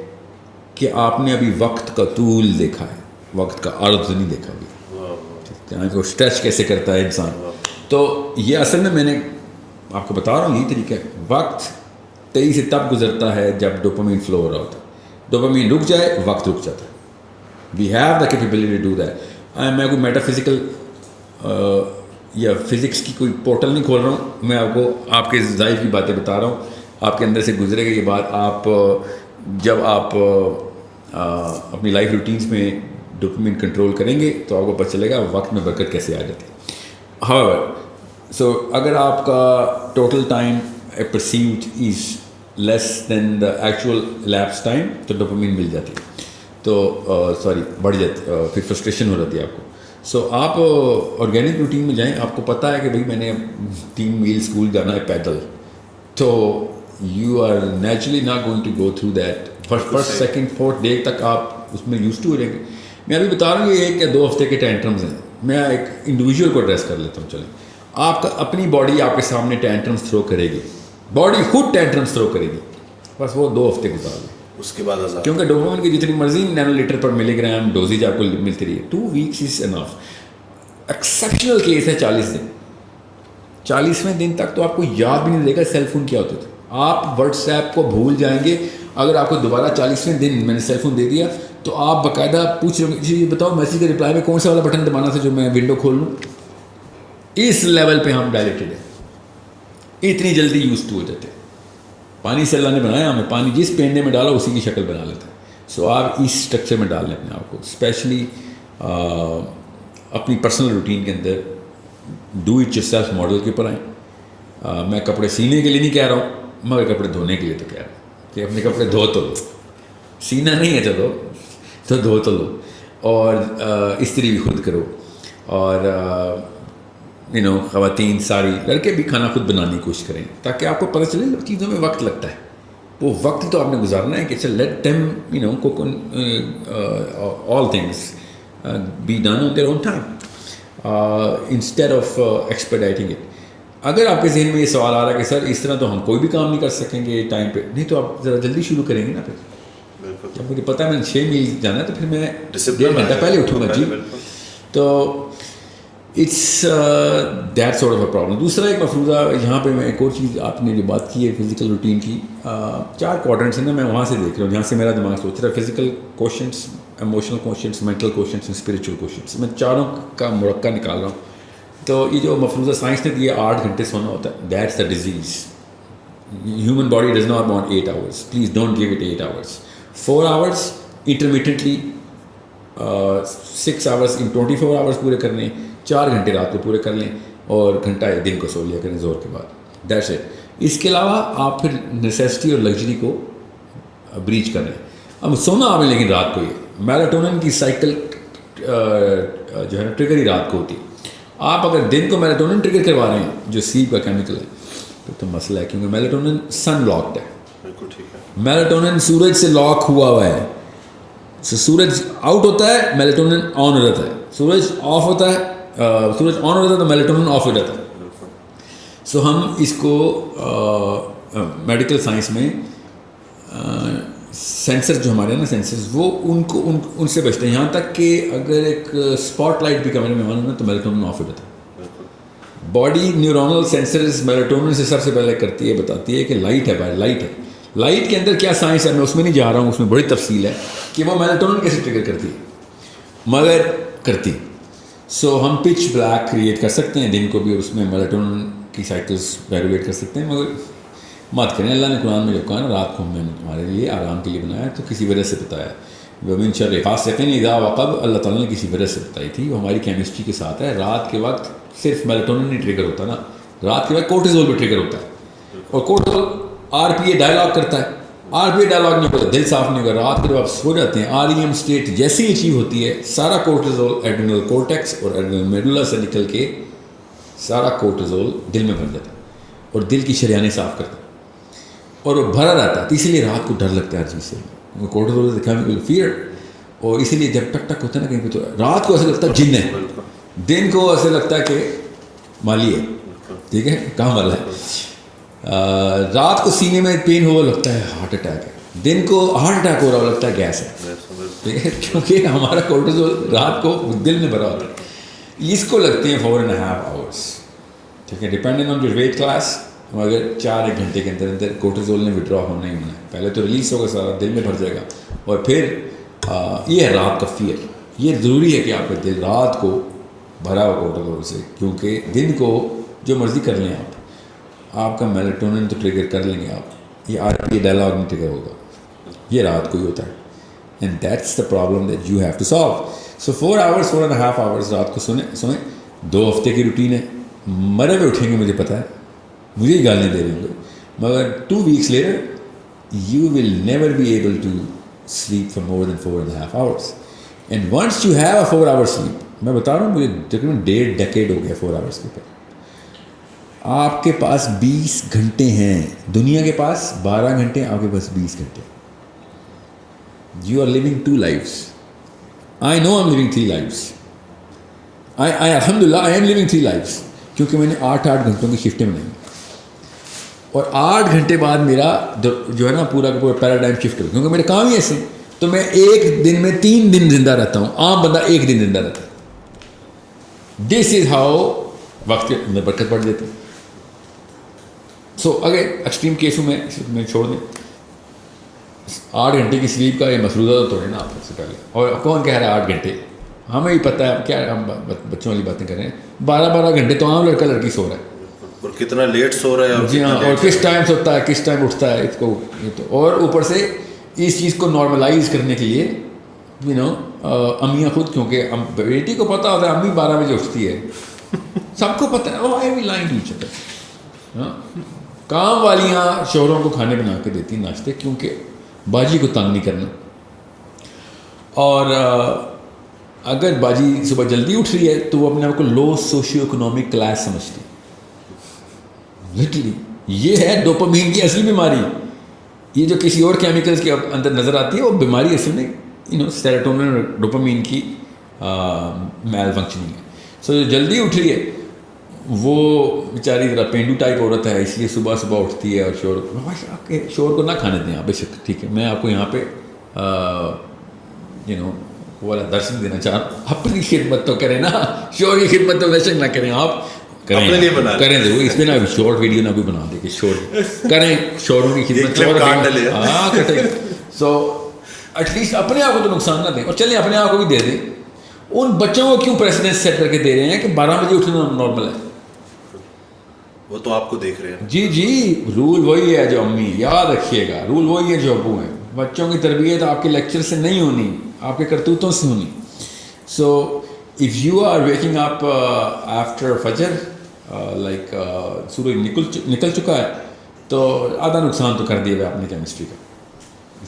کہ آپ نے ابھی وقت کا طول دیکھا ہے. وقت کا عرض نہیں دیکھا ابھی کو اسٹریچ کیسے کرتا ہے انسان. تو یہ اصل میں نے آپ کو بتا رہا ہوں یہی طریقہ ہے. وقت تیزی سے تب گزرتا ہے جب ڈوپامین فلو ہو رہا ہوتا ہے. ڈوپامین رک جائے وقت رک جاتا ہے. We have the capability to do that. میں کوئی میٹا فزیکل یا فزکس کی کوئی پورٹل نہیں کھول رہا ہوں. میں آپ کو آپ کے ظاہر کی باتیں بتا رہا ہوں. آپ کے اندر سے گزرے گا یہ بات. آپ جب آپ اپنی لائف روٹینس میں ڈوپامین کنٹرول کریں گے تو آپ کو پتہ چلے گا وقت میں برکت کیسے آ جاتی ہے. however سو اگر آپ کا total time perceived is less than the actual lapse time تو ڈوپامین مل جاتی ہے. تو بڑھ جاتی, پھر فرسٹریشن ہو جاتی ہے آپ کو. سو آپ آرگینک روٹین میں جائیں. آپ کو پتہ ہے کہ بھائی میں نے 3 میل اسکول جانا ہے پیدل, تو you are naturally not going to go through that. First second fourth day تک آپ اس میں یوز ٹو ہو جائیں گے. میں ابھی بتا رہا ہوں یہ 1 یا 2 ہفتے کے ٹینٹرمز ہیں. میں ایک انڈیویجول کو ایڈریس کر لیتا ہوں. چلیں, آپ کا اپنی باڈی آپ کے سامنے ٹینٹرمز تھرو کرے گی. باڈی خود ٹینٹرمز تھرو کرے گی. بس وہ 2 ہفتے گزار لیں. اس کے بعد کیونکہ ڈوپامین کی جتنی مرضی نینو لیٹر پر ملی گرام ڈوزیج آپ کو ملتی رہی ہے. 2 weeks از انف. ایکسیپشنل کیس ہے 40 دن. 40ویں دن تک تو آپ کو یاد بھی نہیں رہے گا سیل فون کیا ہوتے تھے. آپ واٹس ایپ کو بھول جائیں گے. اگر آپ کو دوبارہ 40ویں دن میں نے سیل فون دے دیا تو آپ باقاعدہ پوچھ رہے ہوں یہ بتاؤ میسیج کے رپلائی میں کون سا والا بٹن دبانا تھا جو میں ونڈو کھول لوں. اس لیول پہ ہم ڈائریکٹڈ ہیں. اتنی جلدی یوز ٹو ہو جاتے ہیں. پانی سے اللہ نے بنایا ہمیں, پانی جس پینڈے میں ڈالا اسی کی شکل بنا لیتا ہے. سو آپ اس اسٹرکچر میں ڈال لیں اپنے آپ کو. اسپیشلی اپنی پرسنل روٹین کے اندر do it yourself model کے اوپر آئیں. میں کپڑے سینے کے لیے نہیں کہہ رہا ہوں, مگر کپڑے دھونے کے لیے تو کہہ رہا ہوں کہ اپنے کپڑے دھو تو لو. سینا نہیں ہے چلو تو دھو تو لو. اور استری بھی خود کرو. اور خواتین ساری لڑکے بھی کھانا خود بنانے کی کوشش کریں تاکہ آپ کو پتہ چلے چیزوں میں وقت لگتا ہے. وہ وقت تو آپ نے گزارنا ہے کہ چل let them cook all things be done on their own time instead of expediting it. اگر آپ کے ذہن میں یہ سوال آ رہا ہے کہ سر اس طرح تو ہم کوئی بھی کام نہیں کر سکیں گے ٹائم پہ, نہیں تو آپ ذرا جلدی شروع کریں گے نا. پھر جب مجھے پتہ ہے میں 6 میل جانا ہے تو پھر میں 1.5 گھنٹہ پہلے اٹھوں گا. جی تو it's that sort of a problem. دوسرا ایک مفروضہ یہاں پہ میں ایک اور چیز آپ نے جو بات کی ہے فزیکل روٹین کی, 4 کوارٹرنٹس ہیں نا, میں وہاں سے دیکھ رہا ہوں جہاں سے میرا دماغ سوچ رہا ہے. Physical questions, emotional questions, mental questions, spiritual questions. میں چاروں کا مرکب نکال رہا ہوں. تو یہ جو مفروضہ سائنس نے دیا 8 گھنٹے سونا ہوتا ہے, that's the disease. Human body does not want 8 hours. Please don't give it 8 hours. 4 hours انٹرمیٹنٹلی, 6 hours in 24 hours پورے کر لیں, 4 گھنٹے رات کو پورے کر لیں اور گھنٹہ دن کو سو لیا کریں زور کے بعد. That's it. اس کے علاوہ آپ پھر نیسیسٹی اور لگژری کو بریچ کر رہے ہیں. اب سونا آپ نے لیکن رات کو یہ میلاٹونن کی سائیکل جو ہے نا ٹریگر ہی رات کو ہوتی ہے. آپ اگر دن کو میلاٹونن ٹریگر کروا رہے ہیں جو سلیپ کا کیمیکل ہے پھر تو مسئلہ ہے, کیونکہ میلاٹونن سن لاکڈ ہے. بالکل ٹھیک ہے. میلاٹونن سورج سے لاک ہوا ہے. سورج آؤٹ ہوتا ہے میلاٹونن آن ہو جاتا ہے. سورج آف ہوتا ہے, سورج آن ہو جاتا ہے تو میلاٹونن آف ہو جاتا ہے. سو ہم اس کو میڈیکل سائنس میں سینسر جو ہمارے ہیں نا سینسرز وہ ان سے بچتے ہیں. یہاں تک کہ اگر ایک اسپاٹ لائٹ بھی کمرے میں آن ہے تو میلاٹونن آف ہو جاتا ہے. باڈی نیورونل سینسرز میلاٹونن سے سب سے پہلے کرتی ہے, بتاتی ہے کہ لائٹ ہے بھائی, لائٹ ہے. لائٹ کے اندر کیا سائنس ہے میں اس میں نہیں جا رہا ہوں, اس میں بڑی تفصیل ہے کہ وہ میلاٹونن کیسے ٹریگر کرتی ہے, مگر کرتی. سو ہم پچ بلیک کریٹ کر سکتے ہیں دن کو بھی, اور اس میں میلاٹونن کی سائیکلز ریگولیٹ کر سکتے ہیں, مگر مت کریں. اللہ نے قرآن میں جو کہا نا رات کو ہم نے تمہارے لیے آرام کے لیے بنایا تو کسی وجہ سے بتایا. ومن شر غاسق اذا وقب, اللہ تعالیٰ نے کسی وجہ سے بتائی تھی. وہ ہماری کیمسٹری کے ساتھ ہے. رات کے وقت صرف میلاٹونن نہیں ٹریگر ہوتا نا, رات کے وقت کورٹیزول بھی ٹریگر ہوتا ہے, اور کورٹیزول RPA ڈائلاگ کرتا ہے. RPA ڈائلاگ نہیں ہوتا, دل صاف نہیں ہوگا. رات کو جب آپ سو جاتے ہیں REM اسٹیٹ جیسی اچیو ہوتی ہے, سارا کورٹیزول ایڈرینل کورٹیکس اور ایڈرینل میڈولا سے نکل کے سارا کورٹیزول دل میں بھر جاتا ہے اور دل کی شریانیں صاف کرتا ہے اور وہ بھرا رہتا ہے. تو اسی لیے رات کو ڈر لگتا ہے ہر چیز سے. کورٹیزول دکھا میں فیئر, اور اسی لیے جب ٹک ٹک ہوتا ہے نا کہیں پہ تو رات کو ایسا لگتا ہے جن ہے, دن کو ایسا لگتا ہے کہ مالی ہے, ٹھیک ہے, کام والا ہے. رات کو سینے میں پین ہوا لگتا ہے ہارٹ اٹیک ہے, دن کو ہارٹ اٹیک ہو رہا لگتا ہے گیس ہے. کیونکہ ہمارا کورٹیزول رات کو دل میں بھرا ہوتا ہے، اس کو لگتے ہیں 4.5 hours. ٹھیک ہے، depending on your weight class, مگر 4-1 گھنٹے کے اندر اندر کورٹیزول نے وڈرا ہونا ہی ہونا ہے. پہلے تو ریلیز ہوگا سارا، دل میں بھر جائے گا، اور پھر یہ ہے رات کا فیئر. یہ ضروری ہے کہ آپ کا دل رات کو بھرا ہو کورٹیزول سے، کیونکہ دن کو جو مرضی کر لیں آپ کا میلاٹونن تو ٹریگر کر لیں گے آپ، یہ RPA ڈائلاگ میں ٹریگر ہوگا، یہ رات کو ہی ہوتا ہے. And that's the problem that you have to solve. So 4 hours 4.5 hours رات کو سوئیں. 2 ہفتے کی روٹین ہے، مرے ہوئے اٹھیں گے، مجھے پتہ ہے، مجھے ہی گالیاں دے رہے ہوں گے، مگر 2 weeks later you will never be able to sleep for more than 4.5 hours. And once you have a 4 hour sleep، میں بتا رہا ہوں مجھے تقریباً 1.5 decade ہو گیا 4 hours کے اوپر. آپ کے پاس 20 گھنٹے ہیں، دنیا کے پاس 12 گھنٹے، آپ کے پاس 20 گھنٹے. You are living 2 lives. I know I'm living 3 lives. I alhamdulillah I am living 3 lives، کیونکہ میں نے 8 گھنٹوں کی شفٹیں بنائی، اور 8 گھنٹے بعد میرا جو ہے نا پورا کا پورا پیراڈائم شفٹ ہو، کیونکہ میرے کام ہی ایسے، تو میں ایک دن میں 3 دن زندہ رہتا ہوں. عام بندہ 1 دن زندہ رہتا ہے. دس از ہاؤ وقت میں برکت پڑ جاتی. سو اگر ایکسٹریم کیسوں میں چھوڑ دیں 8 گھنٹے کی سلیپ کا یہ مسودہ تو ہے نا آپ سے پہلے. اور کون کہہ رہا ہے 8 گھنٹے؟ ہمیں ہی پتہ ہے کیا، ہم بچوں والی باتیں کر رہے ہیں. 12 گھنٹے تو عام لڑکا لڑکی سو رہا ہے. اور کتنا لیٹ سو رہا ہے. جی ہاں، اور کس ٹائم سوتا ہے، کس ٹائم اٹھتا ہے، اس کو یہ تو. اور اوپر سے اس چیز کو نارملائز کرنے کے لیے امیاں خود، کیونکہ بیٹی کو پتہ ہوتا ہے امی 12 بجے اٹھتی ہے، سب کو پتہ ہے. کام والیاں شوہروں کو کھانے بنا کے دیتی ناشتے، کیونکہ باجی کو تنگ نہیں کرنا. اور اگر باجی صبح جلدی اٹھ رہی ہے تو وہ اپنے آپ کو لو سوشیو اکنامک کلاس سمجھتی. لٹرلی یہ ہے ڈوپامین کی اصلی بیماری. یہ جو کسی اور کیمیکلز کے اندر نظر آتی ہے وہ بیماری اصل میں سیروٹونن اور ڈوپامین کی میل فنکشننگ ہے. سو جو جلدی اٹھ رہی ہے وہ بیچاری ذرا پینڈو ٹائپ عورت ہے، اس لیے صبح اٹھتی ہے. اور آپ کے شوہر کو نہ کھانے دیں آپ، بے شک ٹھیک ہے. میں آپ کو یہاں پہ وہ والا درس دینا چاہ رہا ہوں. اپنی خدمت تو کریں نا، شوہر کی خدمت تو ویسے نہ کریں آپ. کریں ضرور، اس پہ نا شارٹ ویڈیو نہ کوئی بنا دے کہ شوہر کریں شوہروں کی خدمت. ہاں کٹے. سو ایٹ لیسٹ اپنے آپ کو تو نقصان نہ دیں، اور چلیں اپنے آپ کو بھی دے دیں. ان بچوں کو کیوں پریسیڈنس سیٹ کر کے دے رہے ہیں کہ 12 بجے اٹھنا نارمل ہے؟ وہ تو آپ کو دیکھ رہے ہیں. جی رول وہی ہے جو امی، یاد رکھیے گا، رول وہی ہے جو ابو ہیں. بچوں کی تربیت آپ کے لیکچر سے نہیں ہونی، آپ کے کرتوتوں سے ہونی. So if you are waking up after فجر لائک سورج نکل چکا ہے، تو آدھا نقصان تو کر دیا ہے آپ نے کیمسٹری کا.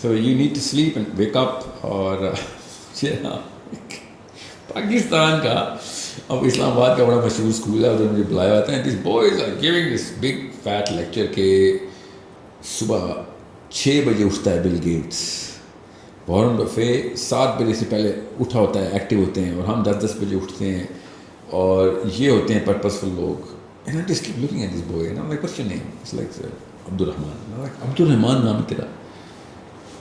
So you need to sleep and wake up. اور پاکستان کا اب اسلام آباد کا بڑا مشہور اسکول ہے، ادھر مجھے بلایا جاتا ہے. This boys are giving this big fat lecture کہ صبح 6 بجے اٹھتا ہے بل گیٹس، وارن بفے 7 بجے سے پہلے اٹھا ہوتا ہے، ایکٹیو ہوتے ہیں، اور ہم 10 بجے اٹھتے ہیں، اور یہ ہوتے ہیں پرپزفل لوگ. And I just keep looking at this boy and I'm like, what's your name? It's like Abdurrahman. I'm like, Abdurrahman نام ہے تیرا،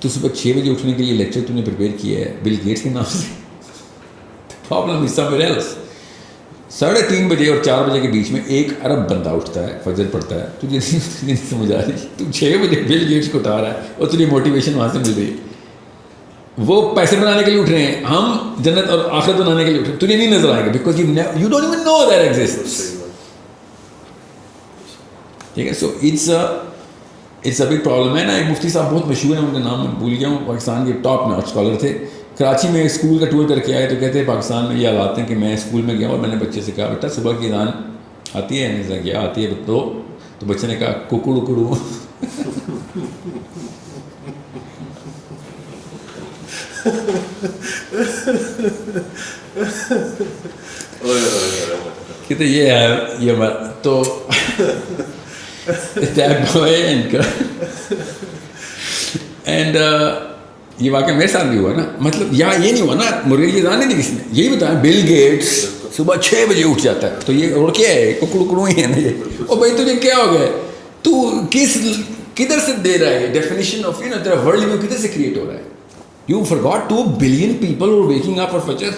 تو صبح 6 بجے اٹھنے کے لیے لیکچر تو نے پریپیئر کیا ہے بل گیٹس کے نام سے. Problem is somewhere else. 3:30 بجے اور 4 بجے کے بیچ میں 1 ارب بندہ اٹھتا ہے، فجر پڑھتا ہے. تجھے نہیں سمجھ آ رہی، تو 6 بجے بل گیٹس کو اٹھا رہا ہے اور تجھے موٹیویشن وہاں سے مل رہی ہے. وہ پیسے بنانے کے لیے اٹھ رہے ہیں، ہم جنت اور آخرت بنانے کے لیے اٹھ رہے ہیں. تجھے نہیں نظر آئے گا because you don't even know that exists. ٹھیک ہے. So it's a big problem ہے نا. ایک مفتی صاحب بہت مشہور ہیں، ان کا نام میں بھول گیا ہوں، پاکستان کے ٹاپ ناچ اسکالر تھے. کراچی میں اسکول کا ٹور کر کے آئے تو کہتے ہیں پاکستان میں یہ حالات ہیں کہ میں اسکول میں گیا اور میں نے بچے سے کہا بیٹا صبح کی اذان آتی ہے؟ نہیں کیا آتی ہے تو بچے نے کہا ککڑو کڑو. کہتے یہ ہے یہ تو اینڈ یہ واقعہ میرے ساتھ بھی ہوا نا. مطلب یہ نہیں ہوا نا مرغے کی اذان نہیں دی کسی نے، یہی بتایا بل گیٹس صبح 6 بجے اٹھ جاتا ہے. تو یہ اور کیا ہے؟ ککڑو ہی ہے نا یہ. اور بھائی تجھے کیا ہو گیا؟ تو کدھر سے دے رہا ہے ڈیفینیشن آف تیرا ورلڈ ویو کدھر سے کریٹ ہو رہا ہے؟ You forgot 2 billion people who are waking up for Fajr.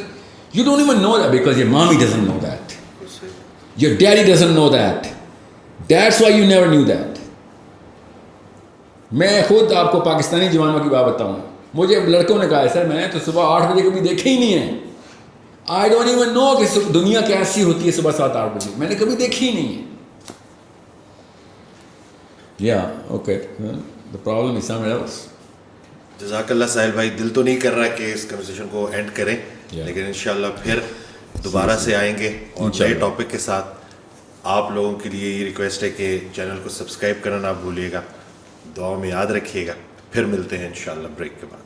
You don't even know that because your mommy doesn't know that. Your daddy doesn't know that. That's why you never knew that. میں خود آپ کو پاکستانی جوانوں کی بات بتاؤں, مجھے لڑکوں نے کہا ہے سر میں نے تو صبح 8 بجے کبھی دیکھے ہی نہیں ہے. آئی ڈونٹ ایون نو کہ دنیا کیسی ہوتی ہے صبح 7-8 بجے, میں نے کبھی دیکھی ہی نہیں ہے. Yeah, okay. Well, the problem is somewhere else. جزاک اللہ ساحل بھائی. دل تو نہیں کر رہا کہ اس کنورسیشن کو اینڈ کریں, لیکن انشاءاللہ پھر دوبارہ سے آئیں گے اور نئے ٹاپک کے ساتھ. آپ لوگوں کے لیے یہ ریکویسٹ ہے کہ چینل کو سبسکرائب کرنا نہ بھولیے گا, دعاؤں میں یاد رکھیے گا. پھر ملتے ہیں انشاءاللہ بریک کے بعد.